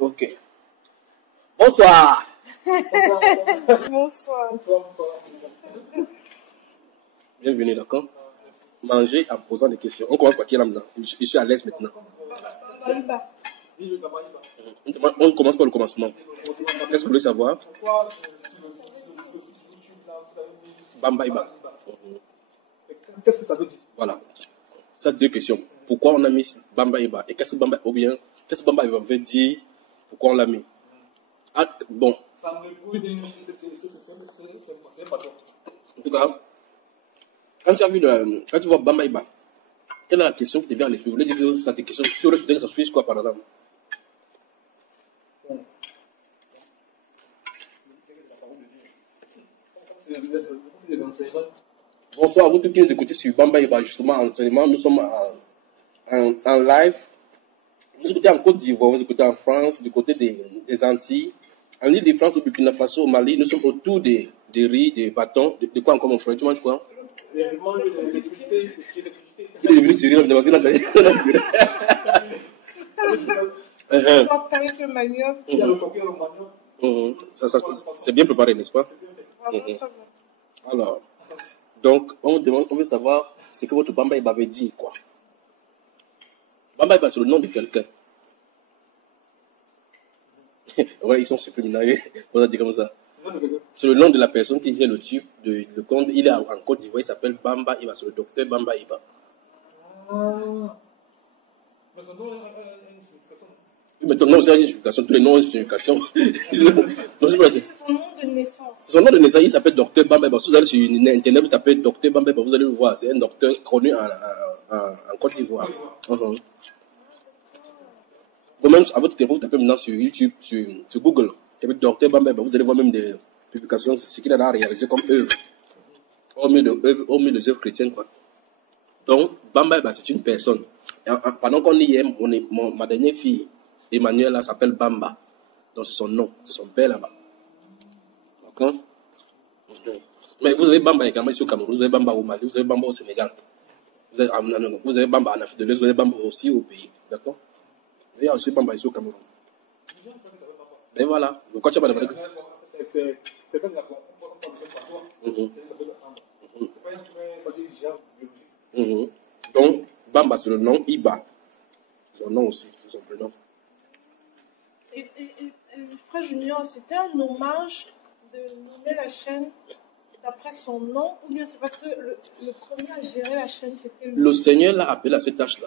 Ok. Bonsoir. Bonsoir. Bienvenue, d'accord? Manger en posant des questions. On commence par qui là maintenant? Je suis à l'aise maintenant. On commence par le commencement. Qu'est-ce que vous voulez savoir? Bamba Iba. Qu'est-ce que ça veut dire? Voilà. Ça, deux questions. Pourquoi on a mis Bamba Iba? Et qu'est-ce que Bamba, ou bien, qu'est-ce que Bamba Iba veut dire? Pourquoi on l'a mis? Ah, bon. Ça me brûle, c'est pas toi. En tout cas, quand tu vois Bamba Iba, quelle est la question qui te vient à l'esprit? Vous voulez dire que ça te questionne? Tu aurais souhaité que ça suive quoi, par exemple? Bonsoir à vous tous qui nous écoutez sur Bamba Iba, justement, en entraînement. Nous sommes en live. Vous écoutez en Côte d'Ivoire, vous écoutez en France, du côté des Antilles, en Île-de-France, au Burkina Faso, au Mali. Nous sommes autour des riz, des bâtons. De quoi encore, mon frère? Tu manges quoi? Je mange des crudités. Il est devenu sérieux, parce qu'il a d'ailleurs. Avec le manioc. Il y a le coquille et le manioc. C'est bien préparé, n'est-ce pas? Vraiment très bien. Alors, donc, on veut savoir ce que votre Bamba Iba veut dire, quoi. Bamba Iba, c'est le nom de quelqu'un. Voilà, ils sont supplémentaires. On va dire comme ça. C'est le nom de la personne qui vient le tube, le compte. Il est en Côte d'Ivoire, il s'appelle Bamba Iba, c'est le docteur Bamba Iba. Mais son nom a une signification. Mais ton nom aussi a une signification, tous les noms ont une signification. C'est son nom de naissance. Son nom de naissance, il s'appelle docteur Bamba Iba. Si vous allez sur Internet, vous tapez docteur Bamba Iba, vous allez le voir. C'est un docteur connu en Côte d'Ivoire. Vous-même, à votre téléphone, vous tapez maintenant sur YouTube, sur Google, vous tapez docteur Bamba Iba, vous allez voir même des publications, ce qu'il a réalisé comme œuvre. Au milieu des œuvres chrétiennes, quoi. Donc, Bamba Iba, c'est une personne. Et pendant qu'on y est, ma dernière fille, Emmanuel, là, s'appelle Bamba. Donc, c'est son nom, c'est son père là-bas. D'accord? Mais vous avez Bamba également ici au Cameroun, vous avez Bamba au Mali, vous avez Bamba au Sénégal. Vous avez Bamba en Afrique de l'Est, vous avez Bamba aussi au pays. D'accord? Il y a aussi Bamba ici au Cameroun. Et voilà. Donc, quand tu as parlé de C'est quelqu'un qui a compris. Ça s'appelle Bamba. C'est pas un frère, ça dit genre biologique. Donc, Bamba, c'est le nom, Iba. Son nom aussi, c'est son prénom. Et Frère Junior, c'était un hommage de nommer la chaîne d'après son nom, ou bien c'est parce que le premier à gérer la chaîne, c'était lui? Le Seigneur l'a appelé à cette tâche-là.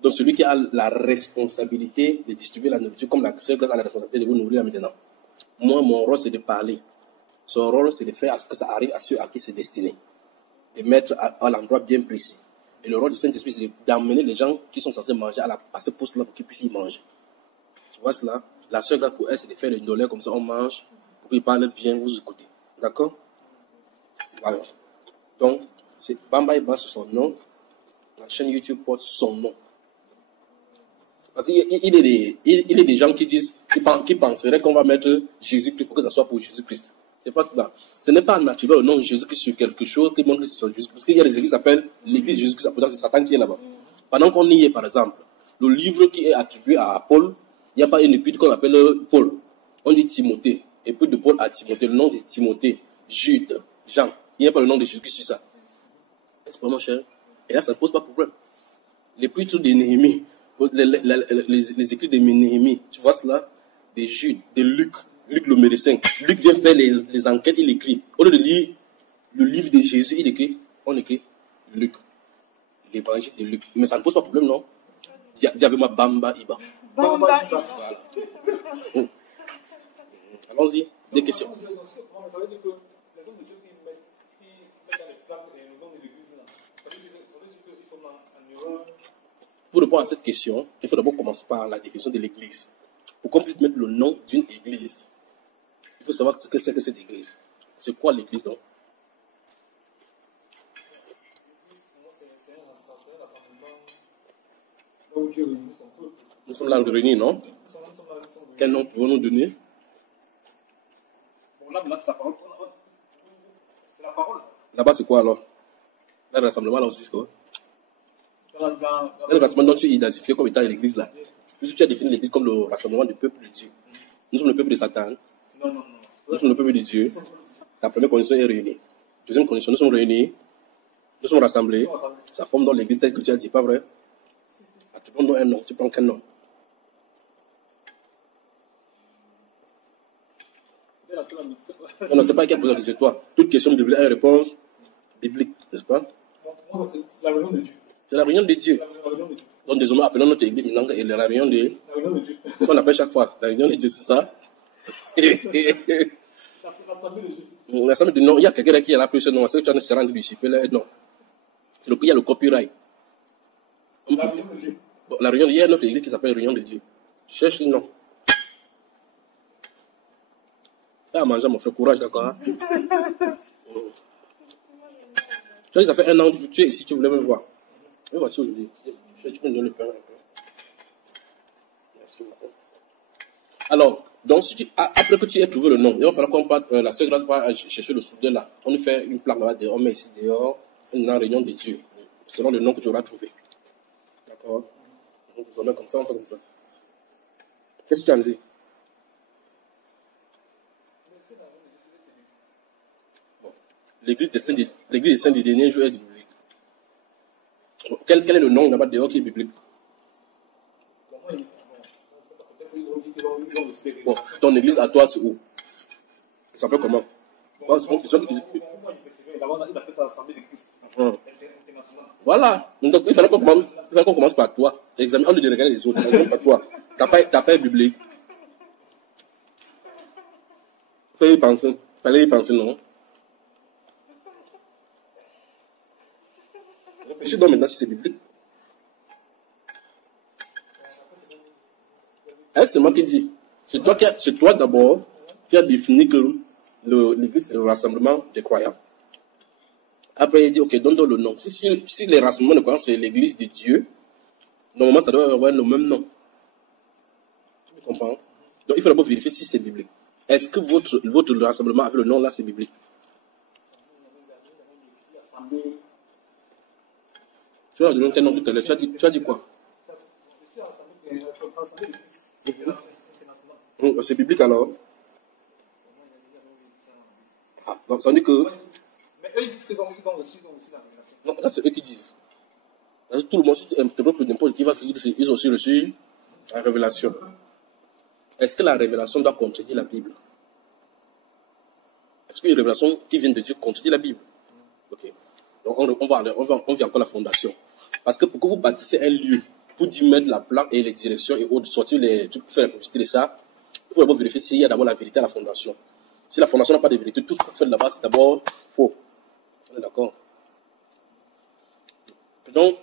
Donc, celui qui a la responsabilité de distribuer la nourriture, comme la sœur a la responsabilité de vous nourrir maintenant. Moi, mon rôle, c'est de parler. Son rôle, c'est de faire à ce que ça arrive à ceux à qui c'est destiné. De mettre à l'endroit bien précis. Et le rôle du Saint-Esprit, c'est d'amener les gens qui sont censés manger à ce poste-là pour qu'ils puissent y manger. Tu vois cela? La sœur là pour elle, c'est de faire le dollar comme ça, on mange, pour qu'ils parlent bien, vous écoutez. D'accord? Voilà. Donc, c'est Bamba Iba sur son nom. La chaîne YouTube porte son nom. Parce qu'il est des gens qui disent, qui penseraient qu'on va mettre Jésus-Christ pour que ça soit pour Jésus-Christ. C'est pas cela. Ce n'est pas naturel le nom de Jésus-Christ sur quelque chose qui montre que c'est sur Jésus-Christ. Parce qu'il y a des églises qui s'appellent l'église de Jésus-Christ. Pourtant, c'est Satan qui est là-bas. Pendant qu'on y est, par exemple, le livre qui est attribué à Paul, il n'y a pas une épître qu'on appelle Paul. On dit Timothée. Et puis de Paul à Timothée. Le nom de Timothée, Jude, Jean. Il n'y a pas le nom de Jésus-Christ sur ça. N'est-ce pas, mon cher? Et là, ça ne pose pas de problème. L'épître de Néhémie, les écrits de Néhémie, tu vois cela? De Jude, de Luc le médecin. Luc vient faire les enquêtes, il écrit. Au lieu de lire le livre de Jésus, on écrit Luc. L'évangile de Luc. Mais ça ne pose pas de problème, non? Dis avec moi Bamba Iba. Bamba Iba. Voilà. Allons-y, des questions. Ça veut dire que les hommes de Dieu qui mettent dans les plaques le nom de l'église, ça veut dire qu'ils sont en erreur. Pour répondre à cette question, il faut d'abord commencer par la définition de l'église. Pour qu'on puisse mettre le nom d'une église, il faut savoir ce que c'est que cette église. C'est quoi l'église, donc? C'est un rassemblement là où Dieu réunit son peuple. Nous sommes là réunis, non? Quel nom pouvons-nous donner? Bon, là, maintenant, c'est la parole. C'est la parole. Là-bas, c'est quoi alors? Là, le rassemblement, là aussi, c'est quoi? Le rassemblement dont tu es identifié comme étant l'église, là. Puisque tu as défini l'église comme le rassemblement du peuple de Dieu. Nous sommes le peuple de Satan. Non. Nous sommes le peuple de Dieu. La première condition est réunie. Deuxième condition, nous sommes réunis. Nous sommes rassemblés. Ça forme dans l'église telle que tu as dit, pas vrai? Ah, tu prends donc un nom. Tu prends quel nom? Non, c'est pas qu'elle pose la question, c'est toi. Toute question biblique a une réponse biblique, n'est-ce pas? Moi, c'est la réunion de Dieu. C'est la réunion de Dieu. La réunion de Dieu. Donc, désormais, appelons notre église maintenant et la réunion de... La réunion de Dieu. C'est ce qu'on appelle chaque fois. La réunion de Dieu, c'est ça? L'assemblée de Dieu. L'assemblée de non, il y a quelqu'un qui a appelé ce nom. Est-ce que tu as nécessairement de disciple? Non. Il y a le copyright. La réunion de Dieu. Bon, la réunion, il y a notre église qui s'appelle Réunion de Dieu. Cherche le nom. Fais à manger, mon frère, courage, d'accord? Hein? Tu vois, ça fait un an que tu es ici, tu voulais me voir. Et voici aujourd'hui. Tu peux me donner le pain un peu. Merci, madame. Alors, donc, si après que tu aies trouvé le nom, il va falloir qu'on parte, la sœur Grâce va chercher le soudeur là. On lui fait une plaque là-bas, on met ici dehors, une réunion de Dieu, selon le nom que tu auras trouvé. D'accord? Donc, on met comme ça, on fait comme ça. Qu'est-ce que tu as dit? Bon. L'église des saints des derniers jours est biblique. Quel est le nom là-bas dehors qui est biblique? Bon, ton église à toi, c'est où? Ça s'appelle comment? Voilà. Donc, il fallait qu'on commence par toi. Examine, on lui dit regarder les autres. Examine par toi. T'as pas biblique. Fallait y penser, non? Réfléchis donc maintenant si c'est biblique. C'est moi qui dis. C'est toi d'abord qui as défini que l'église c'est le rassemblement des croyants. Après, il dit, ok, donne-toi le nom. Si les rassemblements de croyants c'est l'église de Dieu, normalement ça doit avoir le même nom. Tu me comprends? Donc il faut d'abord vérifier si c'est biblique. Est-ce que votre rassemblement avec le nom là c'est biblique? Tu as donné quel nom tout à l'heure? Tu as dit quoi? C'est biblique alors? Ah, donc ça veut dire que... Mais eux, ils disent qu'ils ont aussi la révélation. Non, ça c'est eux qui disent. Tout le monde, si tu interroges n'importe qui va te dire qu'ils ont aussi reçu la révélation. Est-ce que la révélation doit contredire la Bible? Est-ce qu'une révélation qui vient de Dieu contredit la Bible? Ok. Donc on vient encore à la fondation. Parce que pour que vous bâtissez un lieu, pour y mettre la plaque et les directions et autres, sortir faire la publicité de ça, il faut d'abord vérifier s'il y a d'abord la vérité à la fondation. Si la fondation n'a pas de vérité, tout ce que vous faites là-bas, c'est d'abord faux. On est d'accord?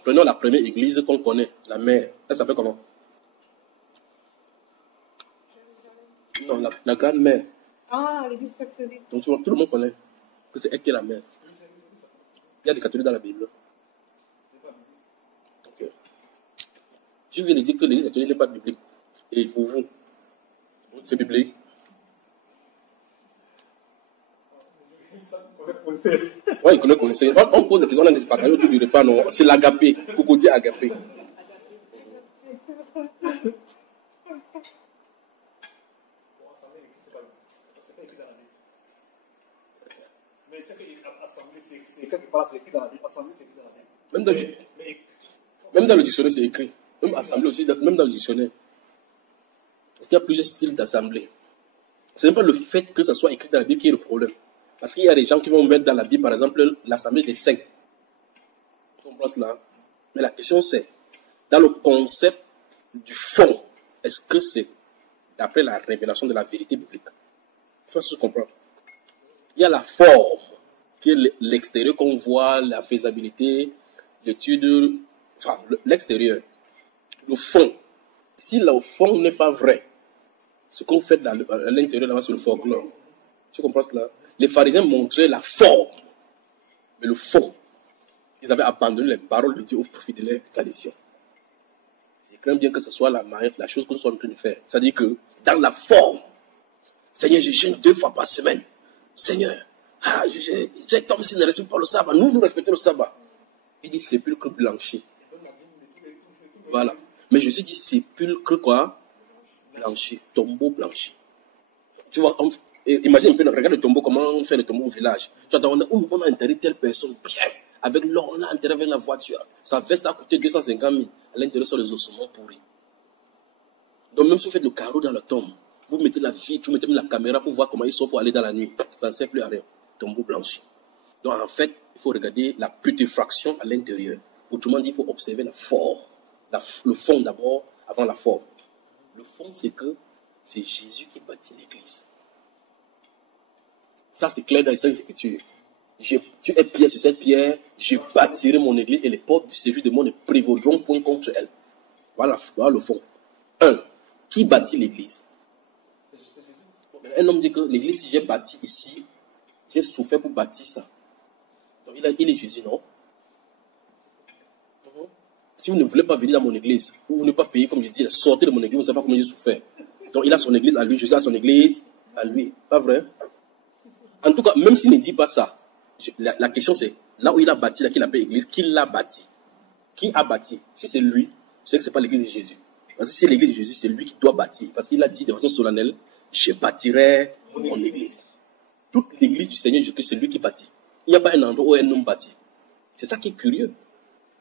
Prenons la première église qu'on connaît, la mère. Elle s'appelle comment? Non, la grande mère. Ah, l'église catholique. Donc tout le monde connaît que c'est elle qui est la mère. Il y a des catholiques dans la Bible. Okay. Je viens de dire que l'église catholique n'est pas biblique. Et pour vous, c'est biblique. Oui, il connaît. On pose la question, on a des batailles autour du repas, non. C'est l'agapé. Pourquoi dire agapé? Même dans le dictionnaire, c'est écrit. Même assemblée aussi, même dans le dictionnaire. Parce qu'il y a plusieurs styles d'assemblée. Ce n'est pas le fait que ça soit écrit dans la Bible qui est le problème. Parce qu'il y a des gens qui vont mettre dans la Bible, par exemple, l'assemblée des saints. Tu comprends cela? Mais la question c'est, dans le concept du fond, est-ce que c'est d'après la révélation de la vérité biblique? C'est pas ce que je comprends. Il y a la forme, qui est l'extérieur qu'on voit, la faisabilité, l'étude, enfin, l'extérieur. Le fond. Si le fond n'est pas vrai, ce qu'on fait à l'intérieur là-bas, c'est le folklore. Tu comprends cela? Les pharisiens montraient la forme, mais le fond. Ils avaient abandonné les paroles de Dieu au profit de leur tradition. Je crains bien que ce soit la chose que nous sommes en train de faire. C'est-à-dire que dans la forme, Seigneur, je jeûne 2 fois par semaine. Seigneur, cet homme s'il ne respecte pas le sabbat, nous respectons le sabbat. Il dit sépulcre blanchi. Voilà. Mais Jésus dit sépulcre quoi? Blanchi, tombeau blanchi. Tu vois, imagine un peu, regarde le tombeau, comment on fait le tombeau au village. Tu vois, on a enterré telle personne, bien, avec l'or, on l'a enterré avec la voiture. Sa veste a coûté 250 000. À l'intérieur, sont les ossements pourris. Donc même si vous faites le carreau dans la tombe, vous mettez la vitre, vous mettez même la caméra pour voir comment ils sont pour aller dans la nuit. Ça ne sert plus à rien. Tombeau blanchi. Donc en fait, il faut regarder la putréfaction à l'intérieur. Autrement dit, il faut observer la forme. Le fond d'abord, avant la forme. Le fond, c'est que c'est Jésus qui bâtit l'église. Ça, c'est clair dans les Saintes Écritures. Tu es pierre sur cette pierre, je bâtirai mon église et les portes du séjour de monde ne prévaudront point contre elle. Voilà le fond. 1. Qui bâtit l'église? Un homme dit que l'église, si j'ai bâti ici, j'ai souffert pour bâtir ça. Donc il est Jésus, non? Si vous ne voulez pas venir dans mon église, ou vous ne pas payer, comme je dis, sortez de mon église, vous ne savez pas comment j'ai souffert. Donc il a son église à lui, Jésus a son église à lui. Pas vrai? En tout cas, même s'il ne dit pas ça, la question c'est, là où il a bâti, là qu'il appelle église, qui l'a bâti? Qui a bâti? Si c'est lui, je sais que ce n'est pas l'église de Jésus. Parce que si c'est l'église de Jésus, c'est lui qui doit bâtir. Parce qu'il a dit de façon solennelle, je bâtirai mon église. Toute l'église du Seigneur Jésus, c'est lui qui bâtit. Il n'y a pas un endroit où un homme bâtit. C'est ça qui est curieux.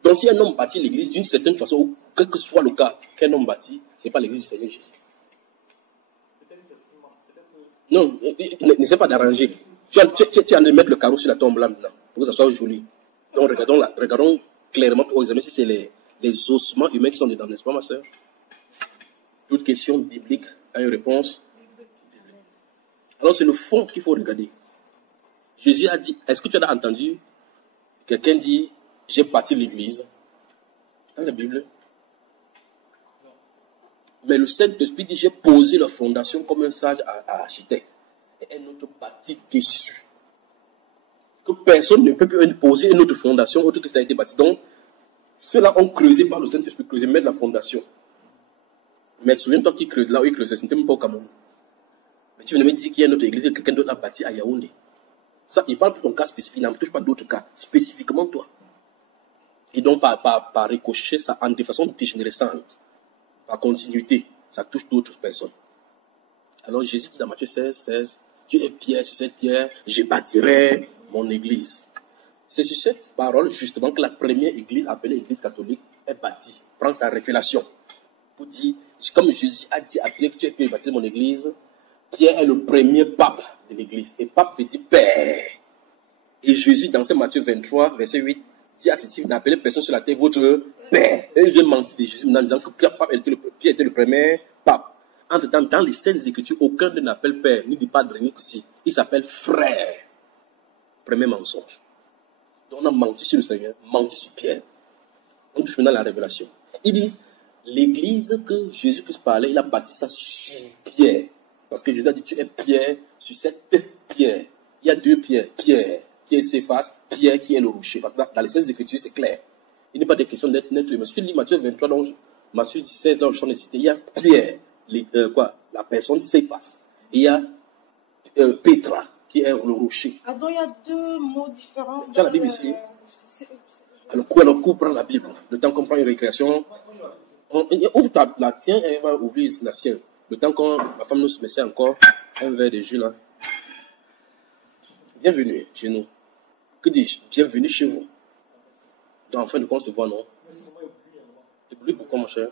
Donc si un homme bâtit l'église d'une certaine façon, quel que soit le cas qu'un homme bâtit, ce n'est pas l'église du Seigneur Jésus. Non, n'essaie pas d'arranger. Tu es en train de mettre le carreau sur la tombe là maintenant, pour que ça soit joli. Donc regardons clairement pour examiner si c'est les ossements humains qui sont dedans, n'est-ce pas ma soeur? Toute question biblique a une réponse. Alors c'est le fond qu'il faut regarder. Jésus a dit, est-ce que tu as entendu quelqu'un dire, j'ai bâti l'église dans la Bible? Mais le Saint-Esprit dit, j'ai posé la fondation comme un sage architecte. Et un autre bâti dessus. Que personne ne peut plus poser une autre fondation autre que ça a été bâti. Donc, ceux-là ont creusé par le Saint-Esprit, creusé, mettre la fondation. Mais souviens-toi qui creuse là où il creusait, ce n'était même pas au Cameroun. Mais tu venais me dire qu'il y a une autre église que quelqu'un d'autre a bâti à Yaoundé. Ça, il parle pour ton cas spécifique, il n'en touche pas d'autres cas, spécifiquement toi. Et donc, par ricochet, ça, de façon dégénérescente, par continuité, ça touche d'autres personnes. Alors Jésus dit dans Matthieu 16, tu es pierre sur cette pierre, je bâtirai mon église. C'est sur cette parole, justement, que la première église, appelée église catholique, est bâtie. Prend sa révélation. Pour dire, comme Jésus a dit à Pierre que tu es pierre, bâtir mon église, Pierre est le premier pape de l'église. Et pape veut dire père. Et Jésus, dans ce Matthieu 23, verset 8, dit à ses disciples d'appeler personne sur la terre votre père. Et il vient mentir de Jésus en disant que Pierre était le premier pape. Entre-temps, dans les Saintes Écritures, aucun ne l'appelle père, ni de padre, ni aussi. Il s'appelle frère. Premier mensonge. Donc on a menti sur le Seigneur, menti sur Pierre. On touche maintenant à la révélation. Ils disent, l'église que Jésus-Christ parlait, il a bâti ça sur Pierre. Parce que Jésus a dit, tu es pierre sur cette pierre. Il y a deux pierres. Pierre qui est Céphas, Pierre qui est le rocher. Parce que dans les Saintes Écritures, c'est clair. Il n'est pas de question d'être net. Mais si tu lis Matthieu 23, Matthieu 16, dans le champ de cité, il y a Pierre, la personne Céphas. Et il y a Pétra, qui est le rocher. Ah, donc il y a deux mots différents. Tu as la Bible ici? Alors, coup prend la Bible. Le temps qu'on prend une récréation, ouvre la tienne et elle va ouvrir la sienne. Le temps qu'on, ma femme nous mettait encore un verre de jus là. Bienvenue chez nous. Que dis-je? Bienvenue chez vous. Donc, en fin de compte, on se voit, non? Et plus pourquoi, mon cher?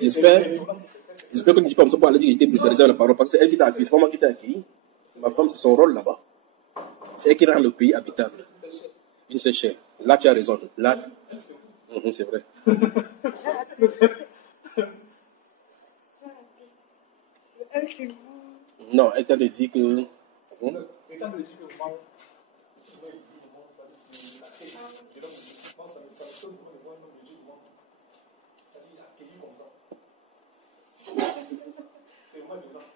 J'espère que tu ne dis pas comme ça pour aller dire que j'étais brutalisé à la parole. Parce que c'est elle qui t'a accueilli, c'est pas moi qui t'ai accueilli. C'est ma femme, c'est son rôle là-bas. C'est elle qui rend le pays habitable. Une seule chair. Là, tu as raison. Là, c'est vrai. Elle, c'est vous. Non, elle t'a dit que.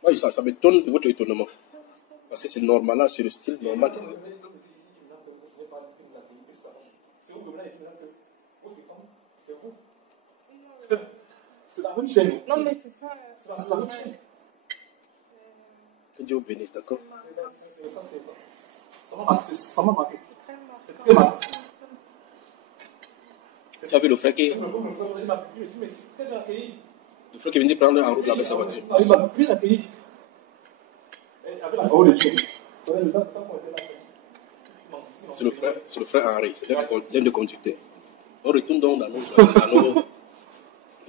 Oui, ça m'étonne de votre étonnement. Parce que c'est normal, là, c'est le style normal. C'est la même chaîne. Non, mais c'est pas. C'est la même chaîne. Que Dieu vous bénisse, d'accord? C'est ça. Ça m'a marqué. Très C'est marquant. très marqué. Tu as vu le frère qui Comme le frère, il m'a accueilli aussi, mais c'est très bien accueilli. est venu prendre en route là avec sa voiture. Il m'a bien accueilli. Avec la parole de Dieu. Le temps qu'on était là, C'est le frère Henri, c'est l'un des conducteurs. On retourne donc dans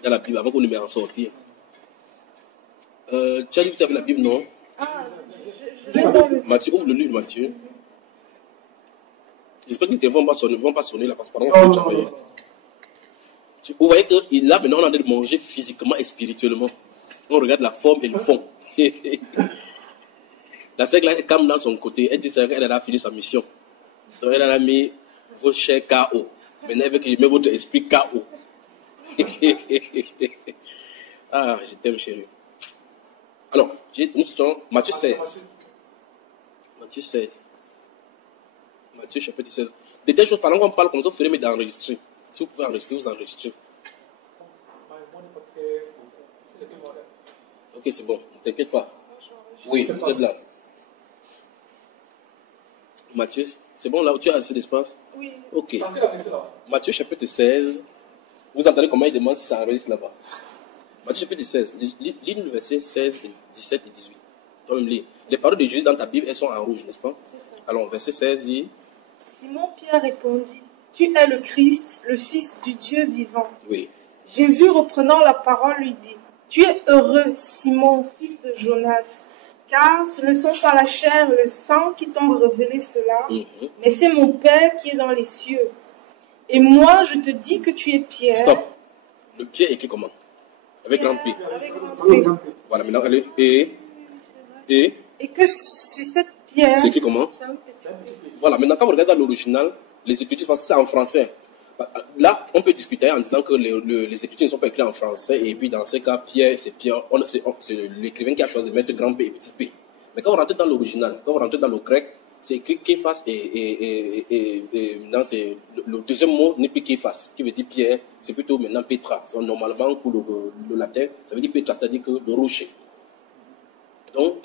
la Bible avant qu'on nous mette en sortir. Tu as dit que tu avais la Bible, non? Ah, je vais dans le... Matthieu, ouvre le livre, Matthieu. J'espère que les téléphones ne vont pas sonner là, parce que pendant Non, que tu non, travailles. non. Vous voyez que là, maintenant, on est en train de manger physiquement et spirituellement. On regarde la forme et le fond. La sœur là, elle calme dans son côté. Elle dit qu'elle a fini sa mission. Donc, elle a mis vos chairs KO. Maintenant, elle veut que je mette votre esprit KO. Ah, je t'aime, chérie. Alors, nous sommes Matthieu 16. Matthieu 16. Matthieu chapitre 16. Des telles choses, pendant qu'on parle comme ça, vous ferez mais d'enregistrer. Si vous pouvez enregistrer, vous enregistrez. Ok, c'est bon, ne t'inquiète pas. Oui, vous êtes là. Matthieu, c'est bon là où tu as assez d'espace? Oui. Ok. Matthieu chapitre 16. Vous entendez comment il demande si ça enregistre là-bas? Matthieu chapitre 16. Lis le verset 16, 17 et 18. Toi-même lis. Les paroles de Jésus dans ta Bible, elles sont en rouge, n'est-ce pas? Alors, verset 16 dit... Simon-Pierre répondit, tu es le Christ, le Fils du Dieu vivant. Oui. Jésus, reprenant la parole, lui dit, tu es heureux, Simon, fils de Jonas, car ce ne sont pas la chair et le sang qui t'ont révélé cela, mais c'est mon Père qui est dans les cieux. Et moi, je te dis que tu es Pierre. Stop. Le pied est écrit comment? Avec grand P. Avec grand P. Voilà, maintenant, allez. Et que sur cette pierre... c'est écrit comment? C'est un petit P. Voilà, maintenant, quand vous regardez dans l'original, les Écritures, parce que c'est en français. Là, on peut discuter en disant que les Écritures ne sont pas écrites en français, et puis dans ce cas, Pierre, c'est Pierre, c'est l'écrivain qui a choisi de mettre grand P et petit P. Mais quand vous rentrez dans l'original, quand vous rentrez dans le grec, c'est écrit Képhas et maintenant le deuxième mot n'est plus Képhas, qui veut dire Pierre, c'est plutôt maintenant Petra. Donc, normalement, pour le latin, ça veut dire Petra, c'est-à-dire que le rocher. Donc,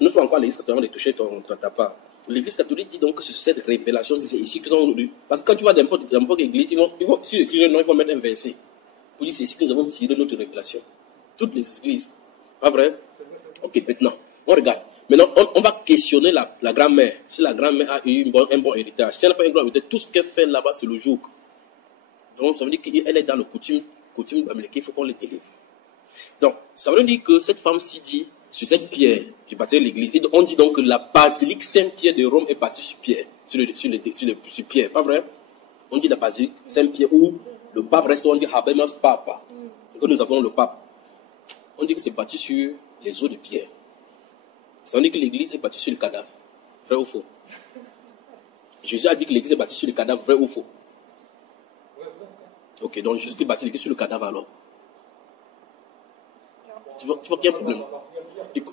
nous sommes encore à l'église catholique, on a touché ta part. L'église catholique dit donc que c'est cette révélation, c'est ici qu'ils ont. Parce que quand tu vas dans n'importe église, si ils écrivent un nom, ils vont mettre un verset. Pour dire c'est ici que nous avons tiré notre révélation. Toutes les églises. Pas vrai? Ok, maintenant, on regarde. Maintenant, on va questionner la grand-mère. Si la grand-mère a eu un bon héritage. Si elle n'a pas eu un bon héritage, tout ce qu'elle fait là-bas, c'est le joug. Donc, ça veut dire qu'elle est dans le coutume d'Amérique, il faut qu'on les délivre. Donc, ça veut dire que cette femme-ci dit, sur cette pierre, qui bâtit l'église, on dit donc que la basilique Saint-Pierre de Rome est bâtie sur pierre, sur pierre, pas vrai? On dit la basilique Saint-Pierre où le pape reste, on dit Habemas Papa. C'est que nous avons le pape. On dit que c'est bâti sur les os de pierre. Ça veut dire que l'église est bâtie sur le cadavre. Vrai ou faux? Jésus a dit que l'église est bâtie sur le cadavre, vrai ou faux? Ok, donc Jésus bâtit l'église sur le cadavre alors. Tu vois qu'il y a un problème.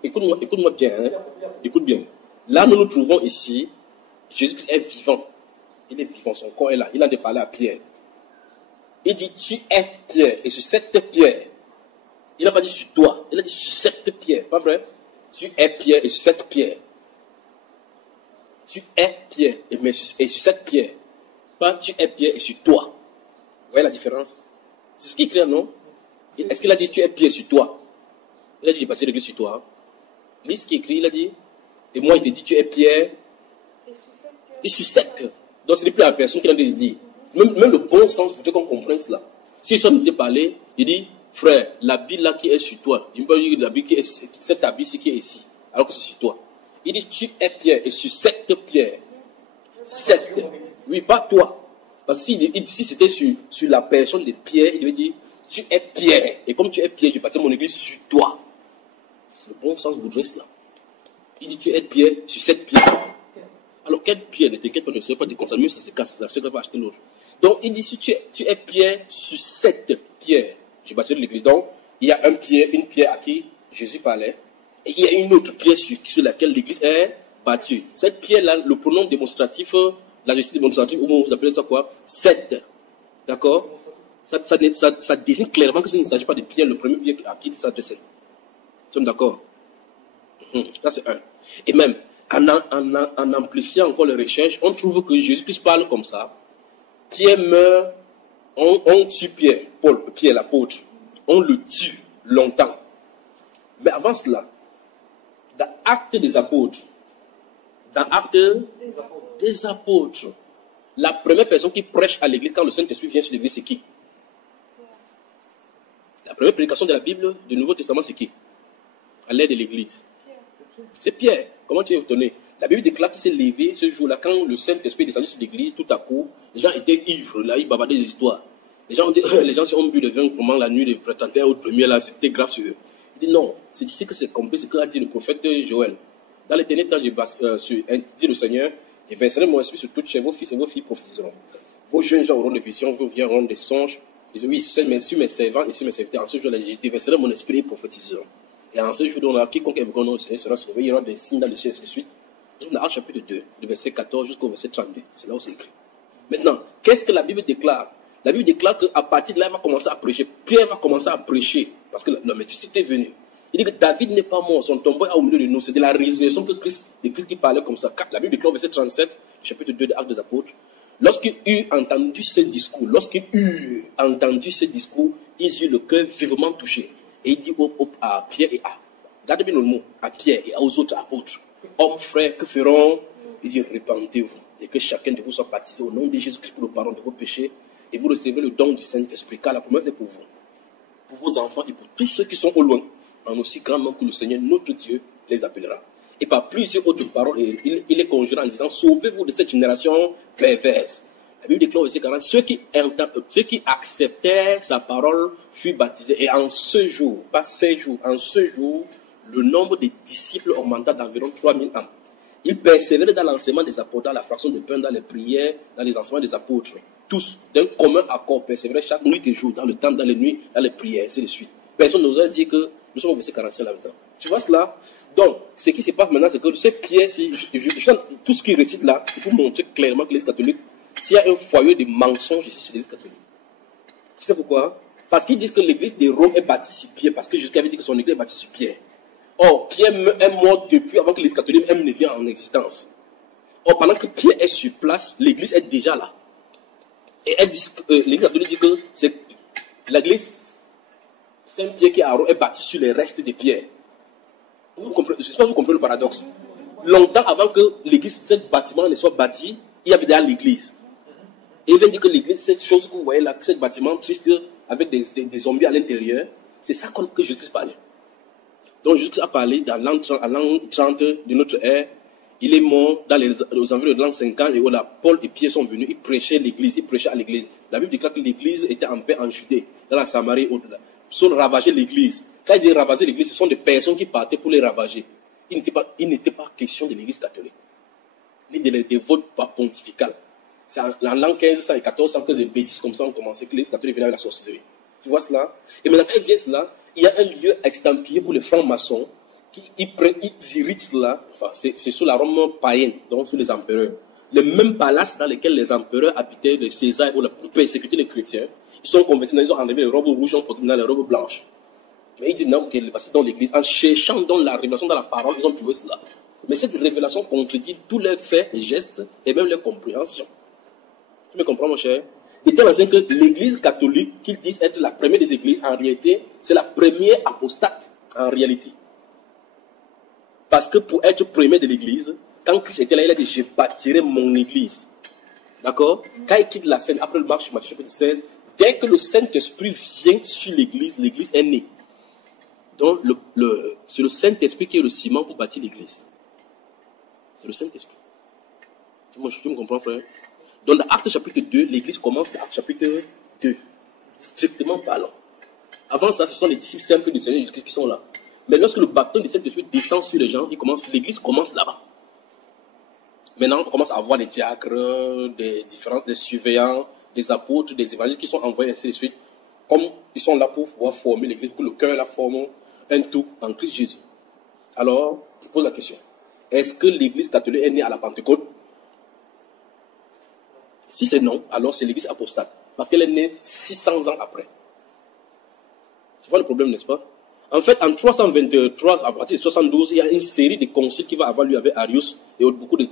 Écoute-moi bien. Hein? Écoute bien. Là, nous nous trouvons ici. Jésus est vivant. Il est vivant, son corps est là. Il a parlé à Pierre. Il dit, tu es Pierre. Et sur cette pierre, il n'a pas dit sur toi. Il a dit sur cette pierre. Pas vrai? Tu es Pierre et sur cette pierre. Tu es Pierre et sur cette pierre. Pas tu es Pierre et sur toi. Vous voyez la différence? C'est ce qui est clair, non? Est-ce qu'il a dit tu es Pierre sur toi? Il a dit, j'ai passé l'église sur toi. Lis ce qui est écrit, il a dit, et moi il te dit, tu es Pierre, et sur cette. Donc ce n'est plus la personne qui l'a dit. Même le bon sens, il faut qu'on comprenne cela. Si ça nous était parlé, il dit, frère, l'habit là qui est sur toi, il me peut dire l'habit qui est, cet habit qui est ici, alors que c'est sur toi. Il dit, tu es Pierre, et sur cette pierre, cette. Oui, pas toi. Parce que si c'était sur la personne de Pierre, il devait dire, tu es Pierre, et comme tu es Pierre, j'ai bâti mon église sur toi. Le bon sens voudrait cela. Il dit, tu es Pierre sur cette pierre. Alors, quelle pierre? Ne t'inquiète pas, ne serait pas te concerner, ça se casse. La seule va acheter l'autre. Donc, il dit, si tu es Pierre sur cette pierre, j'ai bâti l'église. Donc, il y a une pierre à qui Jésus parlait, et il y a une autre pierre sur laquelle l'église est bâtie. Cette pierre-là, le pronom démonstratif, la justice démonstrative, ou vous appelez ça quoi? Cette. D'accord? Ça désigne clairement que ce ne s'agit pas de pierre, le premier pierre à qui il s'adressait. Nous sommes d'accord? Ça, c'est un. Et même, en amplifiant encore les recherches, on trouve que Jésus-Christ parle comme ça. Pierre meurt, on tue Pierre, Pierre l'apôtre. On le tue longtemps. Mais avant cela, dans Actes des apôtres, des apôtres, la première personne qui prêche à l'église quand le Saint-Esprit vient sur l'église, c'est qui? La première prédication de la Bible, du Nouveau Testament, c'est qui? À l'aide de l'église. C'est Pierre. Comment tu es étonné? La Bible déclare qu'il s'est levé ce jour-là, quand le Saint-Esprit est descendu sur l'église, tout à coup, les gens étaient ivres, là, ils bavardaient des histoires. Les gens ont bu le vin pendant la nuit de 31 août premier, là, c'était grave sur eux. Il dit non, c'est ici que c'est compris ce qu'a dit le prophète Joël. Dans les derniers temps, dit le Seigneur, je verserai mon esprit sur toutes chair, vos fils et vos filles prophétiseront. Vos jeunes gens auront des visions, vos vieux auront des songes. Ils disent, oui, sur mes servants et sur mes serviteurs, en ce jour-là, je déverserai mon esprit et prophétiseront. Et en ce jour-là, quiconque invoquera le nom du Seigneur sera sauvé, il y aura des signes dans le ciel, et ainsi de suite. Dans Actes chapitre 2, du verset 14 jusqu'au verset 32. C'est là où c'est écrit. Maintenant, qu'est-ce que la Bible déclare? La Bible déclare qu'à partir de là, il va commencer à prêcher. Pierre va commencer à prêcher. Parce que l'homme est venu. Il dit que David n'est pas mort, son tombeau est au milieu de nous. C'est de la résurrection que Christ qui parlait comme ça. La Bible déclare au verset 37, chapitre 2 de Actes des Apôtres. Lorsqu'ils eurent entendu ce discours, ils eurent le cœur vivement touché. Et il dit à Pierre et gardez bien le mot, à Pierre et aux autres apôtres. Hommes, frères, que feront? Il dit, répentez-vous et que chacun de vous soit baptisé au nom de Jésus-Christ pour le pardon de vos péchés et vous recevez le don du Saint-Esprit, car la promesse est pour vous, pour vos enfants et pour tous ceux qui sont au loin, en aussi grand nombre que le Seigneur, notre Dieu, les appellera. Et par plusieurs autres paroles, il les conjure en disant, sauvez-vous de cette génération perverse. La Bible déclare aussi quand ceux qui acceptaient sa parole furent baptisés. Et en ce jour, pas 16 jours, en ce jour, le nombre des disciples augmenta d'environ 3000 âmes. Ils persévéraient dans l'enseignement des apôtres, dans la fraction de pain, dans les prières, dans les enseignements des apôtres. Tous, d'un commun accord, persévéraient chaque nuit et jour, dans le temps, dans les nuits, dans les prières, ainsi de suite. Personne n'osait dire que nous sommes au verset 45 là-dedans. Tu vois cela? Donc, ce qui se passe maintenant, c'est que ce Pierre, tout ce qu'il récite là, c'est pour montrer clairement que l'Église catholique, s'il y a un foyer de mensonges ici, c'est l'Église catholique. Tu sais pourquoi? Parce qu'ils disent que l'Église de Rome est bâtie sur Pierre, parce que jusqu'à avait dit que son Église est bâtie sur Pierre. Or, Pierre est mort depuis avant que l'Église catholique ne vienne en existence. Or, pendant que Pierre est sur place, l'Église est déjà là. Et l'Église catholique dit que c'est l'Église Saint-Pierre qui est bâtie sur les restes de Pierre. Je ne sais pas si vous comprenez le paradoxe. Longtemps avant que l'église, ce bâtiment ne soit bâti, il y avait déjà l'église. Et il vient dire que l'église, cette chose que vous voyez là, ce bâtiment triste avec des zombies à l'intérieur, c'est ça que Jésus parlait. Donc Jésus a parlé à l'an 30 de notre ère. Il est mort aux environs de l'an 50 et là, Paul et Pierre sont venus, ils prêchaient l'église, ils prêchaient à l'église. La Bible déclare que l'église était en paix en Judée, dans la Samarie, au-delà. Ils sont ravagés l'église. Quand il dit ravager l'église, ce sont des personnes qui partaient pour les ravager. Il n'était pas question de l'église catholique, ni des dévots pontificales. C'est en l'an 1500 et 1400 que des bêtises comme ça ont commencé, que l'église catholique venait avec la sorcellerie. Tu vois cela? Et maintenant, quand il vient cela, il y a un lieu extampillé pour les francs-maçons qui irritent cela. Enfin, c'est sous la Rome païenne, donc sous les empereurs. Les mêmes palaces dans lesquels les empereurs habitaient, les César, pour persécuter les chrétiens, ils sont convertis, ils ont enlevé les robes rouges, ils ont porté les robes blanches. Mais il dit non, qu'il est passé dans l'église. En cherchant dans la révélation, dans la parole, ils ont trouvé cela. Mais cette révélation contredit tous leurs faits et gestes et même leurs compréhensions. Tu me comprends, mon cher? De telle façon que l'église catholique, qu'ils disent être la première des églises, en réalité, c'est la première apostate, en réalité. Parce que pour être premier de l'église, quand Christ était là, il a dit, je bâtirai mon église. D'accord? Quand il quitte la scène, après le Matthieu chapitre 16, dès que le Saint-Esprit vient sur l'église, l'église est née. Donc, c'est le Saint-Esprit qui est le ciment pour bâtir l'église. C'est le Saint-Esprit. Tu me comprends, frère? Donc, dans Actes chapitre 2, l'église commence dans Actes chapitre 2. Strictement parlant. Avant ça, ce sont les disciples simples du Seigneur Jésus-Christ qui sont là. Mais lorsque le baptême du Saint-Esprit descend sur les gens, l'église commence là-bas. Maintenant, on commence à avoir des diacres, des surveillants, des apôtres, des évangélistes qui sont envoyés ainsi de suite. Comme ils sont là pour pouvoir former l'église, que le cœur la forme un tout en Christ Jésus. Alors, je pose la question. Est-ce que l'église catholique est née à la Pentecôte? Si c'est non, alors c'est l'église apostate. Parce qu'elle est née 600 ans après. Tu vois le problème, n'est-ce pas? En fait, en 323, à partir de 72, il y a une série de conciles qui va avoir lieu avec Arius et beaucoup de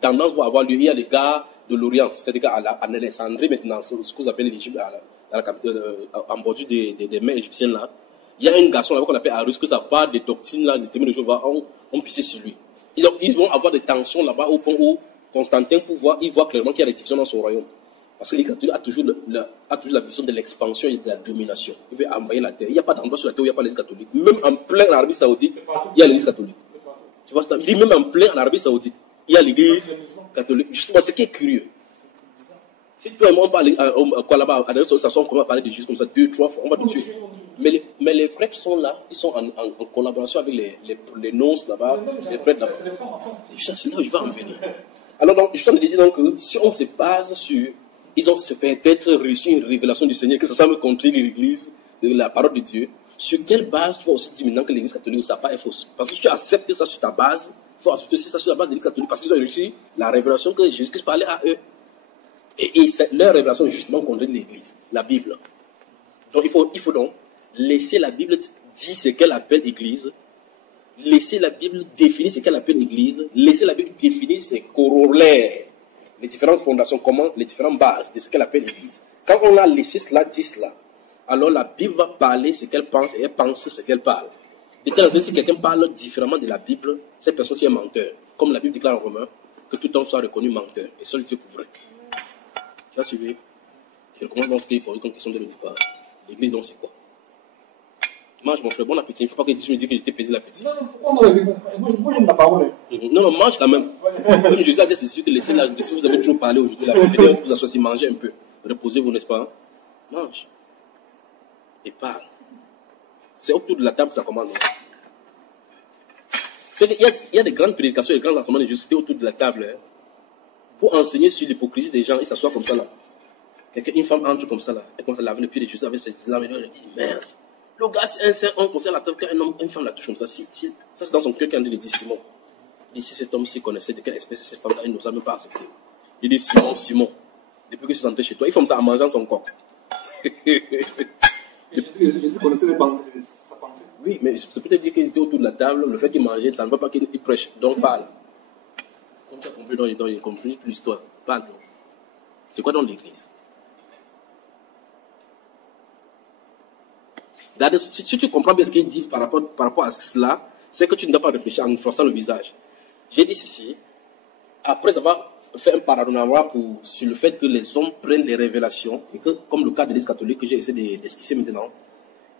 tendances vont avoir lieu. Il y a les gars de l'Orient, c'est-à-dire à Alexandrie maintenant, ce que vous appelez l'Égypte, en bordure des mers égyptiennes là. Il y a un garçon là qu'on appelle Arius, que ça part des doctrines là, des témoins de Jéhovah, on pissé sur lui. Et donc, ils vont avoir des tensions là-bas au point où Constantin, il voit clairement qu'il y a des divisions dans son royaume. Parce que l'Église catholique a toujours la vision de l'expansion et de la domination. Il veut envahir la terre. Il n'y a pas d'endroit sur la terre où il n'y a pas l'Église catholique. Même en plein Arabie Saoudite, il y a l'Église catholique. Tu vois, il dit même en plein Arabie Saoudite, il y a l'Église catholique. Justement, ce qui est curieux. Si toi et moi on parle quoi là-bas, à ça on commence à parler de Jésus comme ça 2-3 fois, on va te tuer. Mais les prêtres sont là, ils sont en collaboration avec les nonces là-bas, les prêtres là-bas. C'est là où je vais en venir. Alors donc, je suis en train de dire donc que si on se base sur, ils ont peut-être reçu une révélation du Seigneur, que ça semble contrer l'Église, la parole de Dieu. Sur quelle base tu vas aussi dire maintenant que l'Église catholique, ça pas est fausse? Parce que si tu acceptes ça sur ta base, il faut accepter aussi ça sur la base de l'Église catholique, parce qu'ils ont reçu la révélation que Jésus-Christ parlait à eux. Et leur révélation est justement contre l'Église, la Bible. Donc il faut donc laisser la Bible dire ce qu'elle appelle Église, laisser la Bible définir ce qu'elle appelle Église, laisser la Bible définir ses corollaires, les différentes fondations, les différentes bases de ce qu'elle appelle Église. Quand on a laissé cela, dit cela, alors la Bible va parler ce qu'elle pense et elle pense ce qu'elle parle. De telle sorte que si quelqu'un parle différemment de la Bible, cette personne c'est un menteur. Comme la Bible déclare en Romains, que tout homme soit reconnu menteur, et seul Dieu pour vrai. Tu as suivi? Je recommence dans ce qui est posé comme question de le départ. L'église, donc, c'est quoi? Mange, mon frère, bon appétit. Il ne faut pas que tu me dises que je t'ai pesé l'appétit. Non, moi, j'aime la parole. Non, mange quand même. Même Jésus a dit, c'est sûr que laissez vous avez trop parlé aujourd'hui, la Bible, vous associez, mangez un peu. Reposez-vous, n'est-ce pas? Mange. Et parle. C'est autour de la table que ça commence. Il y a des grandes prédications, des grands enseignements de Jésus, c'était autour de la table. Hein. Pour enseigner sur l'hypocrisie des gens, ils s'assoient comme ça là. Une femme entre comme ça là, elle commence à laver le pied de Jésus avec ses larmes, elle dit merde. Le gars c'est un saint, on conseille à la table qu'une femme la touche comme ça. Ça c'est dans son cœur qu'elle dit Simon. Il dit si cet homme-ci connaissait de quelle espèce est cette femme-là, il ne nous a même pas accepté. Il dit Simon, depuis que je suis entré chez toi, il fait ça en mangeant son coq. Jésus connaissait sa pensée. Oui, mais c'est peut-être dire qu'ils étaient autour de la table, le fait qu'ils mangeaient, ça ne veut pas qu'ils prêchent. Donc parle. Comme tu as compris dans il compris plus l'histoire. Parle. C'est quoi dans l'église? Si tu comprends bien ce qu'il dit par rapport à cela, c'est que tu ne dois pas réfléchir en fronçant le visage. J'ai dit ceci, après avoir fait un paradigme sur le fait que les hommes prennent des révélations, et que, comme le cas de l'Église catholique que j'ai essayé d'esquisser maintenant,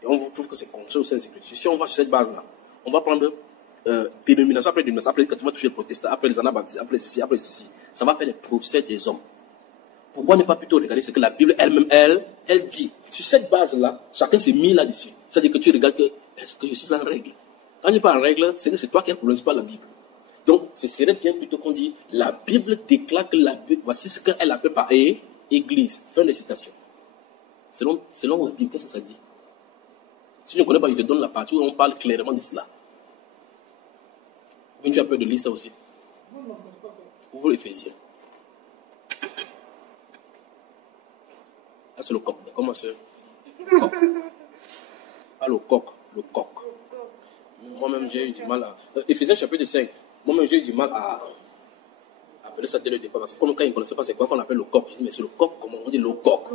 et on trouve que c'est contraire aux Saintes Écritures. Si on va sur cette base-là, on va prendre dénomination après dénomination, après quand tu vas toucher le protestant, après les anabaptistes, après ceci, ça va faire les procès des hommes. Pourquoi ne pas plutôt regarder ce que la Bible elle-même, elle dit? Sur cette base-là, chacun s'est mis là-dessus. C'est-à-dire que tu regardes que, est-ce que je suis en règle? Quand je dis pas en règle, c'est que c'est toi qui as le problème, c'est pas la Bible. Donc, ce serait bien plutôt qu'on dit, la Bible déclare que la Bible, voici ce qu'elle appelle par Église. Fin de citation. Selon la Bible, qu'est-ce que ça dit? Si tu ne connais pas, je te donne la partie où on parle clairement de cela. Ou tu as peur de lire ça aussi? Non, Ouvre l'Éphésiens. Ah, c'est le coq. Comment c'est? Coq. Ah, le coq. Moi-même, j'ai eu du mal à... Éphésiens chapitre 5. Moi-même, j'ai eu du mal à appeler ça dès le départ. Parce que comme quand ils ne connaissaient pas c'est quoi qu'on appelle le coq. Je dis, mais c'est le coq, comment on dit le coq?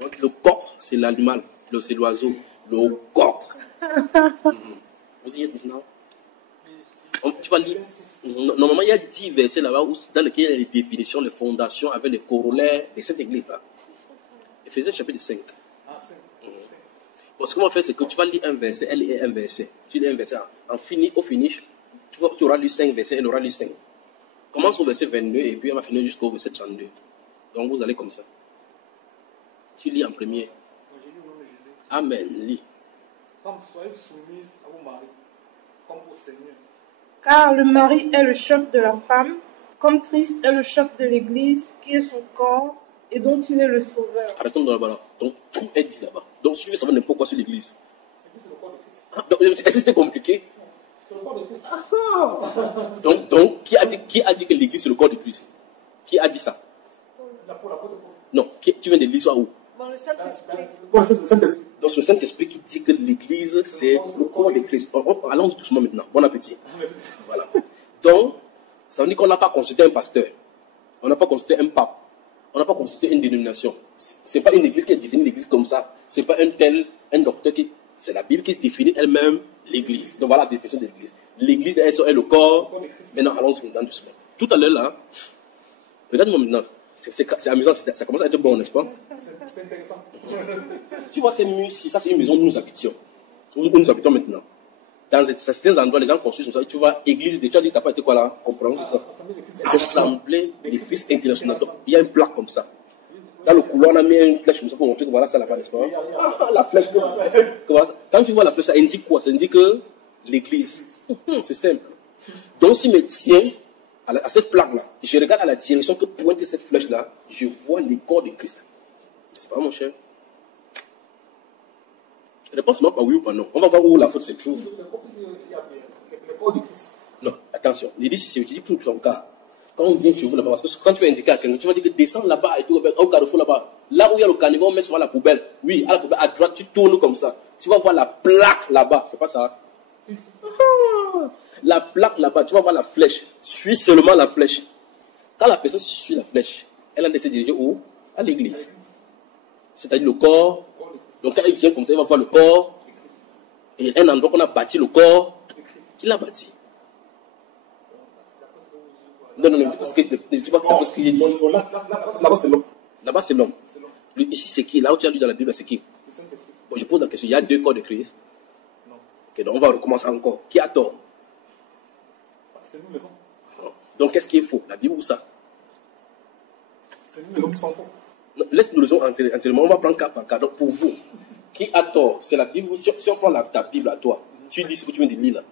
Le coq, c'est l'animal. C'est l'oiseau. Le coq. Vous y êtes maintenant? Tu vas lire. Normalement, il y a 10 versets là-bas dans lesquels il y a les définitions, les fondations avec les corollaires de cette église-là. Éphésiens chapitre 5. Ce qu'on va faire, c'est que tu vas lire un verset, elle lit un verset. Tu lis un verset. Au finish, tu auras lu 5 versets, elle aura lu 5. Commence au verset 22 et puis elle va finir jusqu'au verset 32. Donc vous allez comme ça. Tu lis en premier. Amen, lis. Femmes, soyez soumises à vos maris, comme au Seigneur. Car le mari est le chef de la femme, comme Christ est le chef de l'Église, qui est son corps, et dont il est le sauveur. Arrêtons là-bas là. Donc tout est dit là-bas. Donc si tu veux savoir n'importe quoi sur l'Église. L'Église, c'est le corps de Christ. Donc, est-ce que c'était compliqué? C'est le corps de Christ. Donc qui a dit que l'Église c'est le corps de Christ? Qui a dit ça? L'apôtre Paul. Non, tu viens de lire ça où? Bon, le Saint-Esprit. Bon, c'est le Saint-Esprit. Donc, c'est le Saint-Esprit qui dit que l'Église, c'est le corps de Christ. Allons doucement maintenant. Bon appétit. Voilà. Donc, ça veut dire qu'on n'a pas consulté un pasteur. On n'a pas consulté un pape. On n'a pas consulté une dénomination. Ce n'est pas une église qui a défini l'église comme ça. Ce n'est pas un docteur qui... C'est la Bible qui se définit elle-même l'église. Donc voilà la définition de l'église. L'église est le corps. Maintenant, allons-y maintenant doucement. Tout à l'heure là, regarde-moi maintenant. C'est amusant, ça commence à être bon, n'est-ce pas? C'est intéressant. Tu vois ces murs, ça c'est une maison où nous habitions. Où nous habitons maintenant. Dans certains endroits, les gens construisent comme ça. Tu vois, église, tu as dit, tu n'as pas été quoi là? Comprends? Assemblée d'église internationale. Donc, il y a une plaque comme ça. Dans le couloir, on a mis une flèche comme ça pour montrer que voilà ça là-bas, n'est-ce pas? Ah, la flèche. Quand tu vois la flèche, ça indique quoi? Ça indique que l'église. C'est simple. Donc, si je me tiens à cette plaque-là, je regarde à la direction que pointe cette flèche-là, je vois le corps de Christ. N'est-ce pas, mon cher? Réponse-moi pas oui ou pas non. On va voir où la faute se trouve. Le corps de Christ. Non, attention. Il dit si c'est utilisé pour ton cas. Quand on vient chez vous là-bas, parce que quand tu vas indiquer à quelqu'un, tu vas dire que descends là-bas et tout, au carrefour là-bas. Là où il y a le carnivore, on met souvent la poubelle. Oui, à la poubelle, à droite, tu tournes comme ça. Tu vas voir la plaque là-bas. C'est pas ça? La plaque là-bas, tu vas voir la flèche. Suis seulement la flèche. Quand la personne suit la flèche, elle a décidé de se diriger où? À l'église. C'est-à-dire le corps. Donc quand il vient comme ça, il va voir le corps. Et un endroit qu'on a bâti le corps, qui l'a bâti. Non, dis pas ce que j'ai dit. Là-bas, c'est l'homme. Là-bas, c'est l'homme. Ici, c'est qui? Là où tu as lu dans la Bible, c'est qui? Bon, je pose la question. Il y a deux corps de Christ. Ok, donc on va recommencer encore. Qui a tort? C'est nous les hommes. Donc qu'est-ce qui est faux? La Bible ou ça? C'est nous les hommes qui s'en font. Laisse-nous le entièrement. On va prendre cas par cas. Donc pour vous, qui a tort? C'est la Bible. Si on prend ta Bible à toi, tu lis ce que tu viens de lire là.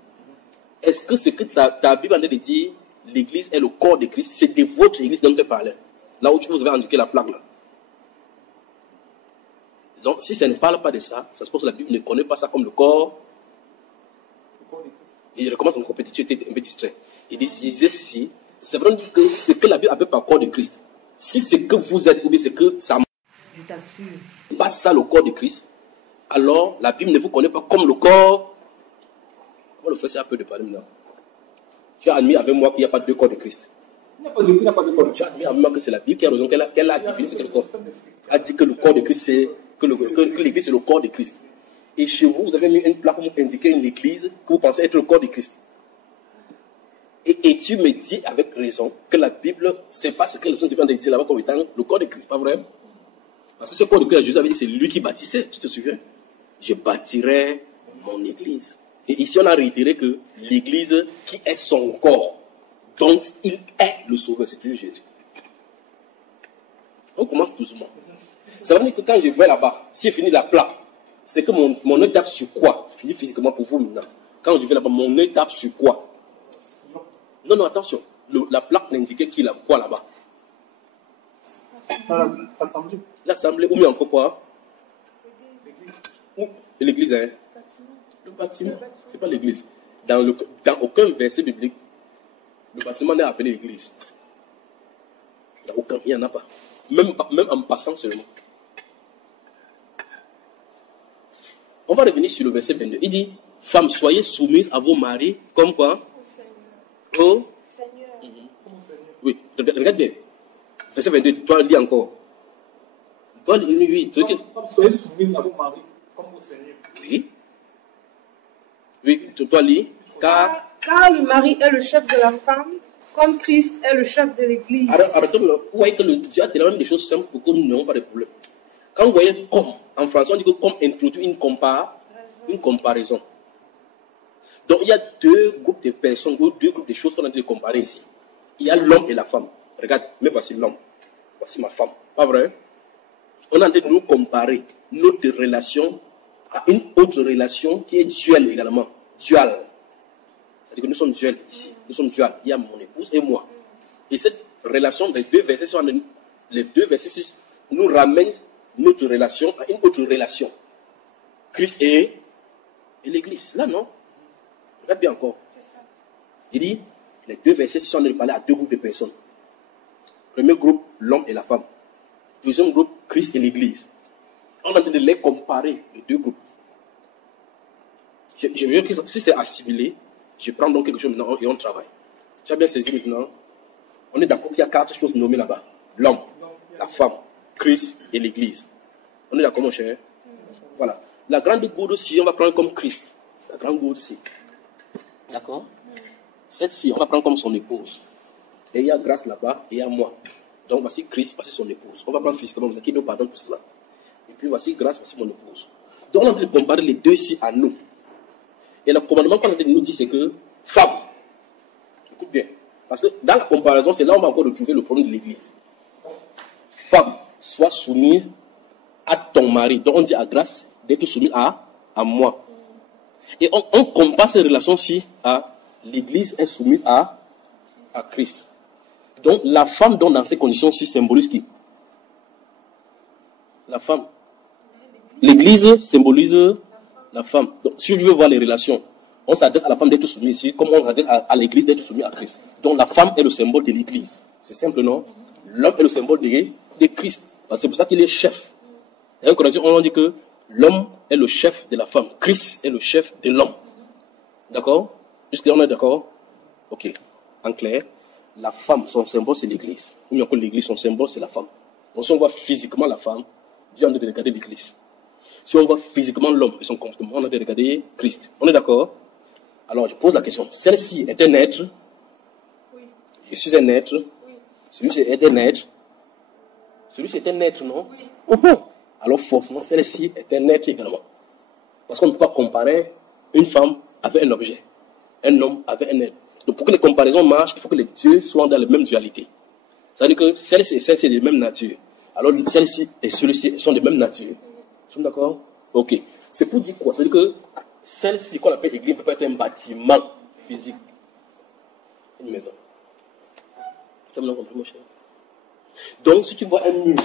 Est-ce que ce que ta Bible a de dire, l'église est le corps de Christ, c'est de votre église dont tu parlais? Là où vous avez indiqué la plaque là. Donc si ça ne parle pas de ça, ça se pose que la Bible ne connaît pas ça comme le corps. Et il recommence encore petit, tu étais un peu distrait. Il disait ceci, c'est vraiment dire que ce que la Bible appelle par corps de Christ, si c'est que vous êtes, ou bien c'est que ça Je t'assure. n'est pas ça le corps de Christ, alors la Bible ne vous connaît pas comme le corps. Comment le frère a peu de parler maintenant? Tu as admis avec moi qu'il n'y a pas deux corps de Christ. Il n'y a pas de corps. Tu as admis avec moi que c'est la Bible qui a raison, qu'elle a défini ce que le corps. Elle a dit que le corps de Christ, c'est que l'église c'est le corps de Christ. Et chez vous, vous avez mis une plaque pour indiquer une église que vous pensez être le corps de Christ. Et tu me dis avec raison que la Bible, c'est pas ce que le Saint-Esprit a dit là-bas comme étant le corps de Christ, pas vrai? Parce que ce corps de Christ, Jésus avait dit, c'est lui qui bâtissait, tu te souviens? Je bâtirai mon église. Et ici, on a réitéré que l'église qui est son corps, dont il est le sauveur, c'est toujours Jésus. On commence doucement. Ça veut dire que quand je vais là-bas, si je finis la plaque, c'est que mon œil tape sur quoi? Je dis physiquement pour vous maintenant. Quand je vais là-bas, mon œil tape sur quoi? Non, attention. La plaque n'indiquait qui quoi là-bas? L'assemblée. L'assemblée, ou bien encore quoi? L'église, hein? Le bâtiment. C'est pas l'église. Dans aucun verset biblique, le bâtiment n'est appelé l'église. Dans aucun, il n'y en a pas. Même en passant seulement. On va revenir sur le verset 22. Il dit, femmes, soyez soumises à vos maris, comme quoi? Au Seigneur. Oui, regarde bien. Verset 22, toi lis encore. Toi, oui. Soyez soumis à vos maris comme au Seigneur. Oui. Oui, toi lis. Car le mari est le chef de la femme, comme Christ est le chef de l'église. Arrêtons, vous voyez que Dieu a tellement des choses simples pour que nous n'ayons pas de problème. Quand vous voyez comme, en français on dit que comme introduit une comparaison. Donc il y a deux groupes de personnes, ou deux groupes de choses qu'on a dit de comparer ici. Il y a l'homme et la femme. Regarde, mais voici l'homme. Voici ma femme. Pas vrai? On a dit de nous comparer notre relation à une autre relation qui est duelle également. Dual. C'est-à-dire que nous sommes duels ici. Nous sommes dual. Il y a mon épouse et moi. Et cette relation, les deux versets nous ramènent notre relation à une autre relation. Christ et l'église. Là, non. Regarde bien encore. Il dit, les deux versets sont en train de parler à deux groupes de personnes. Premier groupe, l'homme et la femme. Deuxième groupe, Christ et l'église. On est en train de les comparer, les deux groupes. Je veux que si c'est assimilé, je prends donc quelque chose maintenant et on travaille. Tu as bien saisi maintenant? On est d'accord qu'il y a 4 choses nommées là-bas. L'homme, la femme, Christ et l'Église. On est d'accord, mon cher? Voilà. La grande gourde aussi, on va prendre comme Christ. La grande gourde aussi. D'accord? Celle-ci, on va prendre comme son épouse. Et il y a grâce là-bas et il y a moi. Donc voici Christ, voici son épouse. On va prendre physiquement, qui nous pardonne pour cela. Et puis voici grâce, voici mon épouse. Donc on est en train de comparer les deux ici à nous. Et le commandement qu'on est en train de nous dire, c'est que femme, écoute bien, parce que dans la comparaison, c'est là où on va encore retrouver le problème de l'Église. Femme, sois soumise à ton mari. Donc on dit à grâce d'être soumise à moi. Et on compare ces relations-ci à l'Église est soumise à Christ. Donc la femme, donc, dans ces conditions-ci, symbolise qui? La femme. L'Église symbolise la femme. Donc si je veux voir les relations, on s'adresse à la femme d'être soumise ici, comme on s'adresse à l'Église d'être soumise à Christ. Donc la femme est le symbole de l'Église. C'est simple, non? L'homme est le symbole de Christ. Parce que c'est pour ça qu'il est chef. Et on dit que l'homme est le chef de la femme. Christ est le chef de l'homme. D'accord? Jusque-là, on est d'accord? Ok. En clair, la femme, son symbole, c'est l'Église. Ou encore l'Église, son symbole, c'est la femme. Donc si on voit physiquement la femme, Dieu en train de regarder l'Église. Si on voit physiquement l'homme et son comportement, on a de regarder Christ. On est d'accord? Alors, je pose la question. Celle-ci est un être? Oui. Je suis un être? Oui. Celui-ci est un être? Celui-ci est un être, non? Oui. Alors, forcément, celle-ci est un être également. Parce qu'on ne peut pas comparer une femme avec un objet. Un homme avec un être. Donc, pour que les comparaisons marchent, il faut que les deux soient dans la même dualité. C'est-à-dire que celle-ci et celle-ci sont de même nature. Alors, celle-ci et celui-ci sont de même nature. Nous sommes d'accord? Ok. C'est pour dire quoi? C'est-à-dire que celle-ci qu'on appelle église peut pas être un bâtiment physique. Une maison. Tu as bien compris, mon cher? Donc, si tu vois un mur,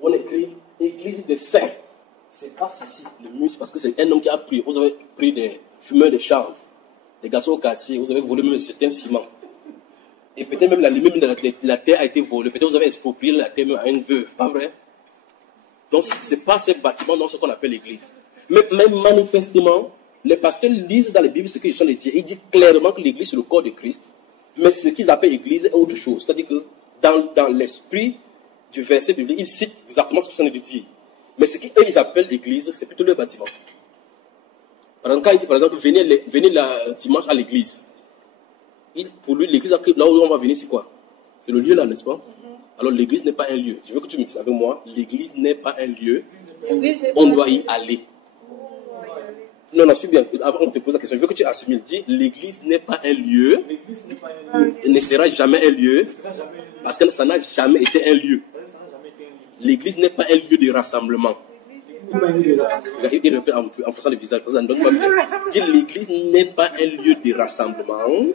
on écrit église des saints. C'est pas ceci. Le mur, c'est parce que c'est un homme qui a pris. Vous avez pris des fumeurs de chanvre, des garçons au quartier, vous avez volé même certains ciments. Et peut-être même la limite de la terre a été volée. Peut-être vous avez exproprié la terre même à une veuve. Pas vrai? Donc, ce n'est pas ce bâtiment, non, ce qu'on appelle l'église. Mais même manifestement, les pasteurs lisent dans la Bible ce qu'ils sont les dieux. Ils disent clairement que l'église c'est le corps de Christ. Mais ce qu'ils appellent l'église est autre chose. C'est-à-dire que dans l'esprit du verset biblique, ils citent exactement ce qu'ils sont les dire. Mais ce qu'ils appellent l'église, c'est plutôt le bâtiment. Par exemple, quand il dit par exemple, venez le dimanche à l'église. Pour lui, l'église, là où on va venir, c'est quoi? C'est le lieu là, n'est-ce pas? Alors l'église n'est pas un lieu. Je veux que tu me dises avec moi, l'église n'est pas un lieu. On doit y aller. Non, suis bien. Avant, on te pose la question. Je veux que tu assimiles. Dis, l'église n'est pas un lieu. Elle ne sera jamais un lieu. Parce que ça n'a jamais été un lieu. L'église n'est pas un lieu de rassemblement. Il répète en faisant le visage. Dis, l'église n'est pas un lieu de rassemblement.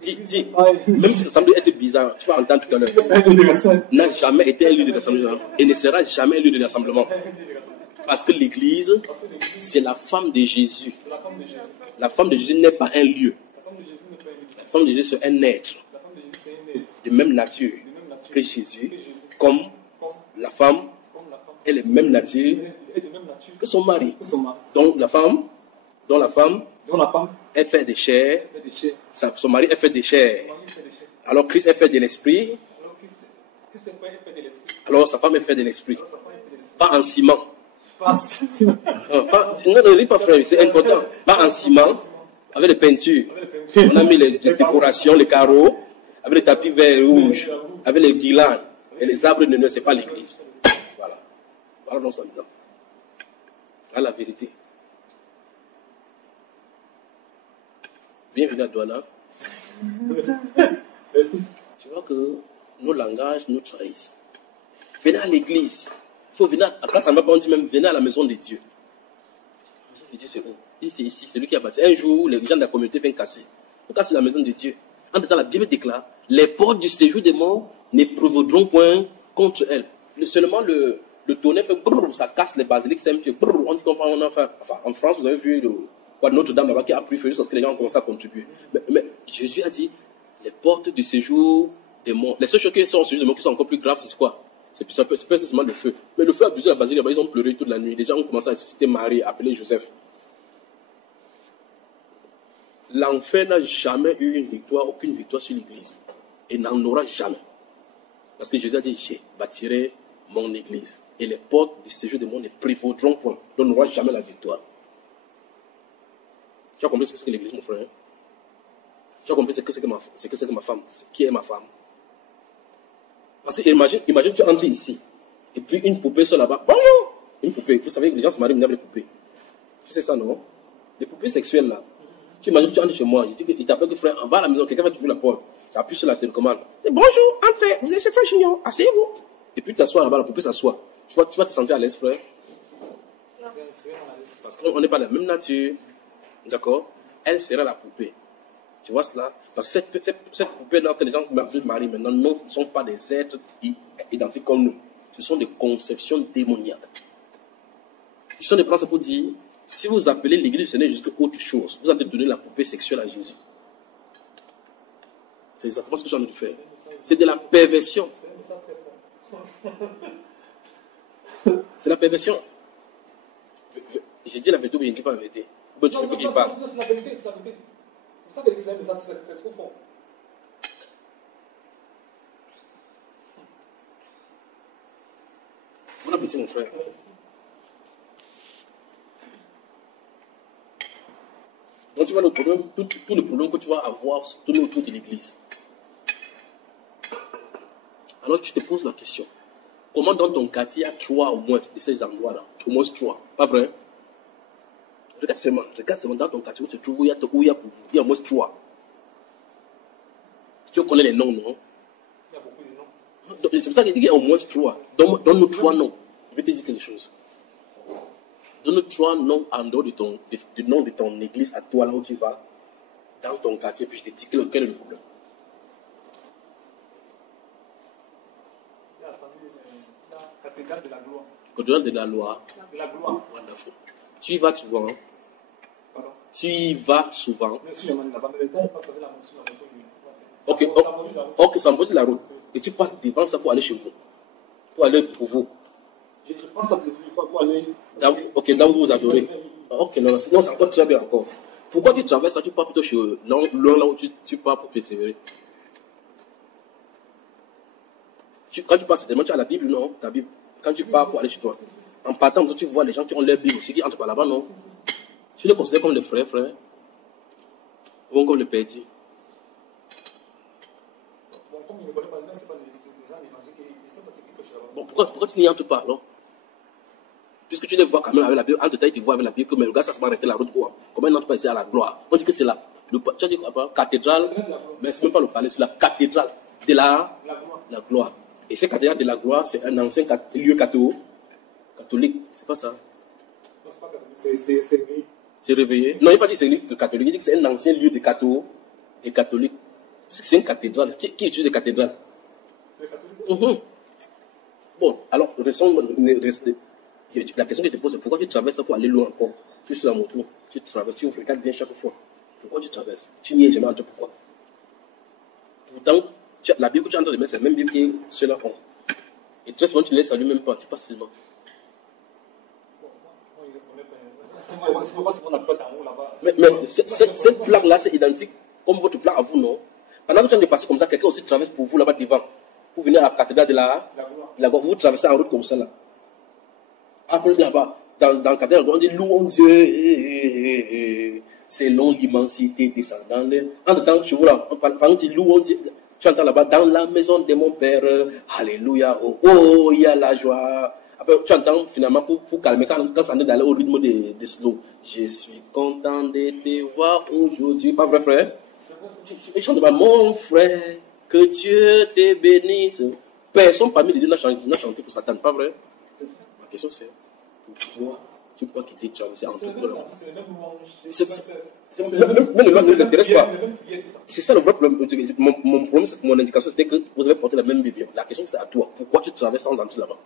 Dis, même si ça semble être bizarre, tu vas entendre tout à l'heure, n'a jamais été un lieu de rassemblement et ne sera jamais un lieu de rassemblement. Parce que l'église, c'est la femme de Jésus. La femme de Jésus n'est pas un lieu. La femme de Jésus, c'est un être de même nature que Jésus, comme la femme est de même nature que son mari. Donc la femme est faite de chair, son mari est fait de chair. Alors Christ est fait de l'esprit. Alors sa femme est faite de l'esprit. Pas en ciment. Non, ne ris pas, frère, c'est important. Pas en ciment, avec les peintures. On a mis les décorations, les carreaux, avec les tapis verts et rouges, avec les guirlandes. Et les arbres de Noël, ce n'est pas l'église. Voilà. Voilà dans ça dedans. Voilà la vérité. Bienvenue à Douala. Tu vois que nos langages nous trahissent. Venez à l'église. Il faut venir, après ça ne va pas, on dit même venez à la maison de Dieu. La maison de Dieu, c'est où? C'est ici, c'est lui qui a bâti. Un jour, les gens de la communauté viennent casser. On casse la maison de Dieu. En même temps, la Bible déclare les portes du séjour des morts ne prévaudront point contre elle. Seulement le tonnerre fait brrr, ça casse les basiliques Saint-Pierre. On dit qu'on a fait. Enfin, en France, vous avez vu Notre-Dame là-bas qui a pris feu parce que les gens ont commencé à contribuer. Mais Jésus a dit les portes du séjour des morts. Les seules choses qui sont au séjour des morts qui sont encore plus graves, c'est quoi? C'est pas seulement le feu. Mais le feu a abusé la basilique, ils ont pleuré toute la nuit. Les gens ont commencé à citer Marie, à appeler Joseph. L'enfer n'a jamais eu une victoire, aucune victoire sur l'église. Et n'en aura jamais. Parce que Jésus a dit, je bâtirai mon église. Et les portes du séjour du monde ne prévaudront point. Donc on n'aura jamais la victoire. Tu as compris ce que c'est que l'église, mon frère? Tu as compris ce que c'est que ma femme? Qui est ma femme? Parce que imagine, tu entres ici. Et puis une poupée sur là-bas. Bonjour! Une poupée. Vous savez que les gens se marient avec les poupées. Tu sais ça, non? Les poupées sexuelles, là. Tu imagines que tu entres chez moi. Il t'appelle que frère, va à la maison, quelqu'un va t'ouvrir la porte. Tu appuies sur la télécommande. C'est bonjour, entrez, vous êtes chez frère Chignon, asseyez-vous. Et puis tu t'assois là-bas, la poupée s'assoit. Tu vas te sentir à l'aise, frère? Non. Parce qu'on n'est pas de la même nature. D'accord? Elle sera la poupée. Tu vois cela? Parce que cette poupée-là que les gens marient maintenant ne sont pas des êtres identiques comme nous. Ce sont des conceptions démoniaques. Ce sont des plans pour dire, si vous appelez l'église du Seigneur jusqu'à autre chose, vous allez donner la poupée sexuelle à Jésus. C'est exactement ce que j'ai envie de faire. C'est de la perversion. C'est la perversion. J'ai dit la vérité ou je ne dis pas la vérité. Tu peux qu'il parle. C'est la vérité, c'est la vérité. C'est ça que c'est trop fort. Bon appétit, mon frère. Donc tu vois le problème, tout le problème que tu vas avoir tourné autour de l'église. Alors tu te poses la question. Comment dans ton quartier il y a 3 au moins de ces endroits-là? Au moins 3. Pas vrai? Regarde seulement dans ton quartier où tu trouves où il y a pour vous. Il y a au moins 3. Tu connais les noms, non? Il y a beaucoup de noms. Donc, c'est pour ça qu'il dit qu'il y a au moins 3. Donne-nous 3 noms. Je vais te dire quelque chose. Donne-nous 3 noms en dehors du nom de ton église à toi, là où tu vas, dans ton quartier, puis je te dis quel est le problème. Il y a la cathédrale de la gloire. Cathédrale de la loi. De la gloire. Wonderful. Tu y vas souvent. Hein? Pardon? Tu y vas souvent. Bien sûr, je là-bas, mais le temps, il passe avec la motion dans la moto. Ok, ça me de la route. Et tu passes devant ça pour aller chez vous. Pour aller pour vous. Je pense que pour aller. Là où vous adorez. Ok, non, c'est encore très bien encore. Pourquoi tu traverses ça? Tu pars plutôt chez là où tu pars pour persévérer. Quand tu passes, certainement, tu as la Bible, non? Ta Bible. Quand tu pars pour aller chez toi. En partant, tu vois les gens qui ont leur Bible aussi, qui entrent par là-bas, non? Tu les considères comme des frères, ou comme les perdus. Bon, comme il ne connaît pas le même, c'est pas les gens d'évangile qui ne savent pas ce qu'il fait là-bas. Bon, pourquoi tu n'y entres pas, alors? Puisque tu les vois quand même avec la Bible, entre temps, ils te voient avec la Bible, que mais le gars, ça se va arrêter la route, quoi. Comment il n'entre pas ici à la gloire? On dit que c'est là. Tu as dit quoi? Cathédrale, mais c'est même pas le palais, c'est la cathédrale de la gloire. Et cette cathédrale de la gloire, c'est un ancien lieu catholique. C'est pas ça? Non, c'est pas catholique, c'est réveillé. C'est réveillé? Non, il n'a pas dit que c'est catholique, il dit que c'est un ancien lieu de catholiques. C'est une cathédrale. Qui utilise des cathédrales? C'est catholique. Bon, alors, la question que je te pose, c'est pourquoi tu traverses ça pour aller loin encore? Tu es sur la moto, tu traverses, tu regardes bien chaque fois. Pourquoi tu traverses? Tu n'y es jamais entré, pourquoi? Pourtant, la Bible que tu es en train de mettre, c'est la même Bible que ceux-là ont. Et très souvent, tu ne les salues même pas, tu passes seulement. Mais cette plaque-là, c'est identique comme votre plaque à vous, non? Pendant que tu es en train de passer comme ça, quelqu'un aussi traverse pour vous là-bas devant. Pour venir à la cathédrale de la gloire. Vous traversez en route comme ça là. Après là-bas, dans la cathédrale, on dit louons Dieu. C'est long l'immensité descendant. En même temps, chez vous là, pendant que tu louons Dieu, tu entends là-bas, dans la maison de mon père, alléluia, oh, il y a la joie. Après, tu entends finalement pour calmer quand ça est d'aller au rythme de slow. Je suis content de te voir aujourd'hui. Pas vrai, frère? Je chante de mon frère, que Dieu te bénisse. Personne parmi les deux n'a chanté pour Satan, pas vrai? Ma question c'est, pourquoi tu peux pas quitter traverser entre toi là? Mais le louange ne vous intéresse pas. C'est ça le vrai problème. Mon problème, mon indication, c'était que vous avez porté la même Bible. La question c'est à toi. Pourquoi tu traverses sans entrer là-bas?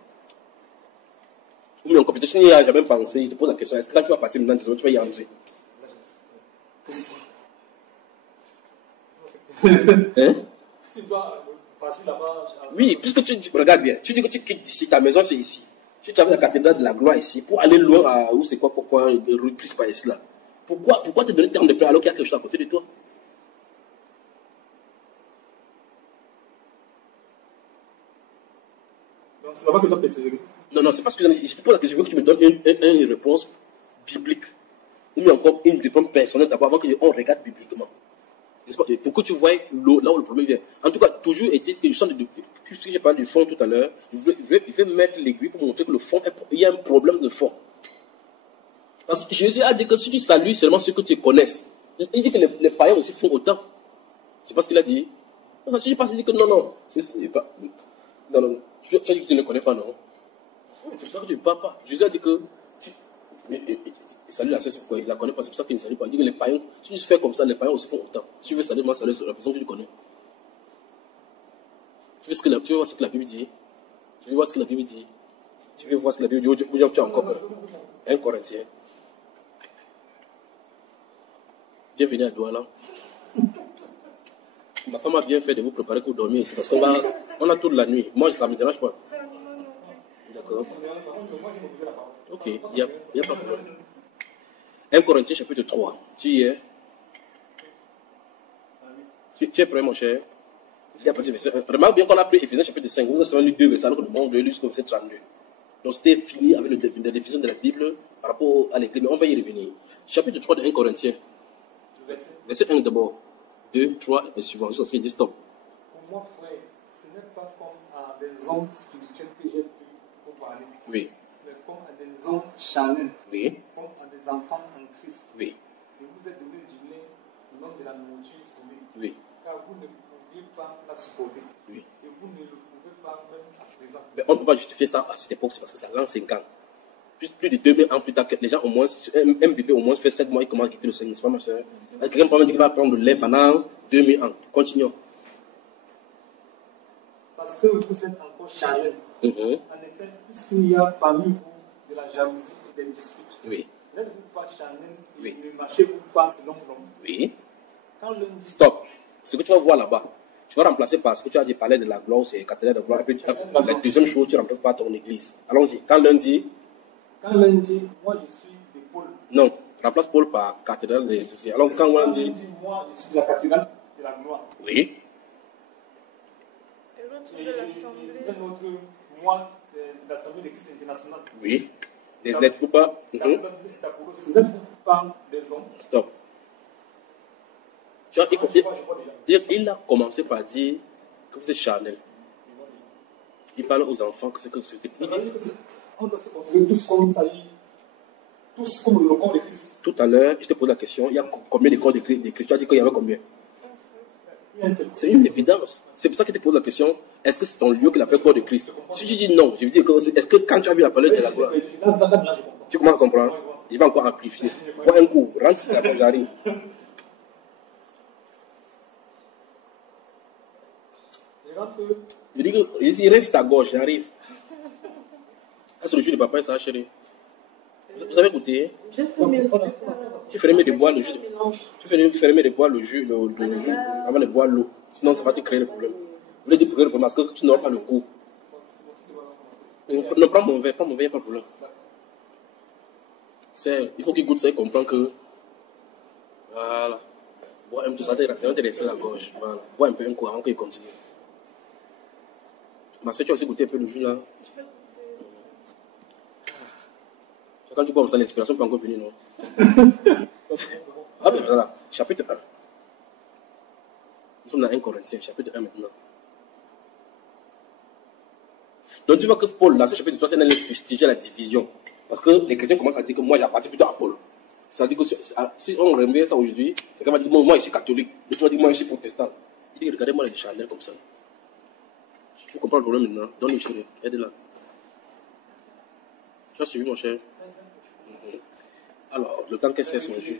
Mais en compétition, il n'y a jamais pensé. Je te pose la question. Est-ce que quand tu vas partir maintenant, tu vas y entrer? Si tu dois parti là-bas. Oui, puisque regarde bien, tu dis que tu quittes d'ici, ta maison c'est ici. Tu travailles à la cathédrale de la gloire ici, pour aller loin à, où c'est quoi, pourquoi, rue Christ par ici là. Pourquoi te donner tant de paix alors qu'il y a quelque chose à côté de toi? Donc c'est là-bas que tu as persévéré. Non, c'est parce que je te pose la question, je veux que tu me donnes une réponse biblique. Ou bien encore une réponse personnelle d'abord avant qu'on regarde bibliquement. N'est-ce pas? Pour que tu vois là où le problème vient. En tout cas, toujours est-il que je sens puisque j'ai parlé du fond tout à l'heure, je vais mettre l'aiguille pour montrer que le fond, il y a un problème de fond. Parce que Jésus a dit que si tu salues seulement ceux que tu connaisses, il dit que les païens aussi font autant. C'est pas ce qu'il a dit. Non, si je passe, il dit que non. Non. Tu as dit que tu ne le connais pas, non? C'est pour ça que tu ne parles pas. Jésus a dit que salut la sœur, c'est pourquoi il ne la connaît pas, c'est pour ça qu'il ne salue pas. Il dit que les païens, si tu fais comme ça, les païens aussi font autant. Si tu veux saluer, moi, saluer la personne que tu connais. Tu veux voir ce que la Bible dit? Tu veux voir ce que la Bible dit? Tu veux voir ce que la Bible dit? Ou tu as encore peur? 1 Corinthiens. Bienvenue à Douala. Ma femme a bien fait de vous préparer pour dormir ici parce qu'on a toute la nuit. Moi, ça ne me dérange pas. D'accord. Ok, il n'y a pas de problème. 1 Corinthiens chapitre 3. Tu y es? Tu es prêt, mon cher? Remarque bien qu'on a pris Ephésiens chapitre 5. Vous avez lu 2 versets alors que nous avons lu jusqu'au verset 32. Donc c'était fini avec la définition de la Bible par rapport à l'Église. Mais on va y revenir. Chapitre 3 de 1 Corinthiens. Verset 1 d'abord. 2, 3 et suivant. Jusqu'à ce qu'il dit stop. Pour moi, frère, ce n'est pas comme à des hommes spirituels que j'ai pu vous parler. Oui. Mais comme à des hommes charnels. Oui. Comme à des enfants en Christ. Oui. Et vous êtes donné du lait, non de la nourriture solide. Oui. Car vous ne pouviez pas la supporter. Oui. Et vous ne le pouvez pas même à présent. Mais on ne peut pas justifier ça à cette époque, c'est parce que ça lance 5 ans. Plus de 2000 ans plus tard, les gens au moins, un bébé au moins fait 7 mois, il commence à quitter le sein, n'est-ce pas ma soeur? Quelqu'un peut me dire qu'il va prendre le lait pendant 2000 ans. Continuons. Parce que vous êtes encore charnel. En effet, puisqu'il y a parmi vous de la jalousie et des disputes, oui. N'êtes-vous pas charnel et Oui. ne marchez-vous pas selon l'homme? Oui. Quand l'un dit Stop. Ce que tu vas voir là-bas, tu vas remplacer par ce que tu as dit, parler de la gloire, c'est cathédrale de gloire. Et puis, la deuxième chose, tu remplaces par ton église. Allons-y. Quand l'un dit, moi je suis de Paul. non, remplace Paul par cathédrale de ceci. Alors, quand l'un dit, moi je suis de la cathédrale de la gloire. oui. Et l'autre Et de l'Assemblée. un autre, moi, de l'Assemblée de Christ international. Oui. N'êtes-vous pas. N'êtes-vous pas des hommes? Stop. Tu vois, il a commencé par dire que vous êtes charnel. Il parle aux enfants que c'est que c'était. On doit se considérer tous comme ça, tous comme le corps de Christ. Tout à l'heure, je te pose la question, il y a combien de corps de Christ? Tu as dit qu'il y avait combien? C'est une évidence. C'est pour ça que je te pose la question, est-ce que c'est ton lieu qu'il appelle corps de Christ? Si tu dis non, je veux dire que, est-ce que quand tu as vu la parole de la gloire, tu commences à comprendre? Il va encore amplifier. Bois un coup, rentre sur la gauche, j'arrive. Je dis que, ici, reste à gauche, j'arrive. C'est le jus de papa et ça, chérie. Vous avez goûté? Tu fais de boire le jus. Tu fais de boire le jus avant de boire l'eau. Sinon, ça va te créer des problèmes. Vous voulez dire créer des problèmes parce que tu n'auras pas le goût. Non, prends mon verre, il n'y a pas de problème. Il faut qu'il goûte ça et comprenne que. Voilà. Bois un peu, ça va te laisser la gorge. Voilà. Bois un peu un coup avant qu'il continue. Ma soeur, tu as aussi goûté un peu le jus là. Quand tu commences ça, l'inspiration peut encore venir, non? Ah ben voilà, chapitre 1. Nous sommes dans 1 Corinthiens, chapitre 1 maintenant. Donc tu vois que Paul, là, ce chapitre 3, c'est un fustiger la division. Parce que les chrétiens commencent à dire que moi, j'appartiens plutôt à Paul. C'est-à-dire que si on remet ça aujourd'hui, quelqu'un va dire que moi, je suis catholique. L'autre va dire moi, je suis protestant. Il dit regardez-moi les charnels comme ça. Tu comprends le problème maintenant? Donne-lui, chérie, aide-la. Tu as suivi, mon cher? Alors, le temps qu'elle sait son jeu.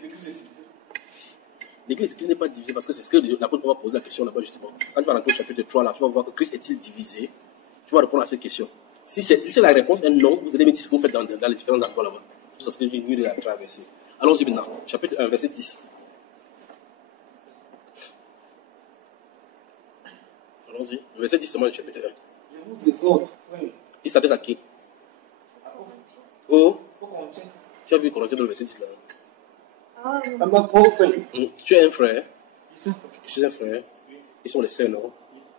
L'église n'est pas divisée parce que c'est ce que l'apôtre va poser la question là-bas justement. Quand tu vas rentrer au chapitre 3 là, tu vas voir que Christ est-il divisé? Tu vas répondre à cette question. Si la réponse est non, vous allez me dire ce que vous faites dans les différents endroits là-bas. C'est ce que j'ai mieux de la traverser. Allons-y maintenant. Chapitre 1, verset 10. Allons-y. Le verset 10 seulement du chapitre 1. Je vous exhorte, frère. Il s'adresse à qui? Au Oh, Corinthien. tu as vu Corinthiens dans le verset 10 là. Ah, À ma pauvre. Tu es un frère. Je suis Je suis un frère. Ils sont les sœurs, non?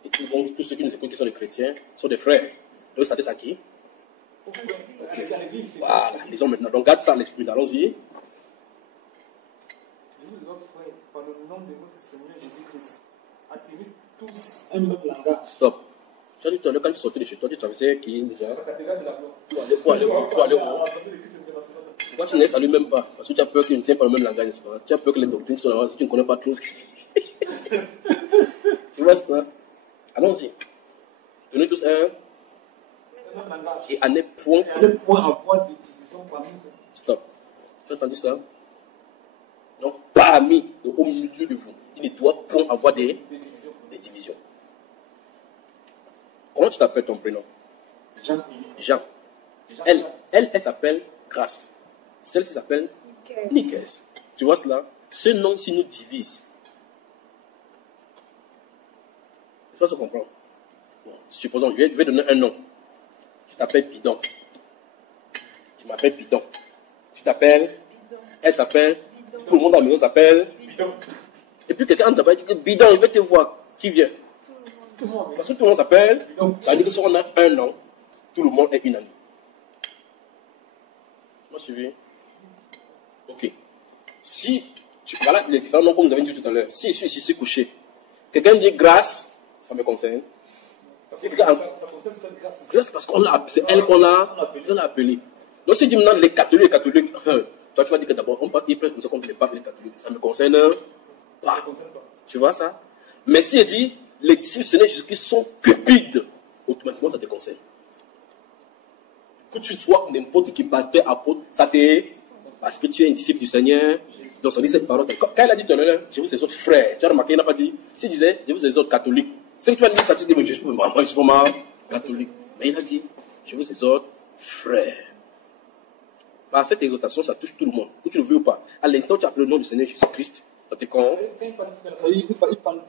Et donc, tous ceux qui nous écoutent, qui sont des chrétiens, sont des frères. Donc, il s'adresse à qui? à l'église. Voilà, lisons maintenant. Donc, garde ça à l'esprit. Allons-y. Je vous exhorte, frère, par le nom de notre Seigneur Jésus-Christ, à tenir tous un même langage. Stop. Tu as dit tout à l'heure, quand tu sortais de chez toi, tu traversais qui déjà? La cathédrale de la gloire. Pour aller où? Pourquoi tu ne laisses à lui même pas? Parce que tu as peur qu'il ne tienne pas le même langage, n'est-ce pas? Tu as peur que les doctrines soient là, si tu ne connais pas tout. Tu vois ça? Allons-y. Tenez tous un. Un même langage. Et à ne point. Et à ne point avoir de division parmi vous. Stop. Tu as entendu ça? Donc, parmi, donc, au milieu de vous, il ne doit point avoir des divisions. Comment tu t'appelles ton prénom? Jean. Jean. Elle s'appelle Grâce. Celle-ci s'appelle Nicaise. Tu vois cela? Ce nom-ci nous divise. C'est pas ce qu'on comprend. Bon, supposons, je vais donner un nom. Tu t'appelles Bidon. Tu m'appelles Bidon. Tu t'appelles? Elle s'appelle? Tout le monde à la maison s'appelle? Bidon. Et puis quelqu'un entre dit que Bidon, il veut te voir. Qui vient? Tout le monde. Parce que tout le monde s'appelle Bidon. Ça veut dire que si on a un nom, tout le monde est unanime. Vous m'avez suivi? Ok. Si, voilà les différents noms comme nous avons dit tout à l'heure. Si je suis ici couché, quelqu'un dit grâce, ça me concerne. Ça concerne cette grâce. Grâce parce qu'on l'a, c'est elle qu'on a appelée. Donc si tu me demandes les catholiques, toi tu vas dire que d'abord on parle comme ça contre les papes et les catholiques. Ça me concerne pas. Ça concerne pas. Tu vois ça? Mais si elle dit les disciples du Seigneur Jésus-Christ sont cupides, automatiquement ça te concerne. Que tu sois n'importe qui, pasteur, apôtre, ça te. Parce que tu es un disciple du Seigneur. Donc ça dit cette parole. Quand elle a dit tout à l'heure, je vous exhorte frères. Tu as remarqué, il n'a pas dit. S'il disait, je vous exhorte catholique. C'est que tu as dit ça, tu dis, mais je suis pas catholique. Mais il a dit, je vous exhorte frères. Par cette exhortation, ça touche tout le monde. Que tu le veux ou pas. À l'instant, tu appelles le nom du Seigneur Jésus-Christ. Ça te con. Quand il parle de frère, il parle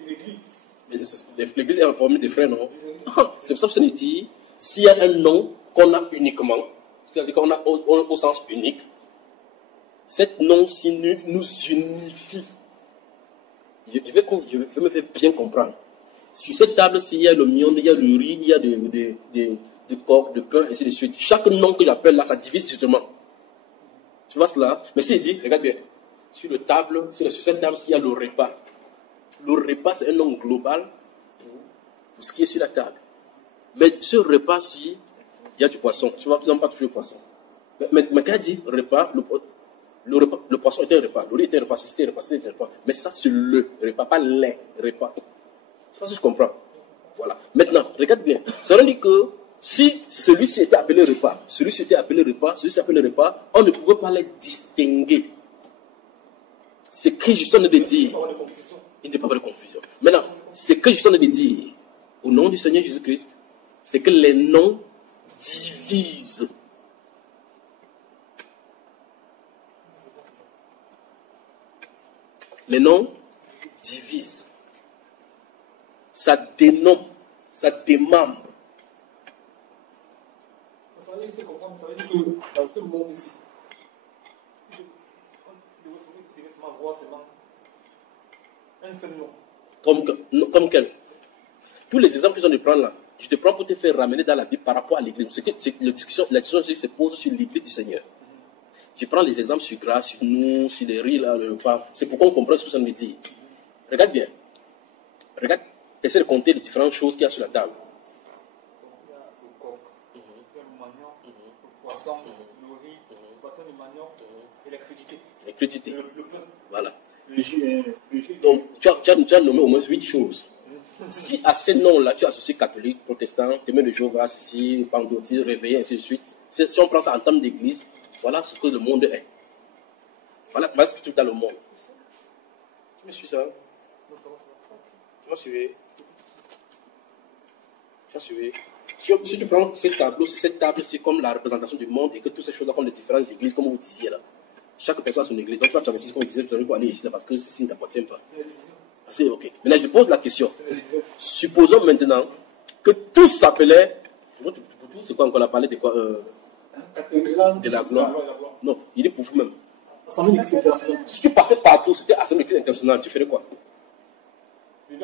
de l'église. Mais l'église est formée des frères, non? C'est pour ça que je te dis, s'il y a un nom qu'on a uniquement, c'est-à-dire qu'on a au sens unique, cet nom-ci nous unifie. Je vais me faire bien comprendre. Sur cette table-ci, il y a le mion, il y a le riz, il y a de coq, de pain, et ainsi de suite. Chaque nom que j'appelle là, ça divise justement. Tu vois cela? Mais s'il dit, regarde bien, sur cette table, il y a le repas. Le repas, c'est un nom global pour ce qui est sur la table. Mais ce repas-ci, il y a du poisson. Tu ne vas pas toucher le poisson. Mais quand il dit repas, le poisson était un repas. Le riz était un repas, c'était un repas, c'était un repas. Mais ça, c'est le repas, pas les repas. C'est ça que je comprends. Voilà. Maintenant, regarde bien. Ça veut dire que si celui-ci était appelé repas, celui-ci était appelé repas, celui-ci était appelé repas, on ne pouvait pas les distinguer. C'est que je suis en train de dire. Il n'y a pas de confusion. Maintenant, ce que je suis en train de dire, au nom du Seigneur Jésus-Christ, c'est que les noms divisent. Les noms divisent. Ça dénombre, ça démembre. Ça veut dire que dans ce monde ici, il devait seulement voir seulement un seul nom. Comme quel? Tous les exemples que je viens de prendre là, je te prends pour te faire ramener dans la Bible par rapport à l'église. La discussion se pose sur l'église du Seigneur. Je prends les exemples sur grâce, sur nous, sur les riz, là, le repas. C'est pour qu'on comprenne ce que ça me dit. Regarde bien. Regarde, essaie de compter les différentes choses qu'il y a sur la table. Il y a le coq, il y a le manioc, le poisson, le riz, le bâton de manioc et la crudité. Les crudités. Le pain. Voilà. Le jus. Donc, tu as nommé au moins 8 choses. Si à ces noms-là, tu associes catholique, protestant, témoin de Jéhovah, ici, pentecôtiste, réveillé, ainsi de suite, si on prend ça en termes d'église, voilà ce que le monde est. Voilà ce que tu as dans le monde. Tu me suis ça? Tu m'as suivi? Tu as suivi? Si tu prends cette table, c'est comme la représentation du monde et que toutes ces choses-là, comme les différentes églises, comme vous disiez là. Chaque personne a son église. Donc tu vas traverser, comme vous disiez, tu vas aller ici là, parce que ceci ne t'appartient pas. Ok. Maintenant, je pose la question. Supposons maintenant que tout s'appelait... C'est quoi encore? On a parlé de quoi? De la gloire. Non, il est pour vous-même. Si tu passais partout, c'était Assemblée d'église internationale, tu ferais quoi? Donc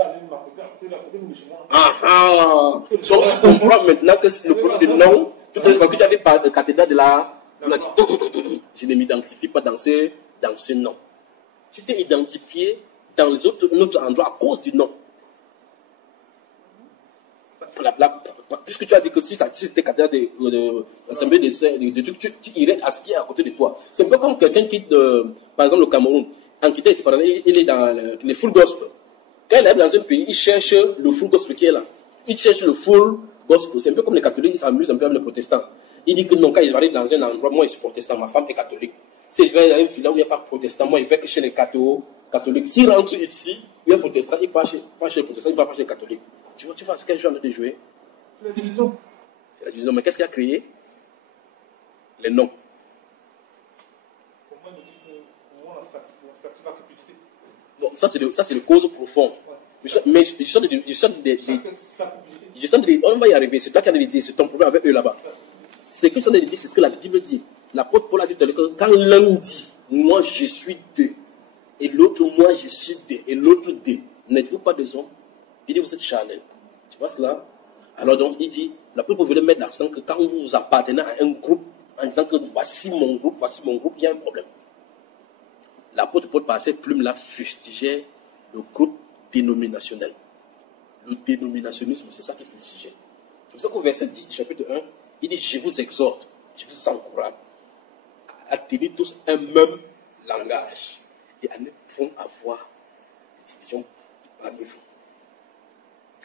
tu comprends maintenant que le problème du nom, tout à l'heure que tu avais parlé de cathédrale de la... Je ne m'identifie pas dans ce nom. Tu t'es identifié dans les autres endroits à cause du nom. Puisque tu as dit que si c'était cathédrale de l'Assemblée des trucs, tu irais à ce qui est à côté de toi. C'est un peu comme quelqu'un qui quitte, par exemple, le Cameroun. En quittant ici, par exemple, il est dans les full gospel. Quand il est dans un pays, il cherche le full gospel qui est là. Il cherche le full gospel. C'est un peu comme les catholiques, ils s'amusent un peu avec les protestants. Il dit que non, quand ils arrivent dans un endroit, moi je suis protestant, ma femme est catholique. Si je vais dans une ville où il n'y a pas de protestant, moi je vais que chez les catholiques. S'il rentre ici, il y a un protestant, il ne va pas chez les protestants, il ne va pas chez les catholiques. Tu vois ce quel genre de jouer? C'est la division. C'est la division. Mais qu'est-ce qui a créé? Les noms. Comment on dit que on a statut la cupidité? Bon, ça c'est le cause profonde. Mais on va y arriver, c'est toi qui as dit, c'est ton problème avec eux là-bas. C'est que ça dit, c'est ce que la Bible dit. L'apôtre Paul a dit que quand l'un dit, moi je suis deux, et l'autre, moi je suis deux, et l'autre deux, n'êtes-vous pas des hommes? Il dit, vous êtes charnel. Tu vois cela? Alors donc, il dit, l'apôtre voulait mettre l'accent que quand vous appartenez à un groupe, en disant que voici mon groupe, il y a un problème. L'apôtre Paul, par cette plume-là, fustigeait le groupe dénominationnel. Le dénominationnisme, c'est ça qui fustigeait. C'est pour ça qu'au verset 10 du chapitre 1, il dit, je vous exhorte, je vous encourage à tenir tous un même langage et à ne point avoir des divisions parmi vous.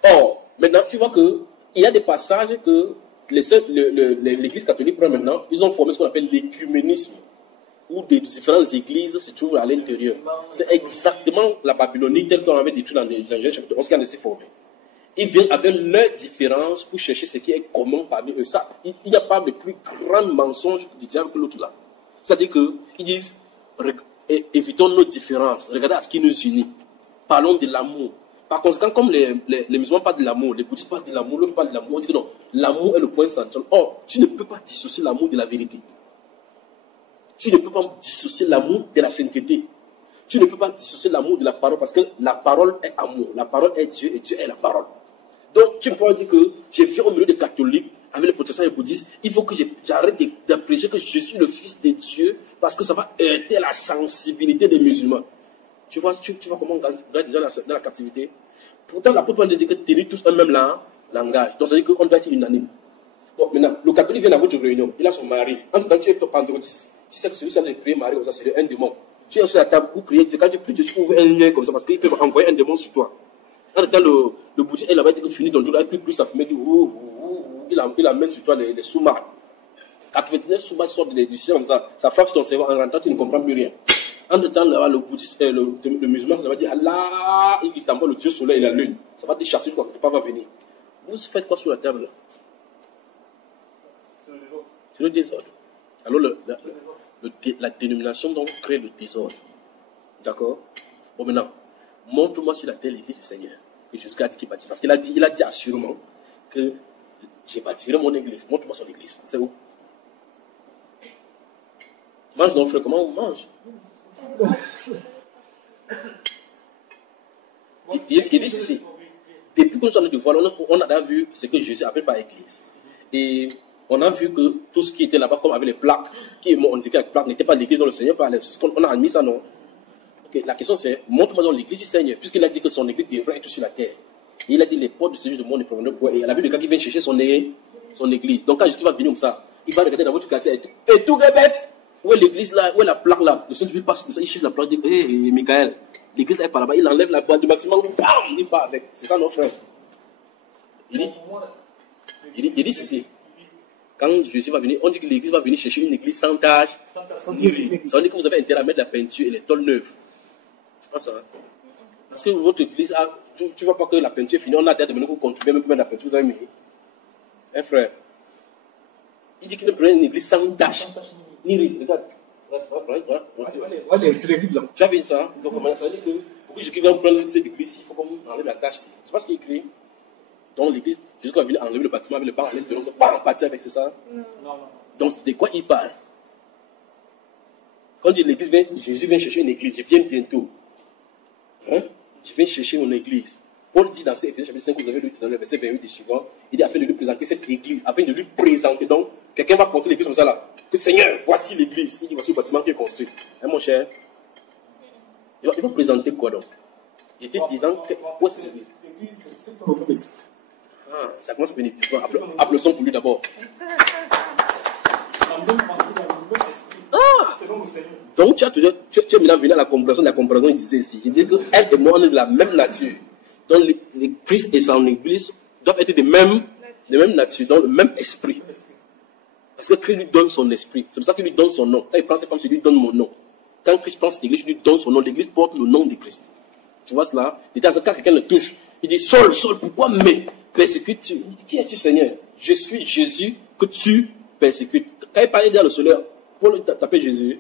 Or, maintenant, tu vois qu'il y a des passages que l'Église catholique prend maintenant, ils ont formé ce qu'on appelle l'écuménisme, où des différentes églises se trouvent à l'intérieur. C'est exactement la Babylonie telle qu'on avait détruite dans Genèse chapitre 11 qui en s'est formée. Ils viennent avec leurs différences pour chercher ce qui est commun parmi eux. Ça, il n'y a pas de plus grand mensonge du diable que l'autre là. C'est-à-dire qu'ils disent, évitons nos différences, regardez à ce qui nous unit. Parlons de l'amour. Par conséquent, comme les musulmans parlent de l'amour, les bouddhistes parlent de l'amour, l'autre parle de l'amour, on dit que non, l'amour est le point central. Or, tu ne peux pas dissocier l'amour de la vérité. Tu ne peux pas dissocier l'amour de la sainteté. Tu ne peux pas dissocier l'amour de la parole parce que la parole est amour. La parole est Dieu et Dieu est la parole. Donc, tu ne peux pas dire que je viens au milieu des catholiques avec les protestants et les bouddhistes. Il faut que j'arrête de prêcher que je suis le fils de Dieu parce que ça va heurter la sensibilité des musulmans. Tu vois comment on gagne déjà dans la captivité. Pourtant, l'apôtre Paul dit que tenir tous un même langage. Donc, ça veut dire qu'on doit être unanime. Bon, maintenant, le catholique vient à votre réunion. Il a son mari. Entre temps, tu es pentecôtiste. Tu sais que celui qui a prié Marie comme ça, c'est un démon. Tu es sur la table pour prier. Quand tu pries, tu ouvres un lien comme ça parce qu'il peut envoyer un démon sur toi. Entre temps, le bouddhiste, il a dit que fini dans le jour, il plus sa fumée, il amène sur toi les sous-marques. 99 sous-marques sortent du ciel comme ça. Ça frappe ton cerveau. En rentrant, tu ne comprends plus rien. Entre temps, le bouddhiste, le musulman, ça va dire Allah, il t'envoie le Dieu soleil et la lune. Ça va te chasser quand ça ne va pas venir. Vous faites quoi sur la table là? C'est le désordre. Alors, la dénomination donc crée le désordre. D'accord? Bon, maintenant, montre-moi sur la terre l'église du Seigneur. Que Jésus a dit qu'il bâtit. Parce qu'il a dit assurément que j'ai bâtirai mon église. Montre-moi son église. C'est où? Mange donc, frère, comment on mange? Il dit ceci. Depuis que nous sommes de voir, on a vu ce que Jésus appelle par église. Et on a vu que tout ce qui était là-bas, comme avec les plaques, on disait que les plaques n'étaient pas l'église dont le Seigneur parlait. On a admis ça, non? Okay, la question c'est, montre-moi dans l'église du Seigneur, puisqu'il a dit que son église devrait être sur la terre. Et il a dit les portes du Seigneur du monde ne proviennent point. Et il y a la Bible de quelqu'un qui vient chercher son église. Donc quand Jésus va venir comme ça, il va regarder dans votre quartier et tout Québec, où est l'église là, où est la plaque là? Le Saint-Esprit passe comme ça, il cherche la plaque, il dit, hé, Michael, l'église là est par là-bas, il enlève la plaque du bâtiment, bam, il part avec. C'est ça, nos frères. Il dit ceci. Quand Jésus va venir, on dit que l'église va venir chercher une église sans tache. Ça veut dire que vous avez intérêt à mettre la peinture et les tôles neuves. C'est pas ça. Hein? Parce que votre église, tu ne vois pas que la peinture est finie, on a intérêt de venir vous contribuer même pour mettre la peinture, vous avez mis. Un frère. Il dit qu'il ne prenait une église sans tache. Ni rire. Regarde. Voilà. Tu as vu ça? Donc, ça veut dire que Pour Jésus va prendre cette église, il faut qu'on enlève la tâche ici. C'est pas ce qu'il écrit. Dans l'église, Jésus va venir enlever le bâtiment avec le pain, enlever le terrain, pas partir avec, c'est ça? Non. Donc, de quoi il parle? Quand il dit l'église vient, Jésus vient chercher une église, je viens bientôt. Hein? Je viens chercher mon église. Paul dit dans Éphésiens chapitre 5, vous avez lu dans le verset 28 et suivant, il dit afin de lui présenter cette église, afin de lui présenter. Donc, quelqu'un va porter l'église comme ça là. Que Seigneur, voici l'église. Il dit voici le bâtiment qui est construit. Hein, mon cher? Il va présenter quoi donc? Il était disant que. Où est-ce l'église? L'église, c'est ce qu'on appelle. Ah, ça commence à venir. Applaudissons pour lui d'abord. Selon le Seigneur. Donc, tu es maintenant venu à la comparaison, il disait ici. Il dit que elle et moi, on est de la même nature. Donc, les Christ et son église doivent être de même nature, dans le même esprit. Parce que Christ lui donne son esprit. C'est pour ça qu'il lui donne son nom. Quand il prend ses femmes, il lui donne mon nom. Quand Christ prend cette église, il lui donne son nom. L'église porte le nom de Christ. Tu vois cela? Quand quelqu'un le touche, il dit Saul, pourquoi me persécutes-tu? Qui es-tu, Seigneur? Je suis Jésus que tu persécutes. Quand il parlait dans le Seigneur, Paul t'appelle Jésus.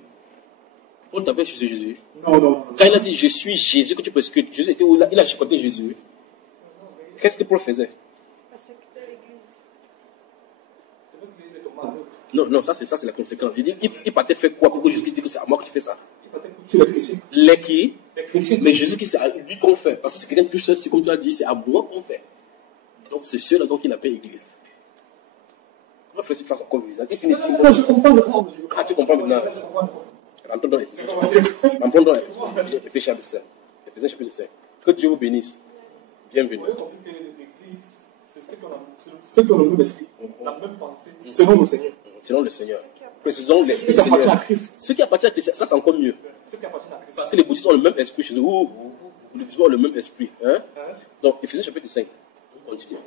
Paul t'appelle Jésus. Non. Quand il a dit je suis Jésus que tu persécutes, Jésus était où? Il a chicoté Jésus. Qu'est-ce que Paul faisait? Non, ça c'est la conséquence. Il dit, il partait faire quoi pour que Jésus dise que c'est à moi que tu fais ça? Les qui? Mais Jésus qui c'est à lui qu'on fait. Parce que si quelqu'un touche ça, c'est comme tu as dit, c'est à moi qu'on fait. Donc c'est ceux-là qu'il appelle Église. On va faire cette face encore visuelle. Définitivement. Je comprends le temps. Ah, tu comprends maintenant? Rentrons dans Éphésiens chapitre 5. Éphésiens chapitre 5. Que Dieu vous bénisse. Bienvenue. Vous avez compris que l'église, c'est ceux qui ont le même esprit, la même pensée, selon le Seigneur. Selon le Seigneur. Précisons l'esprit Ceux qui appartiennent Seigneur. à Christ. Ceux qui appartiennent à Christ, ça c'est encore mieux. Ceux qui appartiennent à Christ. Parce que les bouddhistes ont le même esprit chez eux. Les bouddhistes ont le même esprit. Hein? Donc, Éphésiens chapitre 5. On continue.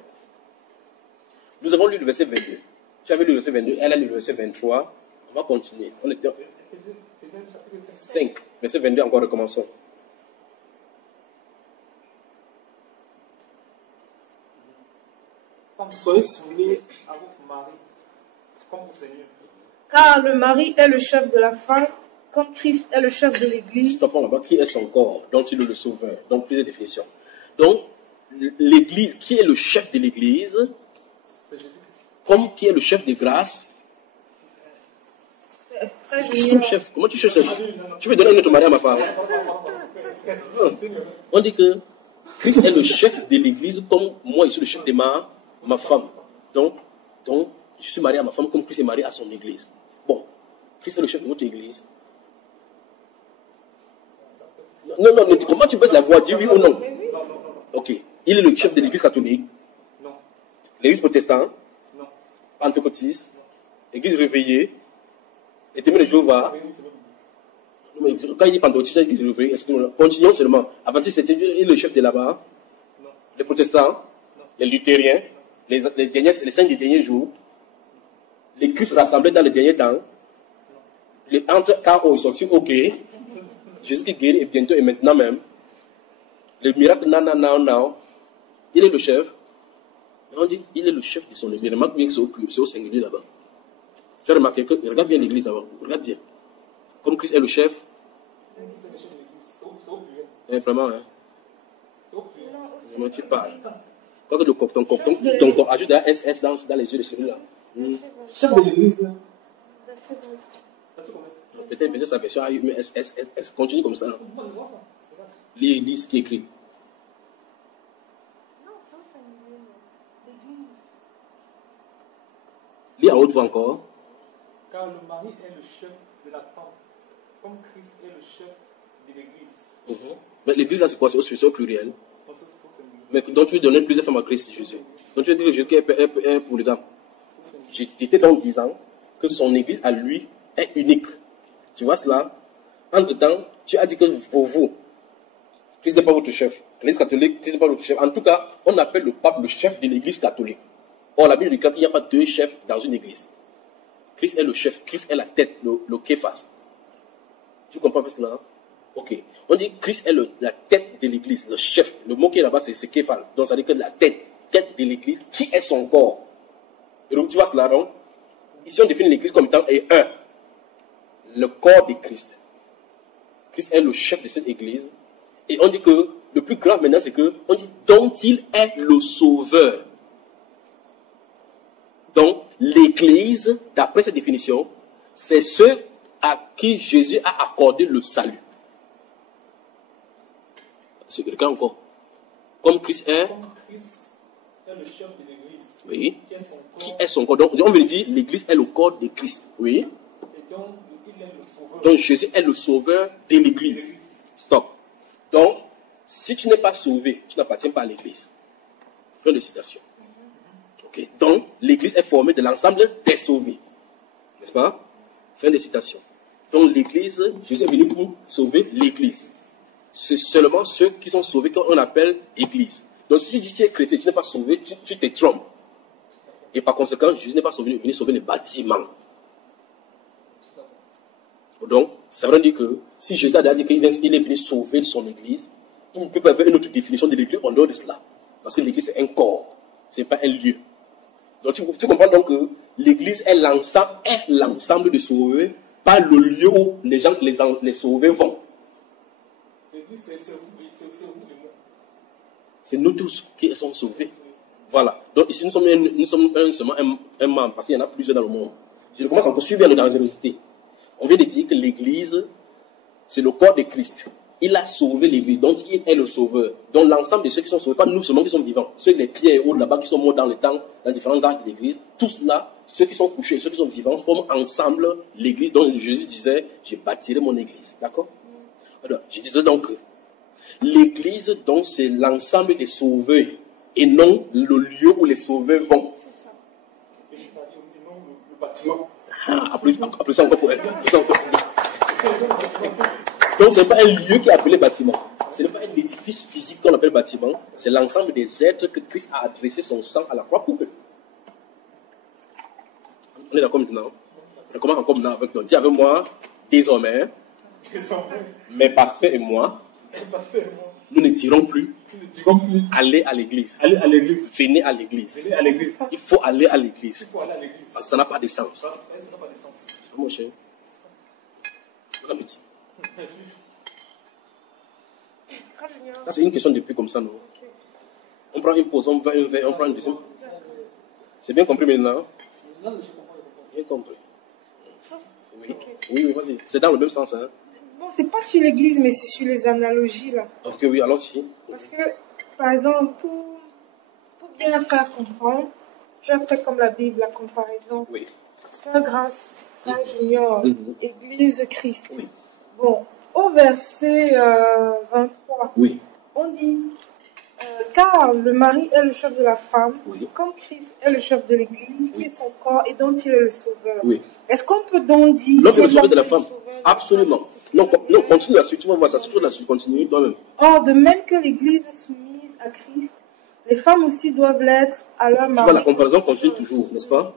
Nous avons lu le verset 22. Tu avais lu le verset 22, elle a lu le verset 23. On va continuer. On était Éphésiens chapitre 5. Verset 22, encore recommençons. Femmes, soyez soumis à votre mari comme au Seigneur. Car le mari est le chef de la femme, comme Christ est le chef de l'Église. Stoppons là-bas. Qui est son corps, dont il est le sauveur? Donc, plusieurs définitions. Donc, l'Église, qui est le chef de l'Église, C'est Jésus-Christ. comme qui est le chef de grâce, son chef. Comment tu cherches? Tu veux donner un autre mari à ma femme? On dit que Christ est le chef de l'Église, comme moi, je suis le chef de ma femme. Donc, je suis marié à ma femme comme Christ est marié à son Église. Bon, Christ est le chef de votre Église. Non, comment tu baisses la voix? Dis oui ou non? Ok. Il est le chef de l'Église catholique, Non. l'Église protestante, Non. pentecôtiste, l'Église réveillée, les témoins de Jéhovah. Quand il dit pentecôtiste, il dit réveillé. Continuons seulement. Avant, c'était il est le chef de là-bas. Non. Les protestants, les luthériens, les saints des derniers jours, les Christ rassemblés dans les derniers temps, les entre KO ils sont ok, Jésus qui guérit et bientôt et maintenant même, les miracles now, il est le chef. On dit, il est le chef de son église. Remarque bien que c'est au singulier là-bas. Tu as remarqué que, regarde bien l'église là-bas, regarde bien. Comme Christ est le chef. C'est le chef de l'église. C'est au pluriel. Vraiment, hein. C'est au pluriel. Comment tu parles? Quand ton corps ajoute un SS dans les yeux de celui-là. Chef de l'église, là. C'est combien? Peut-être sa version a eu mais SS. Continue comme ça. Moi, je vois ça. Regarde. Lis ce qui est écrit. Lis à haute voix encore. Car le mari est le chef de la femme, comme Christ est le chef de l'église. Mais l'église là c'est quoi? C'est au pluriel. Donc, ça, c'est mieux. Mais donc tu veux donner plusieurs femmes à Christ Jésus. Donc tu veux dire que Jésus est pour les dames. J'étais donc disant que son église à lui est unique. Tu vois cela? Entre-temps, tu as dit que pour vous, Christ n'est pas votre chef. L'église catholique, Christ n'est pas votre chef. En tout cas, on appelle le pape le chef de l'église catholique. Or, la Bible dit qu'il n'y a pas deux chefs dans une église. Christ est le chef, Christ est la tête, le képhas. Tu comprends pas cela? Ok. On dit Christ est la tête de l'église, le chef. Le mot qui est là-bas, c'est képhas. Donc, ça veut dire que la tête de l'église, qui est son corps. Et donc, tu vois cela, donc? Ici, on définit l'église comme étant un. Le corps de Christ. Christ est le chef de cette église. Et on dit que le plus grave maintenant, c'est que on dit dont il est le sauveur. Donc, l'Église, d'après cette définition, c'est ceux à qui Jésus a accordé le salut. C'est quelqu'un encore. Comme Christ est. Comme Christ est le chef de l'Église. Oui. Qui est son corps. Qui est son corps. Donc, on veut dire l'Église est le corps de Christ. Oui. Et donc, il est le sauveur. Donc, Jésus est le sauveur de l'Église. Stop. Donc, si tu n'es pas sauvé, tu n'appartiens pas à l'Église. Fin de citation. Okay. Donc, l'Église est formée de l'ensemble des sauvés. N'est-ce pas? Fin de citation. Donc, l'Église, Jésus est venu pour sauver l'Église. C'est seulement ceux qui sont sauvés qu'on appelle Église. Donc, si tu dis que tu es chrétien, tu n'es pas sauvé, tu te trompes. Et par conséquent, Jésus n'est pas sauvé, venu sauver les bâtiments. Donc, ça veut dire que si Jésus a dit qu'il est venu sauver son Église, il ne peut pas avoir une autre définition de l'Église en dehors de cela. Parce que l'Église, c'est un corps, ce n'est pas un lieu. Donc, tu comprends donc que l'Église est l'ensemble de sauvés, pas le lieu où les sauvés vont. L'Église, c'est vous et moi. C'est nous tous qui sommes sauvés. Voilà. Donc ici, nous sommes seulement un membre, parce qu'il y en a plusieurs dans le monde. Je commence encore à subir la dangerosité. On vient de dire que l'Église, c'est le corps de Christ. Il a sauvé l'Église, donc il est le sauveur. Donc l'ensemble de ceux qui sont sauvés, pas nous seulement qui sommes vivants, ceux les pierres et autres là-bas qui sont morts dans le temps, dans différents arcs de l'Église, tous là, ceux qui sont couchés et ceux qui sont vivants, forment ensemble l'Église dont Jésus disait, je bâtirai mon Église. D'accord? Alors, je disais donc que l'Église, donc, c'est l'ensemble des sauveurs et non le lieu où les sauveurs vont. C'est ça. Et non le bâtiment. Appelez ça encore pour elle. Donc, ce n'est pas un lieu qui est appelé bâtiment. Ce n'est pas un édifice physique qu'on appelle bâtiment. C'est l'ensemble des êtres que Christ a adressé son sang à la croix pour eux. On est d'accord maintenant? On commence encore maintenant avec nous. Dis avec moi, désormais, mes pasteurs et moi, nous ne dirons plus aller à l'église. Allez à l'église. Venez à l'église. Venez à l'église. Il faut aller à l'église. Il faut aller à l'église. Parce que ça n'a pas de sens. Ça n'a pas de sens. C'est pas mon cher. Bon appétit. Merci. Ça, c'est une question de plus comme ça, non? On prend une pause, on va un verre, on prend une deuxième. C'est bien compris maintenant? Bien compris. Oui, oui, vas-y. C'est dans le même sens, hein? Bon, c'est pas sur l'église, mais c'est sur les analogies, là. Ok, oui, allons-y. Parce que, par exemple, pour bien faire comprendre, je fais comme la Bible, la comparaison. Oui. Sœur Grâce, Frère Junior, Église Christ. Oui. Bon, au verset 23, Oui. on dit, car le mari est le chef de la femme, Oui. comme Christ est le chef de l'Église, qui est son corps et dont il est le sauveur. Oui. Est-ce qu'on peut donc dire... L'homme est le que sauveur de la l'homme est femme. le sauveur de la Absolument. femme? Non, continue la suite. Tu vas voir ça. C'est toujours la suite. Continue toi-même. Or, de même que l'Église est soumise à Christ, les femmes aussi doivent l'être à leur Tu mari. vois, la comparaison continue toujours, n'est-ce pas?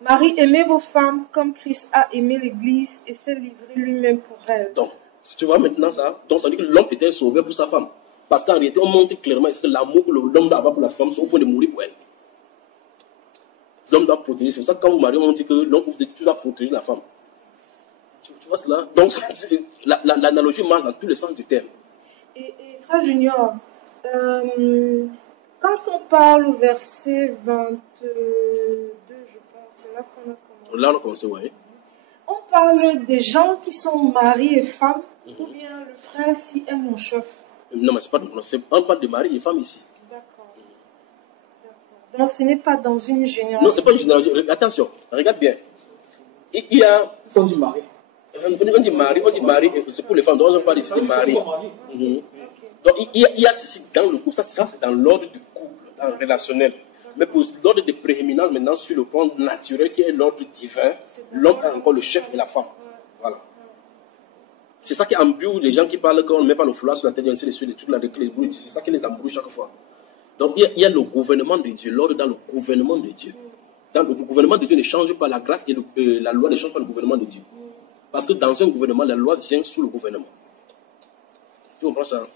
Marie, aimez vos femmes comme Christ a aimé l'Église et s'est livré lui-même pour elle. Donc, si tu vois maintenant ça, donc ça veut dire que l'homme était un sauveur pour sa femme. Parce qu'en réalité, on montre clairement est-ce que l'amour que l'homme doit avoir pour la femme, c'est au point de mourir pour elle. L'homme doit protéger. C'est pour ça que quand vous mariez, on dit que l'homme, tu dois protéger la femme. Tu vois cela? Donc, l'analogie marche dans tous les sens du terme. Et Frère Junior, quand on parle au verset 22, je pense, c'est là qu'on a commencé. Là, on a commencé, oui. On parle des gens qui sont maris et femmes, ou bien le frère si aime mon chef. Non, mais c'est pas, on parle de mari et femme ici. D'accord. Donc ce n'est pas dans une génération. Non, c'est pas une génération. Attention, regarde bien. Il y a. Ils sont du mari. On dit mari, c'est pour les femmes. Donc on parle ici de mari. Donc il y a ceci dans le couple, ça c'est dans l'ordre du couple, dans le relationnel. Mais pour l'ordre de prééminence maintenant sur le plan naturel qui est l'ordre divin, l'homme est encore le chef de la femme. Voilà. C'est ça qui embrouille les gens qui parlent qu'on ne met pas le foulard sur la tête, ainsi de suite, les trucs là, c'est ça qui les embrouille chaque fois. Donc il y a le gouvernement de Dieu, l'ordre dans le gouvernement de Dieu. Dans le gouvernement de Dieu ne change pas, la grâce et la loi ne changent pas le gouvernement de Dieu. Parce que dans un gouvernement, la loi vient sous le gouvernement. Tu comprends ça?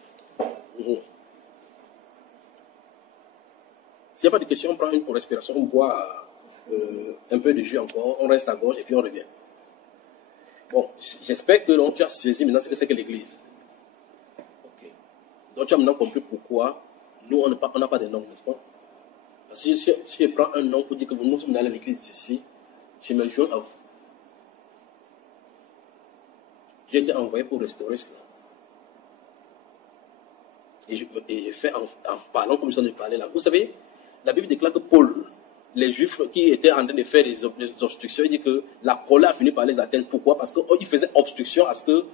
S'il n'y a pas de questions, on prend une pour respiration, on boit un peu de jus encore, on reste à gauche et puis on revient. Bon, j'espère que tu as saisi maintenant ce que c'est que l'église. Ok. Donc tu as maintenant compris pourquoi nous, on n'a pas de nom, n'est-ce pas? Parce que si je prends un nom pour dire que nous sommes allés à l'église ici, je me joins à vous. J'ai été envoyé pour restaurer cela. Et je fais en parlant comme je viens de parler là. Vous savez, la Bible déclare que Paul, les Juifs qui étaient en train de faire des obstructions, il dit que la colère a fini par les atteindre. Pourquoi? Parce qu'ils faisaient obstruction à ce que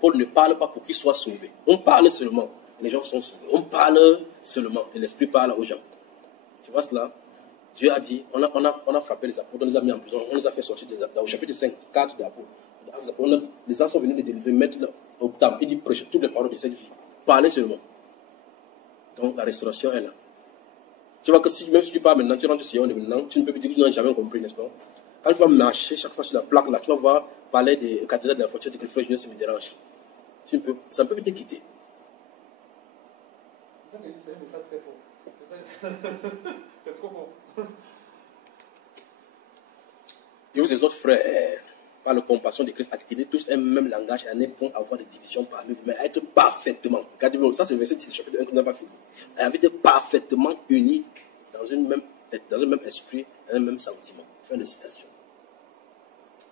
Paul ne parle pas pour qu'il soit sauvé. On parle seulement, les gens sont sauvés. On parle seulement et l'Esprit parle aux gens. Tu vois cela? Dieu a dit, on a frappé les apôtres, on les a mis en prison, on les a fait sortir au chapitre 5, 4 des apôtres. Les gens sont venus les délivrer, mettre au temple. Il dit, prêchez toutes les paroles de cette vie. Parler seulement. Donc la restauration est là. Tu vois que même si tu parles maintenant, tu rentres sur Sion maintenant, tu ne peux plus dire que tu n'as jamais compris, n'est-ce pas? Quand tu vas marcher chaque fois sur la plaque là, tu vas voir parler des cathédrales de la foi, tu dis que le frère Junior, ça me dérange. Ça ne peut plus te quitter. C'est ça que c'est un message très fort. C'est trop fort. Et vous, les autres frères, par la compassion de Christ, activez tous un même langage et n'allez point avoir de division parmi vous, mais être parfaitement. Regardez-vous, ça c'est le verset 10, chapitre 1 qu'on n'a pas fini. Être parfaitement unis dans un même esprit, un même sentiment. Fin de citation.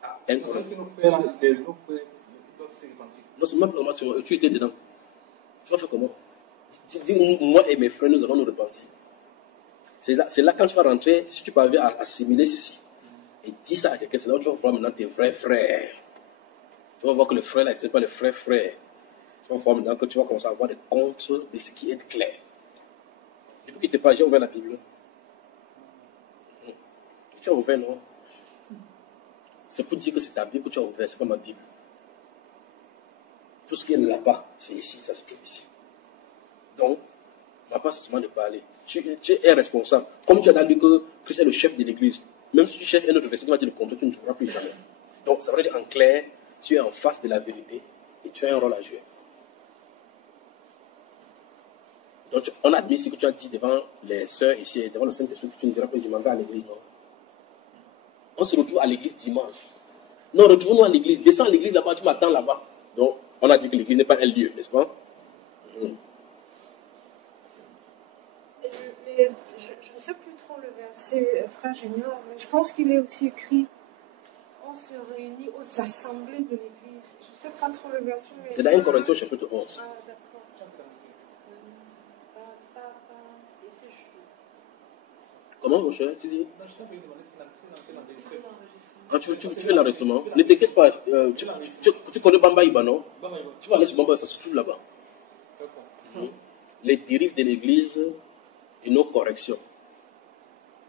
Ah, un C'est ce que nos frères doivent se repentir. Non, c'est même pas moi, tu étais dedans. Tu vas faire comment? Dis, moi et mes frères, nous allons nous repentir. C'est là quand tu vas rentrer, si tu parviens à assimiler ceci, et dis ça à quelqu'un, c'est là où tu vas voir maintenant tes vrais frères. Tu vas voir que le frère là, ce n'est pas le frère. Tu vas voir maintenant que tu vas commencer à avoir des comptes de ce qui est clair. Depuis que tu n'es pas, j'ai ouvert la Bible. Tu as ouvert, non? C'est pour dire que c'est ta Bible que tu as ouvert, ce n'est pas ma Bible. Tout ce qui est là-bas, c'est ici, ça se trouve ici. Donc, ma part, c'est seulement de parler. Tu es responsable. Comme tu as dit que Christ est le chef de l'église, même si tu cherches un autre verset qui va te le comprendre, tu ne trouveras plus jamais. Donc, ça veut dire en clair, tu es en face de la vérité et tu as un rôle à jouer. Donc, on admet ici que tu as dit devant les sœurs ici et devant le Saint-Esprit que tu ne diras pas que je m'en vais à l'église, non? On se retrouve à l'église dimanche. Non, retrouvons-nous à l'église. Descends à l'église là-bas, tu m'attends là-bas. Donc, on a dit que l'église n'est pas un lieu, n'est-ce pas? Mais je ne sais plus trop le verset, frère Junior, mais je pense qu'il est aussi écrit on se réunit aux assemblées de l'église. Je ne sais pas trop le verset. Mais c'est dans 1 Corinthiens chapitre 11. Ah, d'accord. Comment, mon cher? Tu dis? Ah, tu veux l'enregistrement? Ne t'inquiète pas. Tu connais Bamba Iba, non? Tu vas aller sur Bamba, ça se trouve là-bas. Les dérives de l'église et nos corrections.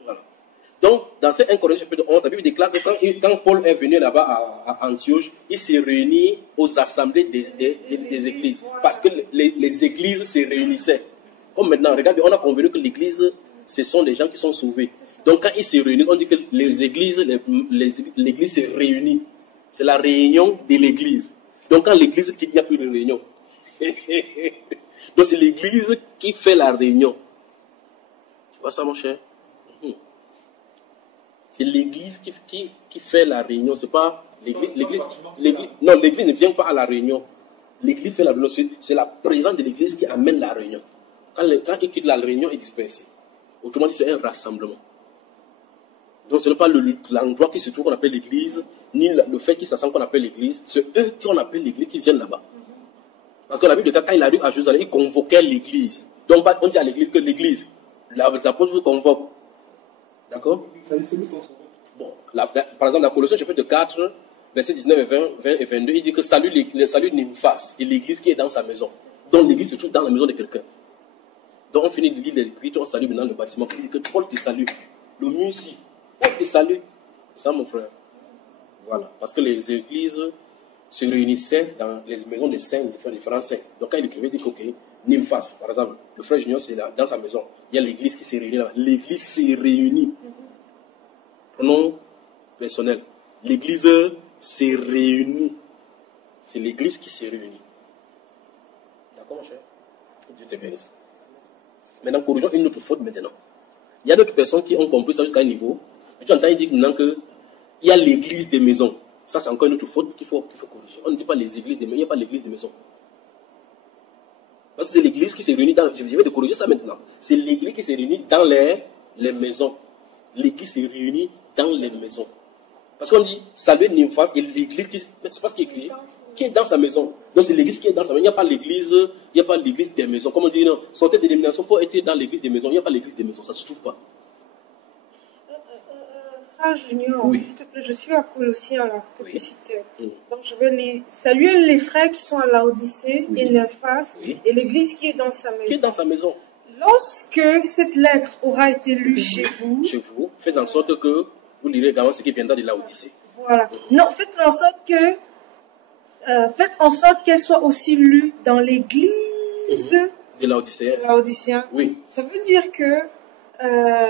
Voilà. Donc, dans ces 1 Corinthiens chapitre 11, la Bible déclare que quand Paul est venu là-bas à Antioche, il s'est réuni aux assemblées des églises. Parce que les églises se réunissaient. Comme maintenant, regardez, on a convenu que l'église, ce sont des gens qui sont sauvés. Donc, quand ils se réunissent, on dit que les églises, l'église se réunit. C'est la réunion de l'église. Donc, quand l'église quitte, il n'y a plus de réunion. Donc, c'est l'église qui fait la réunion. Tu vois ça, mon cher? C'est l'église qui fait la réunion. C'est pas l'église. Non, l'église ne vient pas à la réunion. L'église fait la réunion. C'est la présence de l'église qui amène la réunion. Quand il quitte la réunion, il est dispersé. Autrement dit, c'est un rassemblement. Donc, ce n'est pas l'endroit qui se trouve qu'on appelle l'église, ni le fait qu'ils s'assemblent qu'on appelle l'église. C'est eux qu'on appelle l'église qui viennent là-bas. Parce que la Bible, quand il arrive à Jérusalem, il convoquait l'église. Donc, on dit à l'église que l'église, les apôtres vous convoquent. D'accord? Bon, par exemple, dans Colossiens chapitre 4, versets 19 et 22, il dit que salut Nymphas et l'église qui est dans sa maison. Donc, l'église se trouve dans la maison de quelqu'un. Donc, on finit de lire l'Écriture, on salue maintenant le bâtiment. Il dit que Paul te salue. Le mur ici, Paul te salue. C'est ça, mon frère. Voilà. Parce que les églises se réunissaient dans les maisons des saints, différents saints. Donc, quand il écrivait, il dit que, ok, Nymphas, par exemple, le frère Junior, c'est là, dans sa maison. Il y a l'église qui s'est réunie là-bas. L'église s'est réunie. Pronom personnel. L'église s'est réunie. C'est l'église qui s'est réunie. D'accord, mon cher? Dieu te bénisse. Maintenant, corrigeons une autre faute maintenant. Il y a d'autres personnes qui ont compris ça jusqu'à un niveau. Mais tu entends, il dit maintenant qu'il y a l'église des maisons. Ça, c'est encore une autre faute qu'il faut corriger. On ne dit pas les églises des maisons. Il n'y a pas l'église des maisons. parce que c'est l'église qui s'est réunie dans... Je vais te corriger ça maintenant. C'est l'église qui s'est réunie dans les maisons. L'église s'est réunie dans les maisons. Parce qu'on dit, saluer Nymphas et l'église qui... C'est pas ce qui est écrit. Qui est dans sa maison. Donc c'est l'église qui est dans sa maison. Il n'y a pas l'église des maisons. Comme on dit, non, sortez des dénominations pour être dans l'église des maisons. Il n'y a pas l'église des maisons. Ça ne se trouve pas. Frère Junior, Oui. s'il te plaît, je suis à Colossiens là, que Oui. tu citais. Donc je vais saluer les frères qui sont à Laodicée Oui. et Nymphas Oui. et l'église qui est dans sa maison. Qui est dans sa maison. Lorsque cette lettre aura été lue chez vous, Faites en sorte que vous lirez également ce qui viendra de l'Odyssée. voilà. Non, faites en sorte qu'elle soit aussi lue dans l'église De l'Odyssée. laodicéen. Oui. Ça veut dire que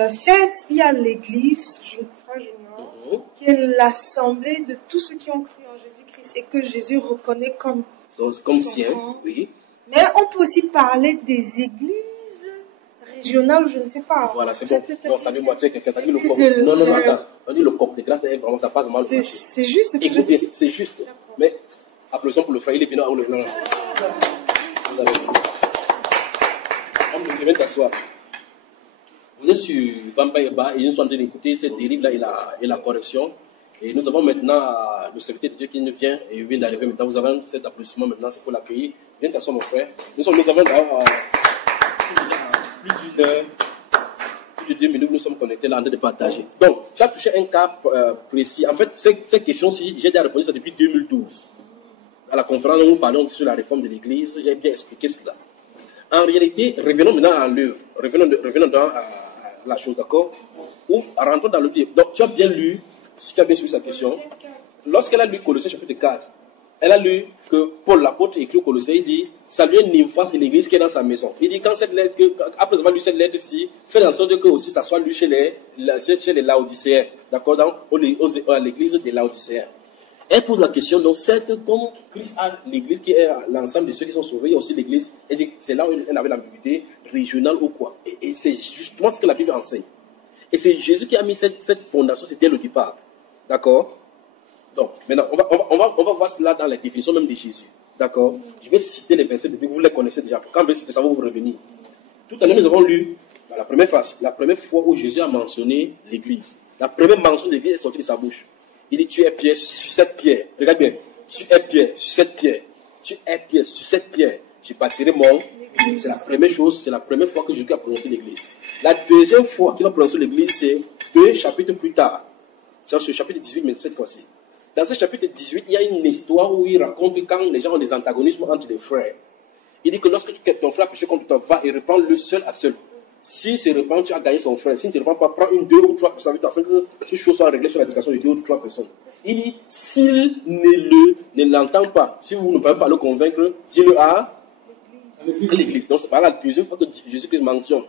certes, il y a l'église, frère Junior, qui est l'assemblée de tous ceux qui ont cru en Jésus-Christ et que Jésus reconnaît comme Comme son sien. corps. Oui. Mais on peut aussi parler des églises régionales, je ne sais pas. Voilà, c'est bon. Non, ça dit moi, tu es quelqu'un. Ça dit le Église corps. de- Non, attends. Ça dit le corps de grâce, vraiment, ça passe mal. C'est juste ce que je Écoutez, dis. c'est juste. Mais applaudissons pour le frère, il est bien. Non. Je viens t'asseoir. Vous êtes sur Bamba Eba et nous sommes en train d'écouter cette dérive-là et la correction. Et nous avons maintenant le serviteur de Dieu qui nous vient et il vient d'arriver maintenant. Vous avez cet applaudissement maintenant, c'est pour l'accueillir. Viens t'asseoir, mon frère. Nous avons plus de 2 minutes, nous sommes connectés là en train de partager. Donc, tu as touché un cas précis. En fait, cette question-ci, j'ai déjà répondu ça depuis 2012. À la conférence où nous parlons sur la réforme de l'Église, j'ai bien expliqué cela. En réalité, revenons maintenant à l'œuvre. Revenons dans la chose, d'accord? Ou rentrons dans le livre. Donc, tu as bien lu, si tu as bien suivi sa question. Lorsqu'elle a lu Colossiens chapitre 4, elle a lu que Paul l'apôtre écrit au Colossiens, il dit, saluez Nymphas de l'église qui est dans sa maison. Il dit, après avoir lu cette lettre-ci, faites en sorte que aussi ça soit lu chez les Laodicéens, d'accord, à l'église des Laodicéens. Elle pose la question, donc certes, comme Christ a l'église qui est l'ensemble de ceux qui sont sauvés, il y a aussi l'église, c'est là où elle avait l'ambiguïté régionale ou quoi. Et c'est justement ce que la Bible enseigne. Et c'est Jésus qui a mis cette fondation, c'était le départ. D'accord? Donc, maintenant, on va voir cela dans la définition même de Jésus. D'accord? Je vais citer les versets bibliques, vous les connaissez déjà. Quand je vais citer ça, va vous revenir. Tout à l'heure, nous avons lu dans la première phrase, la première fois où Jésus a mentionné l'église. La première mention de l'église est sortie de sa bouche. Il dit, tu es pierre sur cette pierre. Regarde bien. Tu es pierre sur cette pierre. Tu es pierre sur cette pierre. Je bâtirai mon... C'est la première chose, c'est la première fois que Jésus a prononcé l'église. La deuxième fois qu'il a prononcé l'église, c'est 2 chapitres plus tard. C'est ce chapitre 18, mais cette fois-ci. Dans ce chapitre 18, il y a une histoire où il raconte quand les gens ont des antagonismes entre les frères. Il dit que lorsque ton frère a péché contre toi, va et reprends-le seul à seul. S'il se repent, tu as gagné son frère. S'il ne te repent pas, prends 2 ou 3 personnes afin que ces choses soient réglées sur l'éducation de 2 ou 3 personnes. Il dit, s'il ne l'entend pas, si vous ne pouvez pas le convaincre, dis-le à l'église. Donc c'est par la deuxième fois que Jésus-Christ mentionne.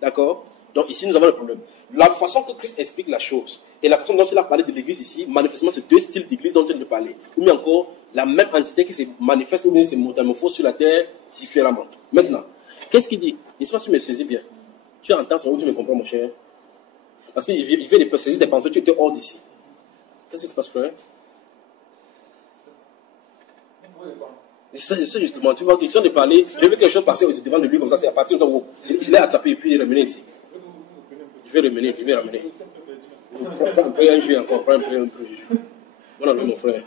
D'accord? Donc ici nous avons le problème. La façon que Christ explique la chose et la façon dont il a parlé de l'église ici, manifestement c'est 2 styles d'église dont il veut parler. Ou bien encore, la même entité qui se manifeste ou bien se métamorphose sur la terre différemment. Maintenant, qu'est-ce qu'il dit? Je ne sais pas si tu me saisis bien. Tu entends ça ou tu me comprends, mon cher? Parce qu'il fait saisir des pensées, tu étais hors d'ici. Qu'est-ce qui se passe, frère? Je sais justement, tu vois, question de parler, j'ai vu quelque chose passer devant de lui comme ça, c'est à partir de où je l'ai attrapé et puis il est ramené ici. Je vais ramener. Prends un peu un jeu encore, prends un peu. Bon, mon frère.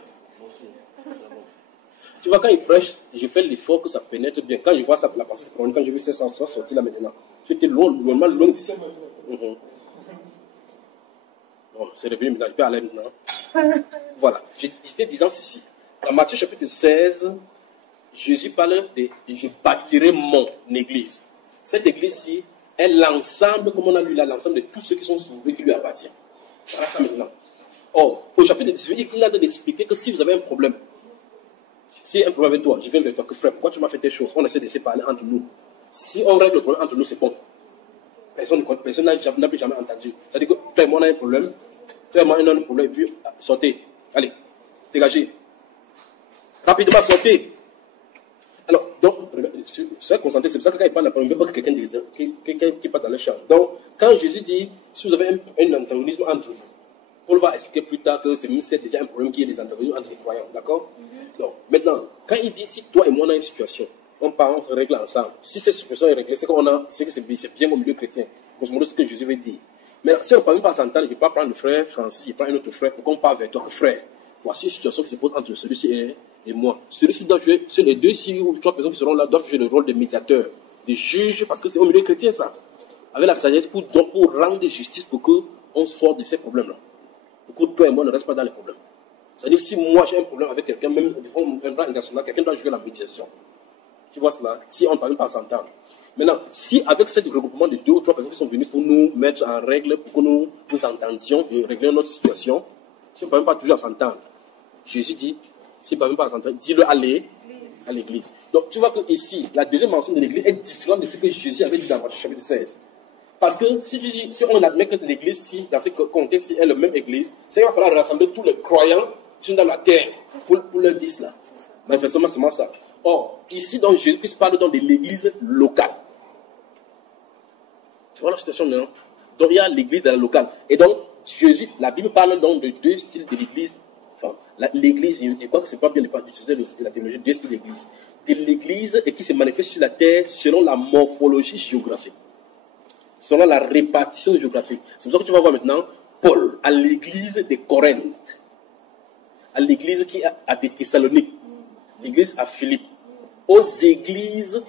Tu vois, quand il prêche, je fais l'effort que ça pénètre bien. Quand je vois ça, la passage, quand j'ai vu ça sortir là maintenant, j'étais loin d'ici. Bon, c'est revenu maintenant, je peux aller maintenant. Voilà, j'étais disant ceci. Dans Matthieu chapitre 16, Jésus parle de « je bâtirai mon église ». Cette église-ci est l'ensemble, comme on a lu là, l'ensemble de tous ceux qui sont sauvés qui lui appartiennent. Voilà ça maintenant. Or, au chapitre 18, il a d'expliquer que si vous avez un problème, si un problème avec toi, je viens vers toi, que frère, pourquoi tu m'as fait des choses? On essaie de se parler entre nous. Si on règle le problème entre nous, c'est bon. Personne n'a plus jamais entendu. C'est-à-dire que toi et moi, on a un problème, toi et moi, on a un problème, et puis sortez. Allez, dégagez. Rapidement, sortez. Alors, donc, soyez concentrés, c'est pour ça que quand il parle, il ne veut pas que quelqu'un qui part dans le champ. Donc, quand Jésus dit, si vous avez un antagonisme entre vous, Paul va expliquer plus tard que c'est déjà un problème qu'il y ait des antagonismes entre les croyants, d'accord? Donc, maintenant, quand il dit, si toi et moi on a une situation, on part, on règle ensemble. Si cette situation est réglée, c'est qu'on a, c'est que c'est bien au milieu chrétien. Grosso modo, ce que Jésus veut dire. Mais si on ne parle pas s'entendre, il ne peut pas prendre le frère Francis, il prend un autre frère pour qu'on parle vers toi que frère. Voici une situation qui se pose entre celui-ci et moi. Celui-ci doit jouer, sur les deux, si ou trois personnes qui seront là, doivent jouer le rôle de médiateur, de juge, parce que c'est au milieu chrétien ça. Avec la sagesse pour rendre justice pour qu'on sorte de ces problèmes-là. Pour que toi et moi ne restent pas dans les problèmes. C'est-à-dire si moi j'ai un problème avec quelqu'un, même un plan international, quelqu'un doit jouer la médiation. Tu vois cela? Si on ne parle pas s'entendre. Maintenant, si avec ce regroupement de 2 ou 3 personnes qui sont venues pour nous mettre en règle, pour que nous entendions et régler notre situation, si on ne parle pas toujours à s'entendre, Jésus dit, si on ne parle pas à s'entendre, dis-le aller à l'église. Donc tu vois que ici, la deuxième mention de l'église est différente de ce que Jésus avait dit dans Matthieu chapitre 16. Parce que si on admet que l'église, si, dans ce contexte, est la même église, c'est qu'il va falloir rassembler tous les croyants qui sont dans la terre pour leur dire cela. Manifestement, c'est vraiment ça. Or, ici, donc, Jésus parle donc de l'église locale. Tu vois la situation, non? Donc, il y a l'église de la locale. Et donc, Jésus, la Bible parle donc de 2 styles de l'église. Enfin, l'église, je crois que c'est pas bien d'utiliser la théologie, 2 styles d'église. De l'église et qui se manifeste sur la terre selon la morphologie géographique. Selon la répartition géographique. C'est pour ça que tu vas voir maintenant Paul à l'église de Corinthe, à l'église qui est à Thessalonique, l'église à Philippe, aux églises,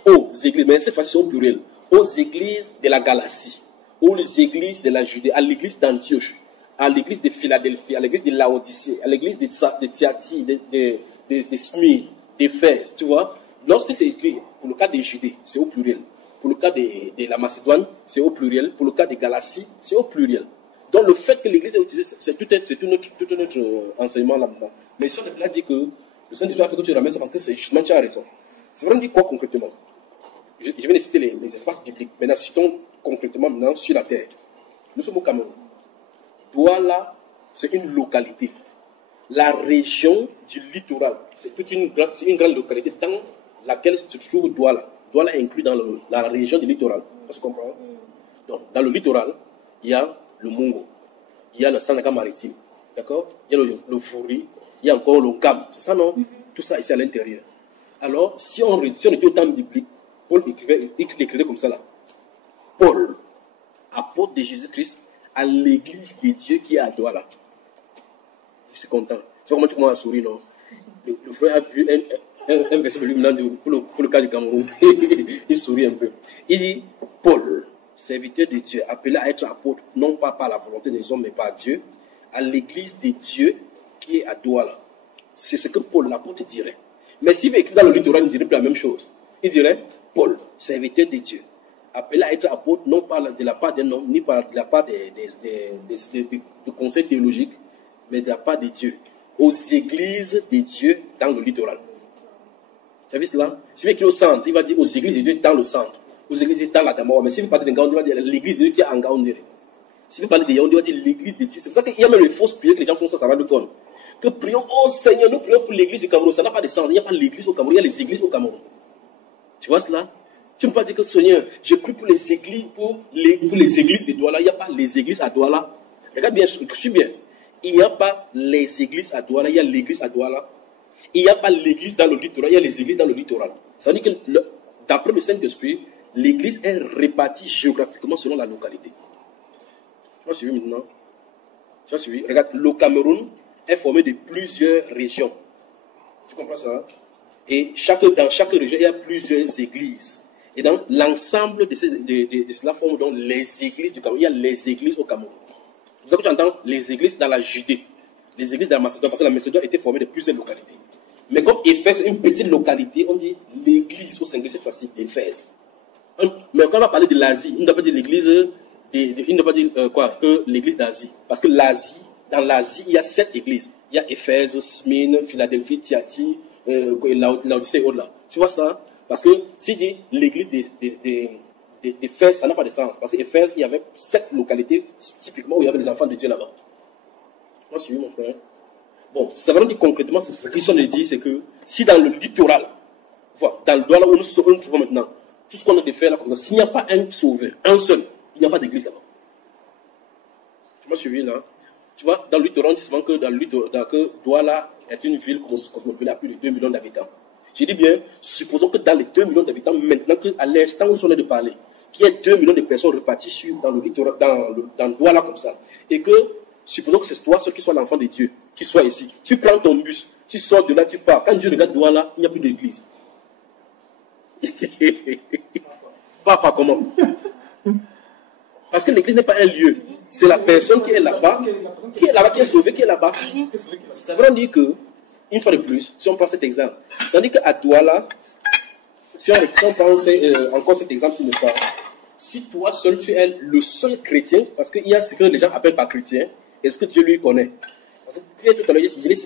mais cette fois-ci au pluriel, aux églises de la Galatie, aux églises de la Judée, à l'église d'Antioche, à l'église de Philadelphie, à l'église de Laodicée, à l'église de Thyatire, de Smyrne, d'Éphèse, tu vois. Lorsque c'est écrit, pour le cas de Judée, c'est au pluriel. Pour le cas de la Macédoine, c'est au pluriel. Pour le cas de Galatie, c'est au pluriel. Donc le fait que l'église est utilisée, c'est tout notre enseignement là-dedans. Mais si on a dit que le Saint-Esprit a fait que tu ramènes ça parce que c'est justement, tu as raison. C'est vraiment dit quoi concrètement? Je viens de citer les espaces bibliques. Maintenant, citons concrètement maintenant sur la terre. Nous sommes au Cameroun. Douala, c'est une localité. La région du littoral, c'est une grande localité dans laquelle se trouve Douala. Douala est inclus dans la région du littoral. Ça se comprend? Donc, dans le littoral, il y a le Mungo, il y a le Sandaga maritime, d'accord? Il y a le Fouri, il y a encore le Gam. C'est ça, non? Tout ça ici à l'intérieur. Alors, si on était au temps biblique, Paul écrivait comme ça là. Paul, apôtre de Jésus-Christ, à l'église de Dieu qui est à Douala. Je suis content. Tu vois comment tu commences à sourire, non? Le frère a vu un verset pour le cas du Cameroun. Il sourit un peu. Il dit, Paul, serviteur de Dieu, appelé à être apôtre, non pas par la volonté des hommes, mais par Dieu, à l'église de Dieu qui est à Douala. C'est ce que Paul, l'apôtre, dirait. Mais s'il veut écrire dans le littoral, il ne dirait plus la même chose. Il dirait, Paul, serviteur de Dieu, appelé à être apôtre, non pas de la part d'un homme, ni par de la part de conseils théologiques, mais de la part de Dieu, aux églises de Dieu dans le littoral. Tu as vu cela? S'il veut écrire au centre, il va dire aux églises de Dieu dans le centre, aux églises de Dieu dans la Damora. Mais s'il veut parler de Ngaoundé, il va dire l'église de Dieu qui est en Ngaoundé. S'il veut parler de Yaoundé, il va dire l'église de Dieu. C'est pour ça qu'il y a même les fausses prières que les gens font ça va nous compte. Que prions, oh Seigneur, nous prions pour l'église du Cameroun. Ça n'a pas de sens. Il n'y a pas l'église au Cameroun, il y a les églises au Cameroun. Tu vois cela? Tu ne peux pas dire que Seigneur, j'ai pris pour les églises, pour les églises de Douala. Il n'y a pas les églises à Douala. Regarde bien, je suis bien. Il n'y a pas les églises à Douala, il y a l'église à Douala. Il n'y a pas l'église dans le littoral, il y a les églises dans le littoral. Ça veut dire que, d'après le Saint-Esprit, l'église est répartie géographiquement selon la localité. Tu vas suivre maintenant? Tu vas suivre? Regarde, le Cameroun est formé de plusieurs régions. Tu comprends ça? Et dans chaque région, il y a plusieurs églises. Et dans l'ensemble de cela forme donc les églises du Cameroun. Il y a les églises au Cameroun. C'est pour ça que tu entends les églises dans la Judée, les églises dans la Macédoine, parce que la Macédoine était formée de plusieurs localités. Mais comme Éphèse est une petite localité, on dit l'église au singulier cette fois-ci d'Éphèse. Mais quand on va parler de l'Asie, on ne doit pas dire l'église, il ne doit pas dire que l'église d'Asie. Parce que l'Asie, dans l'Asie, il y a 7 églises. Il y a Éphèse, Smyrne, Philadelphie, Thyatire, Laodicée et autres là. Tu vois ça? Parce que s'il dit l'église d'Éphèse, ça n'a pas de sens. Parce qu'Éphèse, il y avait 7 localités, typiquement, où il y avait des enfants de Dieu là-bas. Tu m'as suivi, mon frère? Bon, ça veut dire concrètement, ce que Christ dit, c'est que si dans le littoral, voilà, dans le Douala où nous trouvons maintenant, tout ce qu'on a de faire là comme ça, s'il n'y a pas un sauveur, un seul, il n'y a pas d'église là-bas. Tu m'as suivi là? Tu vois, dans le littoral, on dit souvent que Douala est une ville cosmopolite à plus de 2 millions d'habitants. Je dis bien, supposons que dans les 2 millions d'habitants, maintenant qu'à l'instant où on est en train de parler, qu'il y ait 2 millions de personnes reparties dans le littoral, dans le Douala comme ça, et que, supposons que c'est toi, ceux qui sont l'enfant de Dieu, qui soit ici, tu prends ton bus, tu sors de là, tu pars. Quand Dieu regarde Douala, il n'y a plus d'église. Pas comment? Parce que l'église n'est pas un lieu. C'est la personne qui est là-bas, qui est sauvée, qui est là-bas. Ça veut dire que, une fois de plus, si on prend cet exemple, ça veut dire qu'à Douala, si on prend encore cet exemple, si toi seul tu es le seul chrétien, parce qu'il y a ce que les gens appellent pas chrétien, est-ce que Dieu lui connaît? Parce que tout à l'heure,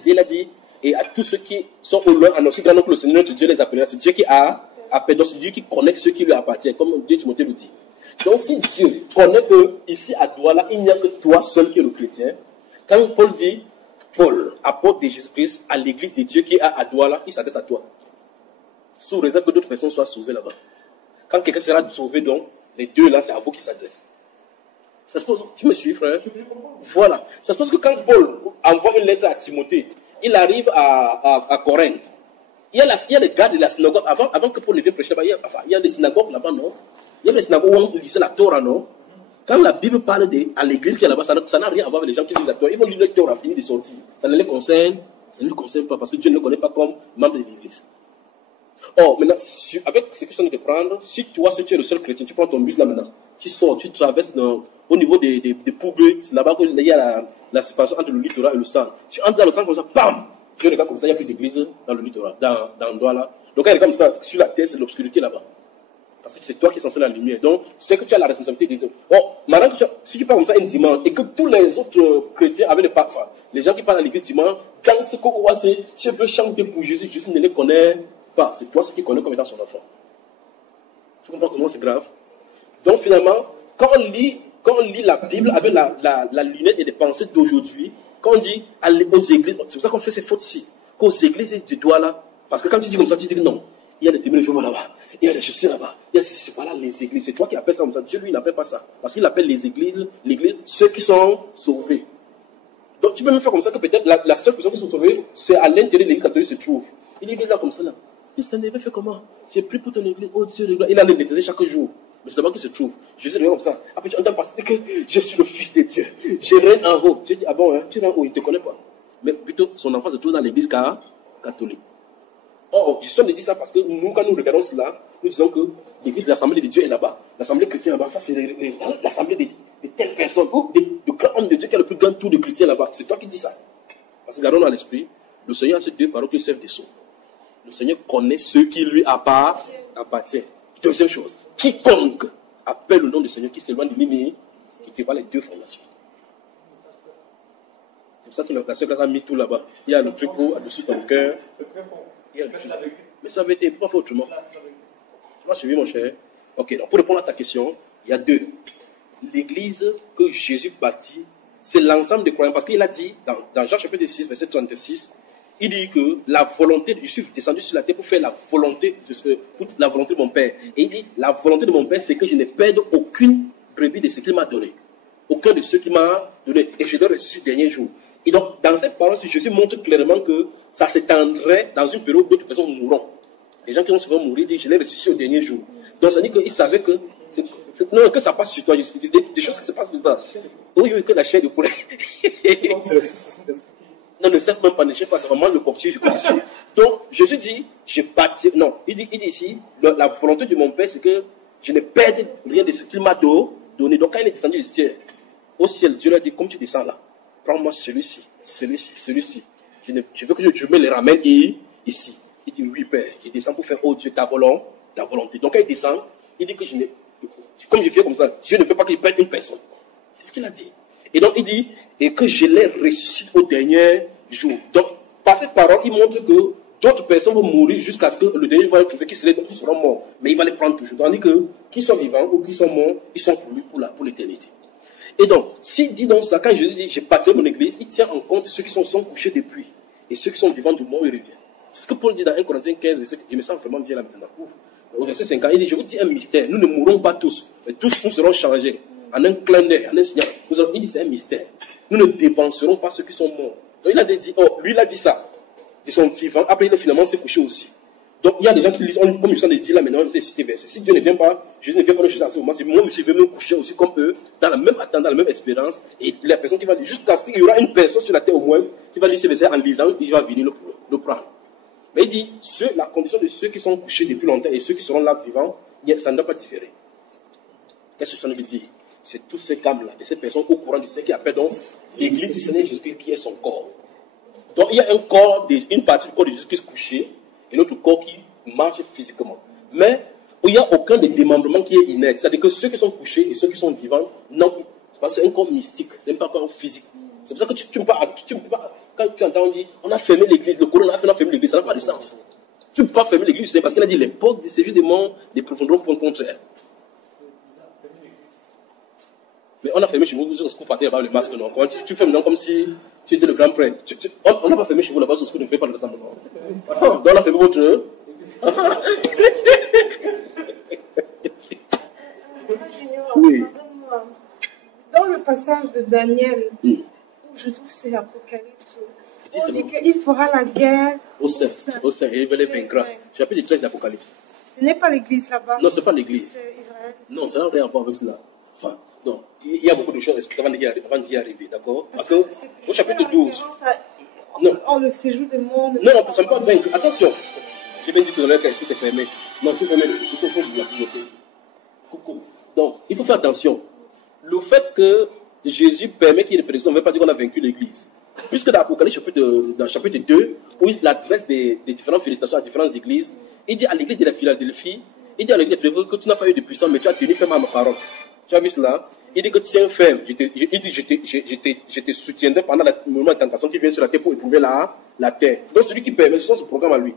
il a dit, et à tous ceux qui sont au loin, en aussi grand que le Seigneur, notre Dieu les appellera. C'est Dieu qui a appelé, donc c'est Dieu qui connaît ceux qui lui appartiennent, comme Dieu Timothée le dit. Donc si Dieu connaît que ici à Douala, il n'y a que toi seul qui es le chrétien, quand Paul dit, Paul, apôtre de Jésus-Christ, à l'église de Dieu qui est à Douala, il s'adresse à toi. Sous réserve que d'autres personnes soient sauvées là-bas. Quand quelqu'un sera sauvé, donc, les deux là, c'est à vous qui s'adressent. Ça se pose, tu me suis, frère? Voilà. Ça se pose que quand Paul envoie une lettre à Timothée, il arrive à Corinthe. Il y a les gars de la synagogue, avant que Paul ne vienne prêcher là-bas, il y a des synagogues là-bas, non? Il y a des synagogues où on lisait la Torah, non? Quand la Bible parle à l'église qui est là-bas, ça n'a rien à voir avec les gens qui lisent la Torah. Ils vont lire la Torah, finir de sortir. Ça ne les concerne pas, parce que Dieu ne le connaît pas comme membre de l'église. Or, maintenant, avec ce que je viens de prendre, si toi, si tu es le seul chrétien, tu prends ton bus là maintenant, tu sors, tu traverses au niveau des poubelles, c'est là-bas qu'il y a la séparation entre le littoral et le sang. Tu entres dans le sang comme ça, bam! Dieu regarde comme ça, il n'y a plus d'église dans le littoral, dans le doigt là. Donc, elle est comme ça, sur la terre, c'est l'obscurité là-bas. Parce que c'est toi qui es censé la lumière. Donc, c'est que tu as la responsabilité de dire, oh, maintenant, si tu parles comme ça un dimanche, et que tous les autres chrétiens avaient les gens qui parlent à l'église dimanche, dans ce qu'on je veux chanter pour Jésus, Jésus ne les connaît pas. C'est toi qui connais comme étant son enfant. Tu comprends comment c'est grave? Donc, finalement, quand on lit la Bible avec la lunette et des pensées d'aujourd'hui, quand on dit aux églises, c'est pour ça qu'on fait ces fautes-ci, qu'aux églises du doigt là, parce que quand tu dis comme ça, tu dis que non. Il y a des témoins de Jéhovah là-bas, il y a des chaussures là-bas, c'est pas là les églises, c'est toi qui appelles ça comme ça. Dieu lui n'appelle pas ça, parce qu'il appelle les églises, l'église, ceux qui sont sauvés. Donc tu peux même faire comme ça que peut-être la seule personne qui sont sauvée, c'est à l'intérieur de l'église catholique se trouve. Il est là comme ça là. Puis ça n'avait fait comment? J'ai pris pour ton église, oh Dieu de gloire. Il a l'église chaque jour. Mais c'est là-bas qu'il se trouve. Jésus revient comme ça. Après tu entends passer que je suis le fils de Dieu. Je règne en haut. Tu dis, ah bon, hein, tu règnes en haut, il ne te connaît pas. Mais plutôt son enfant se trouve dans l'église catholique. Or, je suis de dire ça parce que nous, quand nous regardons cela, nous disons que l'église de l'Assemblée de Dieu est là-bas. L'Assemblée chrétienne là-bas, ça c'est l'Assemblée de telle personne, ou de grand homme de Dieu qui a le plus grand tour de chrétiens là-bas. C'est toi qui dis ça. Parce que gardons dans l'esprit, le Seigneur a ces deux paroles qui servent des sceaux. Le Seigneur connaît ceux qui lui appartiennent. Deuxième chose, quiconque appelle le nom du Seigneur qui s'éloigne de lui, qui te voit les deux fondations. C'est pour ça que la sœur a mis tout là-bas. Il y a le truc au-dessus de ton cœur. Mais ça avait été, pourquoi faire autrement? Tu m'as suivi, mon cher? Ok, donc pour répondre à ta question, il y a deux. L'église que Jésus bâtit, c'est l'ensemble des croyants. Parce qu'il a dit, dans Jean chapitre 6, verset 36, il dit que la volonté, je suis descendu sur la terre pour faire la volonté de mon Père. Et il dit, la volonté de mon Père, c'est que je ne perde aucune brebis de ce qu'il m'a donné. Aucun de ceux qu'il m'a donné. Et je dois ressusciter le dernier jour. Et donc, dans cette parole, Jésus montre clairement que ça s'étendrait dans une période où d'autres personnes mourront. Les gens qui vont souvent mourir disent, je l'ai ressuscité au dernier jour. Donc, ça dit qu'ils savaient que, non, que ça passe sur toi. Des choses qui se passent dedans. Oui, que la chair de poulet. Non, ne sert même pas, ne cherche pas, c'est vraiment le coquetier, je connais ça. Donc, Jésus dit, je bâtis, non, il dit ici, la volonté de mon Père, c'est que je ne perde rien de ce qu'il m'a donné. Donc, quand il est descendu du ciel, au ciel, Dieu lui a dit, comme tu descends là, prends-moi celui-ci. Je veux que je me les ramène ici. Il dit, oui, Père, il descend pour faire, oh Dieu, ta volonté. Donc, quand il descend, il dit que comme je fais comme ça, Dieu ne veut pas qu'il perde une personne. C'est ce qu'il a dit. Et donc, il dit, et que je les ressuscite au dernier jour. Donc, par cette parole, il montre que d'autres personnes vont mourir jusqu'à ce que le dernier jour va trouver qu'ils seront morts. Mais il va les prendre toujours. Tandis que, qu'ils sont vivants ou qu'ils sont morts, ils sont pour lui pour l'éternité. Et donc, s'il dit donc ça, quand Jésus dit, j'ai bâti mon église, il tient en compte ceux qui sont couchés depuis. Et ceux qui sont vivants du mort, ils reviennent. C'est ce que Paul dit dans 1 Corinthiens 15, verset, je me sens vraiment bien là maintenant. Au verset 50, il dit, je vous dis un mystère, nous ne mourrons pas tous, mais tous nous serons changés. En un clin d'œil, en un signal. Il dit, c'est un mystère. Nous ne dévancerons pas ceux qui sont morts. Donc il a dit, oh, lui il a dit ça. Ils sont vivants, après il a finalement s'est couché aussi. Donc, il y a des gens qui lisent, comme je suis dit là maintenant, c'est cité verset. Si Dieu ne vient pas, Jésus ne vient pas nous chercher à ce moment, c'est moi, je vais me coucher aussi comme eux, dans la même attente, dans la même espérance. Et la personne qui va dire, jusqu'à ce qu'il y aura une personne sur la terre au moins, qui va lire ce verset en lisant, il va venir le prendre. Mais il dit, la condition de ceux qui sont couchés depuis longtemps et ceux qui seront là vivants, ça ne doit pas différer. Qu'est-ce que ça veut dire? C'est tous ces câbles-là, de ces personnes au courant de ce qui appelle donc l'église du Seigneur Jésus-Christ qui est son corps. Donc il y a un corps, une partie du corps de Jésus-Christ couché et l'autre corps qui marche physiquement. Mais il n'y a aucun des démembrements qui est inerte. C'est-à-dire que ceux qui sont couchés et ceux qui sont vivants, non, c'est parce que c'est un corps mystique, c'est même pas un corps physique. C'est pour ça que tu ne peux pas, quand tu entends dire on a fermé l'église, le Coran a fermé l'église, ça n'a pas de sens. Tu ne peux pas fermer l'église, parce qu'il a dit les portes du séjour des morts, des profondeurs pour le contraire. Mais on a fermé chez vous, ce qu'on partait là-bas le masque, non? Comment tu fermes, non, comme si tu étais le grand prêtre. On n'a pas fermé chez vous là-bas, ce que ne fait pas le rassemblement. Donc on a fermé votre. Oui. Dans le passage de Daniel, où je trouve que c'est Apocalypse, on dit qu'il fera la guerre au sein, et il va les vaincre. Chapitre 13 d'Apocalypse. Ce n'est pas l'église là-bas. Non, ce n'est pas l'église. C'est Israël. Non, ça n'a rien à voir avec cela. Enfin, donc, il y a beaucoup de choses avant d'y arriver, d'accord? Parce que au chapitre 12. Non. Le séjour des morts. Non, ça ne peut pas vaincre. Attention. J'ai bien dit tout à l'heure qu'est-ce que c'est fermé. Non, c'est fermé. Il faut la piloter. Coucou. Donc, il faut faire attention. Le fait que Jésus permet qu'il y ait des prédictions ne veut pas dire qu'on a vaincu l'église. Puisque dans l'Apocalypse, dans le chapitre 2, où il adresse des différentes félicitations à différentes églises, il dit à l'église de la Philadelphie, il dit à l'église de Philadelphie que tu n'as pas eu de puissance, mais tu as tenu ferme à ma parole. Tu as vu cela? Il dit que tiens ferme. Il dit je te soutiendrai pendant le moment de tentation qui vient sur la terre pour éprouver la terre. Donc celui qui permet, c'est son programme à lui.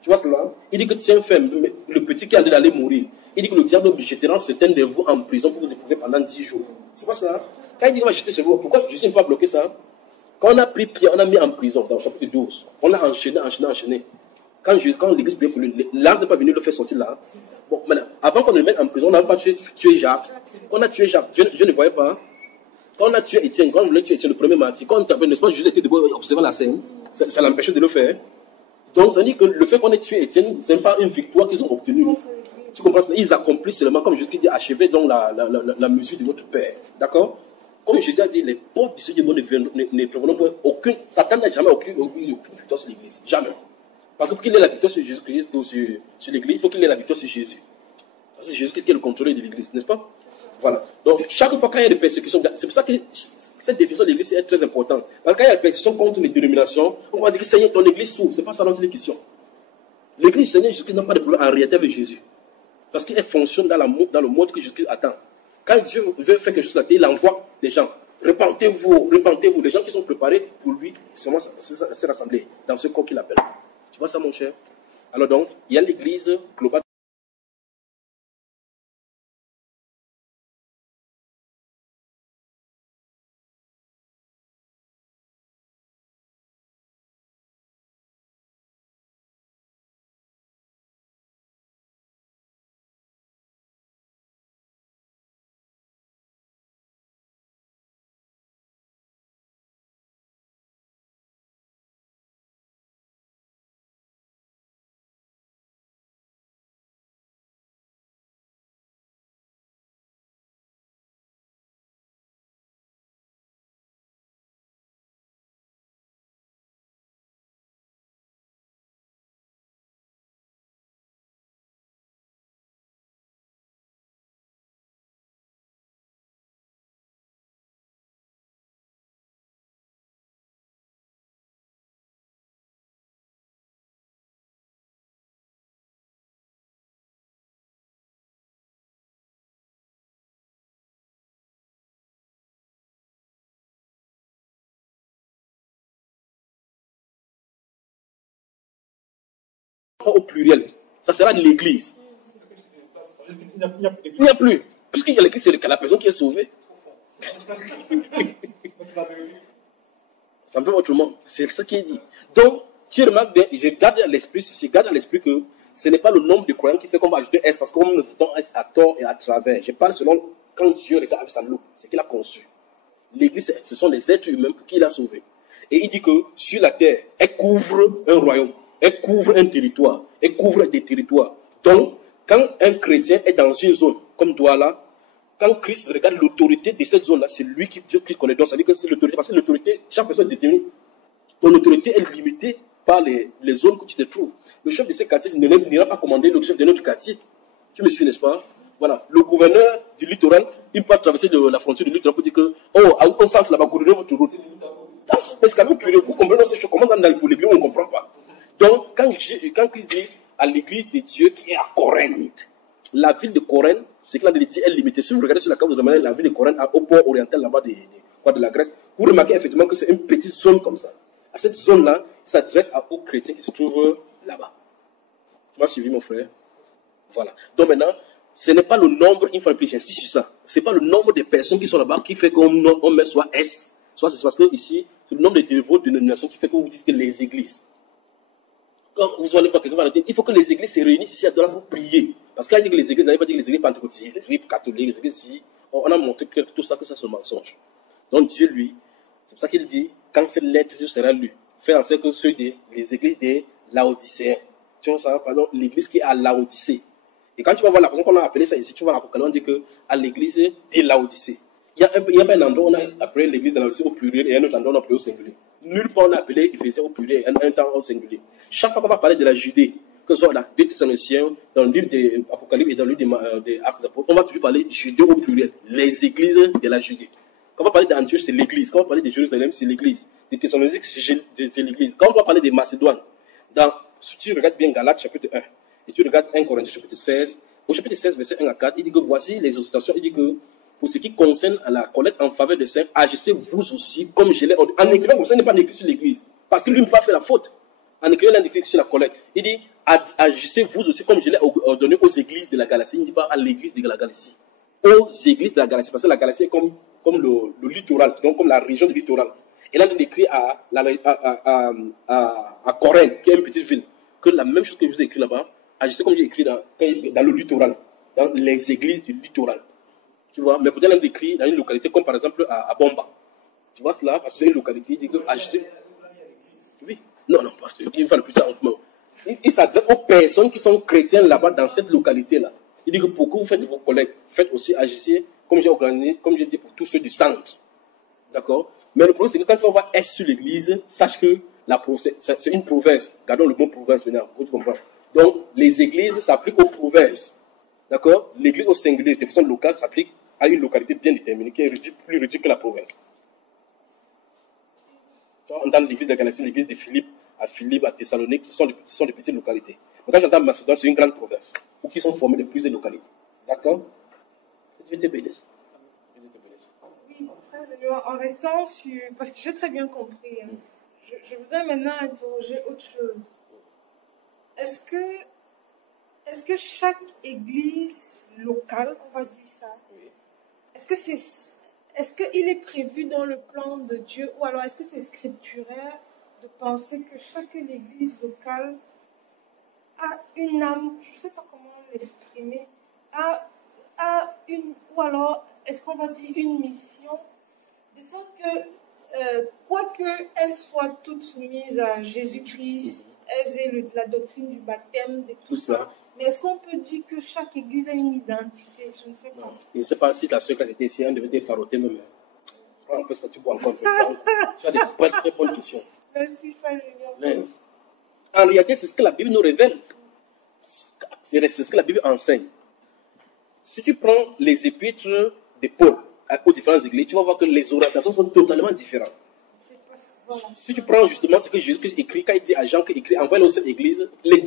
Tu vois cela? Il dit que tiens ferme. Le petit qui allait d'aller mourir. Il dit que le diable jettera certains de vous en prison pour vous éprouver pendant 10 jours. C'est pas ça? Quand il dit qu'on va jeter sur vous, pourquoi Jésus ne peut pas bloquer ça? Quand on a pris Pierre, on a mis en prison dans le chapitre 12. On l'a enchaîné. Quand l'église priait pour lui, l'ange n'est pas venu le faire sortir là. Bon, maintenant, avant qu'on le mette en prison, on n'a pas tué Jacques. Quand on a tué Jacques, je ne voyais pas. Quand on a tué Étienne, quand on voulait tuer Étienne, le premier martyr, quand on tapait, n'est-ce pas, Jésus était debout observant la scène. Ça l'empêchait de le faire. Donc, ça veut dire que le fait qu'on ait tué Étienne, ce n'est pas une victoire qu'ils ont obtenue. Tu comprends? Ils accomplissent seulement, comme Jésus dit, achevez donc la mesure de votre Père. D'accord? Comme Jésus a dit, les portes du Seigneur ne préviendront pour aucune. Satan n'a jamais aucune victoire sur l'église. Jamais. Parce que pour qu'il ait la victoire sur Jésus-Christ, sur l'église, il faut qu'il ait la victoire sur Jésus. Parce que c'est Jésus qui est le contrôleur de l'église, n'est-ce pas? Voilà. Donc, chaque fois qu'il y a des persécutions, c'est pour ça que cette définition de l'église est très importante. Parce que quand il y a des persécutions contre les dénominations, on va dire que Seigneur, ton église s'ouvre. C'est pas ça dans les questions. L'église du Seigneur Jésus-Christ n'a pas de problème en réalité avec Jésus. Parce qu'il fonctionne dans le monde que Jésus-Christ attend. Quand Dieu veut faire quelque chose sur la terre, il envoie des gens. Repentez-vous. Les gens qui sont préparés pour lui, c'est rassemblés dans ce corps qu'il appelle. Tu vois ça, mon cher? Alors donc, il y a l'église globale. Au pluriel. Ça sera de l'église. Il n'y a plus. Puisqu'il y a l'église, c'est la personne qui est sauvée. Ça me fait autrement. C'est ça qui est dit. Donc, tu remarques bien, je garde à l'esprit que ce n'est pas le nombre de croyants qui fait qu'on va ajouter S, parce que nous ajoutons S à tort et à travers. Je parle selon quand Dieu regarde avec sa loupe, c'est qu'il a conçu. L'église, ce sont les êtres humains pour qui il a sauvé. Et il dit que sur la terre, elle couvre un royaume. Elle couvre un territoire. Elle couvre des territoires. Donc, quand un chrétien est dans une zone comme Douala, quand Christ regarde l'autorité de cette zone-là, c'est lui qui Dieu qui connaît. Donc, ça veut dire que c'est l'autorité. Parce que l'autorité, chaque personne est déterminée. Ton autorité est limitée par les zones que tu te trouves. Le chef de ce quartier n'ira pas commander le chef de notre quartier. Tu me suis, n'est-ce pas? Voilà. Le gouverneur du littoral, il peut traverser la frontière du littoral pour dire que, oh, on centre là-bas, gouverneur votre route. C'est quand même curieux. Vous comprenez ces choses. Comment dans l'église, on ne comprend pas. Donc, quand il dit à l'église de Dieu qui est à Corinthe, la ville de Corinthe, c'est que la vérité est limitée. Si vous regardez sur la carte, vous demandez la ville de Corinthe au port oriental là-bas de la Grèce, vous remarquez effectivement que c'est une petite zone comme ça. À cette zone-là, il s'adresse aux chrétiens qui se trouvent là-bas. Tu m'as suivi, mon frère? Voilà. Donc maintenant, ce n'est pas le nombre, il faut réfléchir ici sur ça. Ce n'est pas le nombre de personnes qui sont là-bas qui fait qu'on met soit S, soit c'est parce que ici, c'est le nombre de dévots de dénominations qui fait que vous dites que les églises. Quand vous allez voir quelqu'un va dire, il faut que les églises se réunissent ici à Douala pour prier. Parce qu'il a dit que les églises, n'avait pas dit que les églises pentecôtistes, les églises catholiques, les églises ici, on a montré que tout ça, que ça c'est un mensonge. Donc Dieu, lui, c'est pour ça qu'il dit, quand cette lettre sera lue, fait en sorte que ceux des églises des Laodicéens, tu vois ça, pardon, l'église qui est à Laodicée. Et quand tu vas voir la façon qu'on a appelé ça ici, tu vas voir l'Apocalypse, on dit que à l'église des Laodicée. Il y a pas un endroit où on a appelé l'église de Laodicée au pluriel et un autre endroit où on a appelé au singulier. Nulle part on a appelé Éphésiens au pluriel et un temps au singulier. Chaque fois qu'on va parler de la Judée, que ce soit dans 2 Thessaloniciens, dans le livre des Apocalypse et dans le livre des Actes des Apôtres, on va toujours parler Judée au pluriel, les églises de la Judée. Quand on va parler d'Antioche, c'est l'église. Quand on va parler de Jérusalem, c'est l'église. Des Thessaloniciens, c'est l'église. Quand on va parler de Macédoine, si tu regardes bien Galates chapitre 1, et tu regardes 1 Corinthiens chapitre 16, au chapitre 16, verset 1 à 4, il dit que voici les exhortations, il dit que pour ce qui concerne à la collecte en faveur des saints, agissez vous aussi comme je l'ai ordonné. En écrivant comme ça, il n'est pas écrit sur l'église. Parce que lui n'a pas fait la faute. En écrivant, il a écrit sur la collecte. Il dit, agissez vous aussi comme je l'ai ordonné aux églises de la Galatie. Il ne dit pas à l'église de la Galatie. Aux églises de la Galatie. Parce que la Galatie est comme le littoral, donc comme la région du littoral. Et là, il écrit à Corinthe, qui est une petite ville, que la même chose que je vous ai écrit là-bas, agissez comme j'ai écrit dans le littoral, dans les églises du littoral. Tu vois, mais peut-être écrit dans une localité comme par exemple à Bomba. Tu vois cela, parce que c'est une localité, il dit que agissez. Oui, non, il va le plus tard. Il s'adresse aux personnes qui sont chrétiennes là-bas dans cette localité-là. Il dit que pour que vous faites vos collègues, faites aussi agissez comme j'ai organisé, comme j'ai dit pour tous ceux du centre. D'accord? Mais le problème, c'est que quand tu vas voir S sur l'église, sache que c'est une province. Gardons le mot province maintenant, vous comprenez. Donc, les églises s'appliquent aux provinces. D'accord? L'église au singulier, de façon locale, s'applique à une localité bien déterminée, qui est plus réduite que la province. Dans l'église de Galatie, l'église de Philippe, à Thessalonique, ce sont des petites localités. Mais quand j'entends Macédoine, c'est une grande province, où qui sont formées de plusieurs localités. D'accord? Dieu te bénisse. Oui, frère, en restant sur... Parce que j'ai très bien compris. Hein. Je voudrais maintenant interroger autre chose. Est-ce que chaque église locale, on va dire ça, oui. Est-ce qu'il est prévu dans le plan de Dieu, ou alors est-ce que c'est scripturaire de penser que chaque église locale a une âme, je ne sais pas comment l'exprimer, a une, ou alors est-ce qu'on va dire une mission, de sorte que, quoique elles soient toutes soumises à Jésus-Christ, elles aient la doctrine du baptême, de tout ça. Mais est-ce qu'on peut dire que chaque église a une identité? Je ne sais pas. Non. Je ne sais pas si ta soeur, quand elle était ici, elle devait être farottée même. Prends un peu ça, tu vois encore un peu. Tu as des très bonnes questions. Merci, Frère Junior. En réalité, c'est ce que la Bible nous révèle. C'est ce que la Bible enseigne. Si tu prends les épîtres de Paul aux différentes églises, tu vas voir que les orientations sont totalement différentes. Si tu prends justement ce que Jésus-Christ écrit, quand il dit à Jean qu'il écrit, envoie-le cette église, les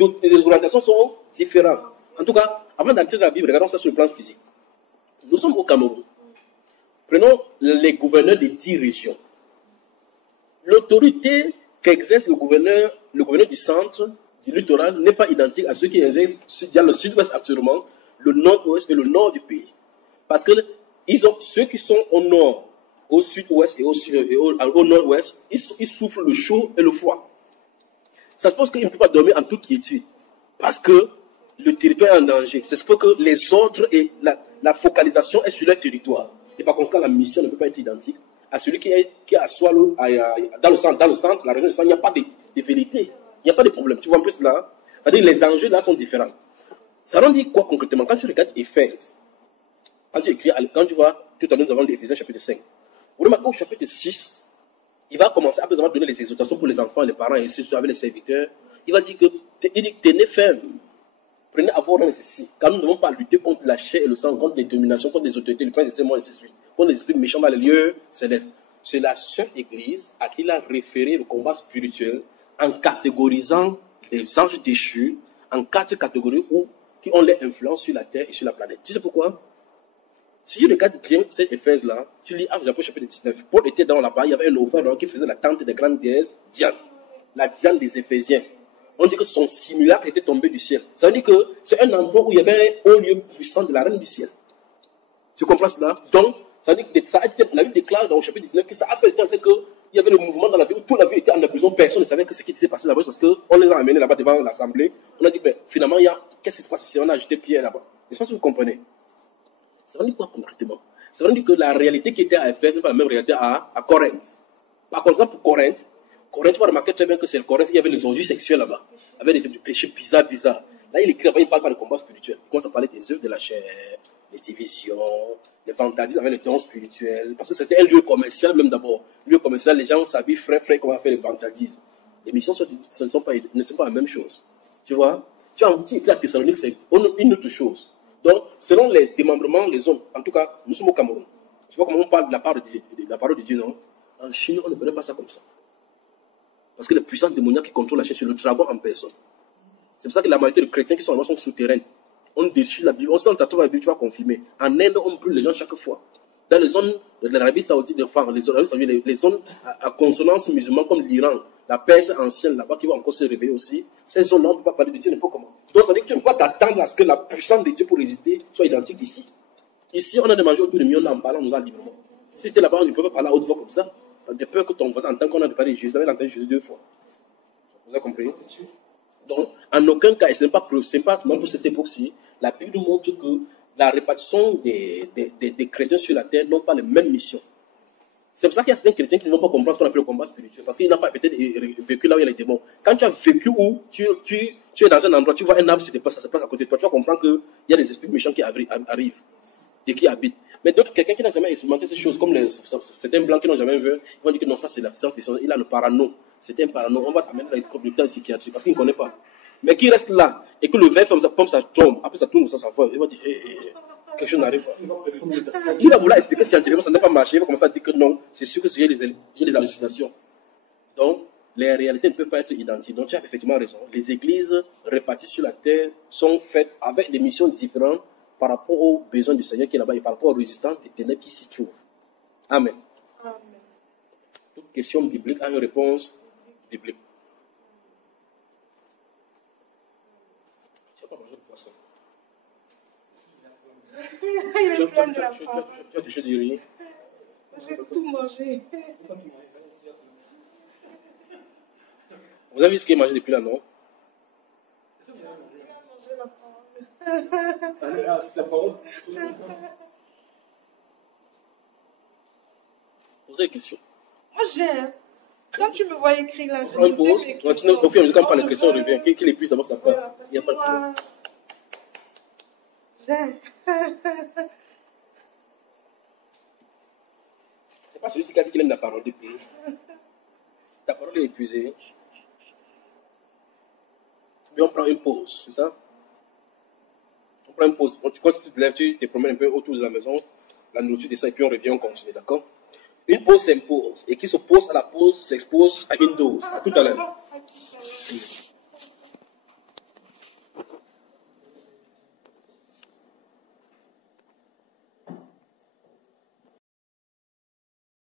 orientations sont différentes. En tout cas, avant d'entrer dans la Bible, regardons ça sur le plan physique. Nous sommes au Cameroun. Prenons les gouverneurs des 10 régions. L'autorité qu'exerce le gouverneur du centre, du littoral, n'est pas identique à ceux qui exercent dans le sud-ouest actuellement, le nord-ouest et le nord du pays. Parce que ceux qui sont au nord, au sud-ouest et au nord-ouest, ils souffrent le chaud et le froid. Ça se passe qu'ils ne peuvent pas dormir en toute quiétude. Parce que le territoire est en danger. C'est ce que les ordres et la focalisation est sur leur territoire. Et par conséquent, la mission ne peut pas être identique à celui qui est à Swallow, dans le centre, la région du centre, il n'y a pas de vérité. Il n'y a pas de problème. Tu vois, en plus là, c'est-à-dire les enjeux là sont différents. Ça veut dire quoi concrètement? Quand tu regardes Éphèse, quand tu écris, quand tu vois, tout à l'heure nous avons l'Éphésiens chapitre 5. Vous remarquez au chapitre 6, il va commencer, après avoir donné les exhortations pour les enfants, les parents et surtout avec les serviteurs, il va dire que, tenez ferme, prenez à vos rênes ceci, car nous ne devons pas lutter contre la chair et le sang, contre les dominations, contre les autorités, le prince de ces mondes et ainsi de suite, contre les esprits méchants dans les lieux célestes. C'est la seule église à qui il a référé le combat spirituel en catégorisant les anges déchus en 4 catégories qui ont leur influence sur la terre et sur la planète. Tu sais pourquoi? Si tu regardes bien cette Éphèse-là, tu lis Actes chapitre 19. Paul était dans là-bas, il y avait un offreur qui faisait la tente des grandes déesses, Diane, la Diane des Éphésiens. On dit que son simulacre était tombé du ciel. Ça veut dire que c'est un endroit où il y avait un haut lieu puissant de la reine du ciel. Tu comprends cela? Donc, ça veut dire que ça a été, la Bible déclare dans le chapitre 19 que ça a fait le temps, c'est qu'il y avait le mouvement dans la ville où toute la ville était en prison, personne ne savait que ce qui s'est passé là-bas parce qu'on les a amenés là-bas devant l'assemblée. On a dit, mais finalement, qu'est-ce qui se passe si on a ajouté Pierre là-bas? Je ne sais pas si vous comprenez. Ça veut dire quoi concrètement? Ça veut dire que la réalité qui était à Éphèse n'est pas la même réalité à Corinthe. Par contre, pour Corinthe, tu vas remarquer très bien que c'est le Corinthe, il y avait les orgies sexuelles là-bas, avec des péchés bizarres. Là, il écrit là-bas, il ne parle pas de combat spirituel. Il commence à parler des œuvres de la chair, les divisions, les vandalismes avec les dons spirituels. Parce que c'était un lieu commercial même d'abord. Lieu commercial, les gens s'habillent frais, comment faire les vandalismes. Les missions ne sont pas la même chose. Tu vois? Tu écris à Thessalonique, c'est une autre chose. Donc, selon les démembrements, les hommes, en tout cas, nous sommes au Cameroun. Tu vois comment on parle de la parole de Dieu, non? En Chine, on ne ferait pas ça comme ça. Parce que les puissances démoniaques qui contrôlent la chair, c'est le dragon en personne. C'est pour ça que la majorité de chrétiens qui sont là-bas sont souterrains. On déchire la Bible. On sait dans la Bible, tu vas confirmer. En Inde, on brûle les gens chaque fois. Dans les zones de l'Arabie Saoudite, les zones à consonance musulmane comme l'Iran, la Perse ancienne là-bas qui va encore se réveiller aussi, ces zones-là, on ne peut pas parler de Dieu n'importe comment. Donc, ça veut dire que tu ne peux pas t'attendre à ce que la puissance de Dieu pour résister soit identique ici. Ici, on a des majeurs autour de millions en parlant, nous en librement. Si c'était là-bas, on ne peut pas parler à haute voix comme ça. De peur que ton voisin entende qu'on a parlé de Jésus, il a entendu Jésus 2 fois. Vous avez compris? Donc, en aucun cas, et ce n'est pas seulement pour cette époque-ci, la Bible nous montre que la répartition des chrétiens sur la terre n'ont pas les mêmes missions. C'est pour ça qu'il y a certains chrétiens qui ne vont pas comprendre ce qu'on appelle le combat spirituel, parce qu'ils n'ont pas peut-être vécu là où il y a les démons. Quand tu as vécu où tu es dans un endroit, tu vois un arbre, ça se passe à côté de toi, tu vas comprendre qu'il y a des esprits méchants qui arrivent et qui habitent. Mais d'autres, quelqu'un qui n'a jamais expérimenté ces choses, comme certains blancs qui n'ont jamais vu, ils vont dire que non, ça c'est la puissance, il a le parano. C'est un parano, on va t'amener dans l'hôpital psychiatrique, parce qu'il ne connaît pas. Mais qui reste là, et que le verre comme ça tombe, après ça tourne, ça va, il va dire, quelque chose n'arrive pas. Il va vouloir expliquer scientifiquement, ça n'a pas marché, il va commencer à dire que non, c'est sûr que j'ai des hallucinations. Donc, les réalités ne peuvent pas être identiques. Donc, tu as effectivement raison. Les églises réparties sur la terre sont faites avec des missions différentes par rapport aux besoins du Seigneur qui est là-bas et par rapport aux résistants des ténèbres qui s'y trouvent. Amen. Amen. Toute question biblique a une réponse biblique. Tu n'as pas mangé de poisson. Tu as touché du riz. J'ai tout mangé. Vous avez vu ce qu'il a mangé depuis là, non? C'est la parole. Posez une question. Moi, j'ai. Quand tu me vois écrire là, je On pose. Au fur et à mesure, quand on parle de questions, on revient. Qui les puisse d'abord sa part. Il n'y a pas de problème. C'est pas celui qui a dit qu'il aime la parole depuis. Ta parole est épuisée. Mais on prend une pause, c'est ça? On prend une pause. Quand tu te lèves, tu te promènes un peu autour de la maison, la nourriture descend et puis on revient, on continue, d'accord? Une pause s'impose. Et qui s'oppose à la pause s'expose à une dose. À tout à l'heure.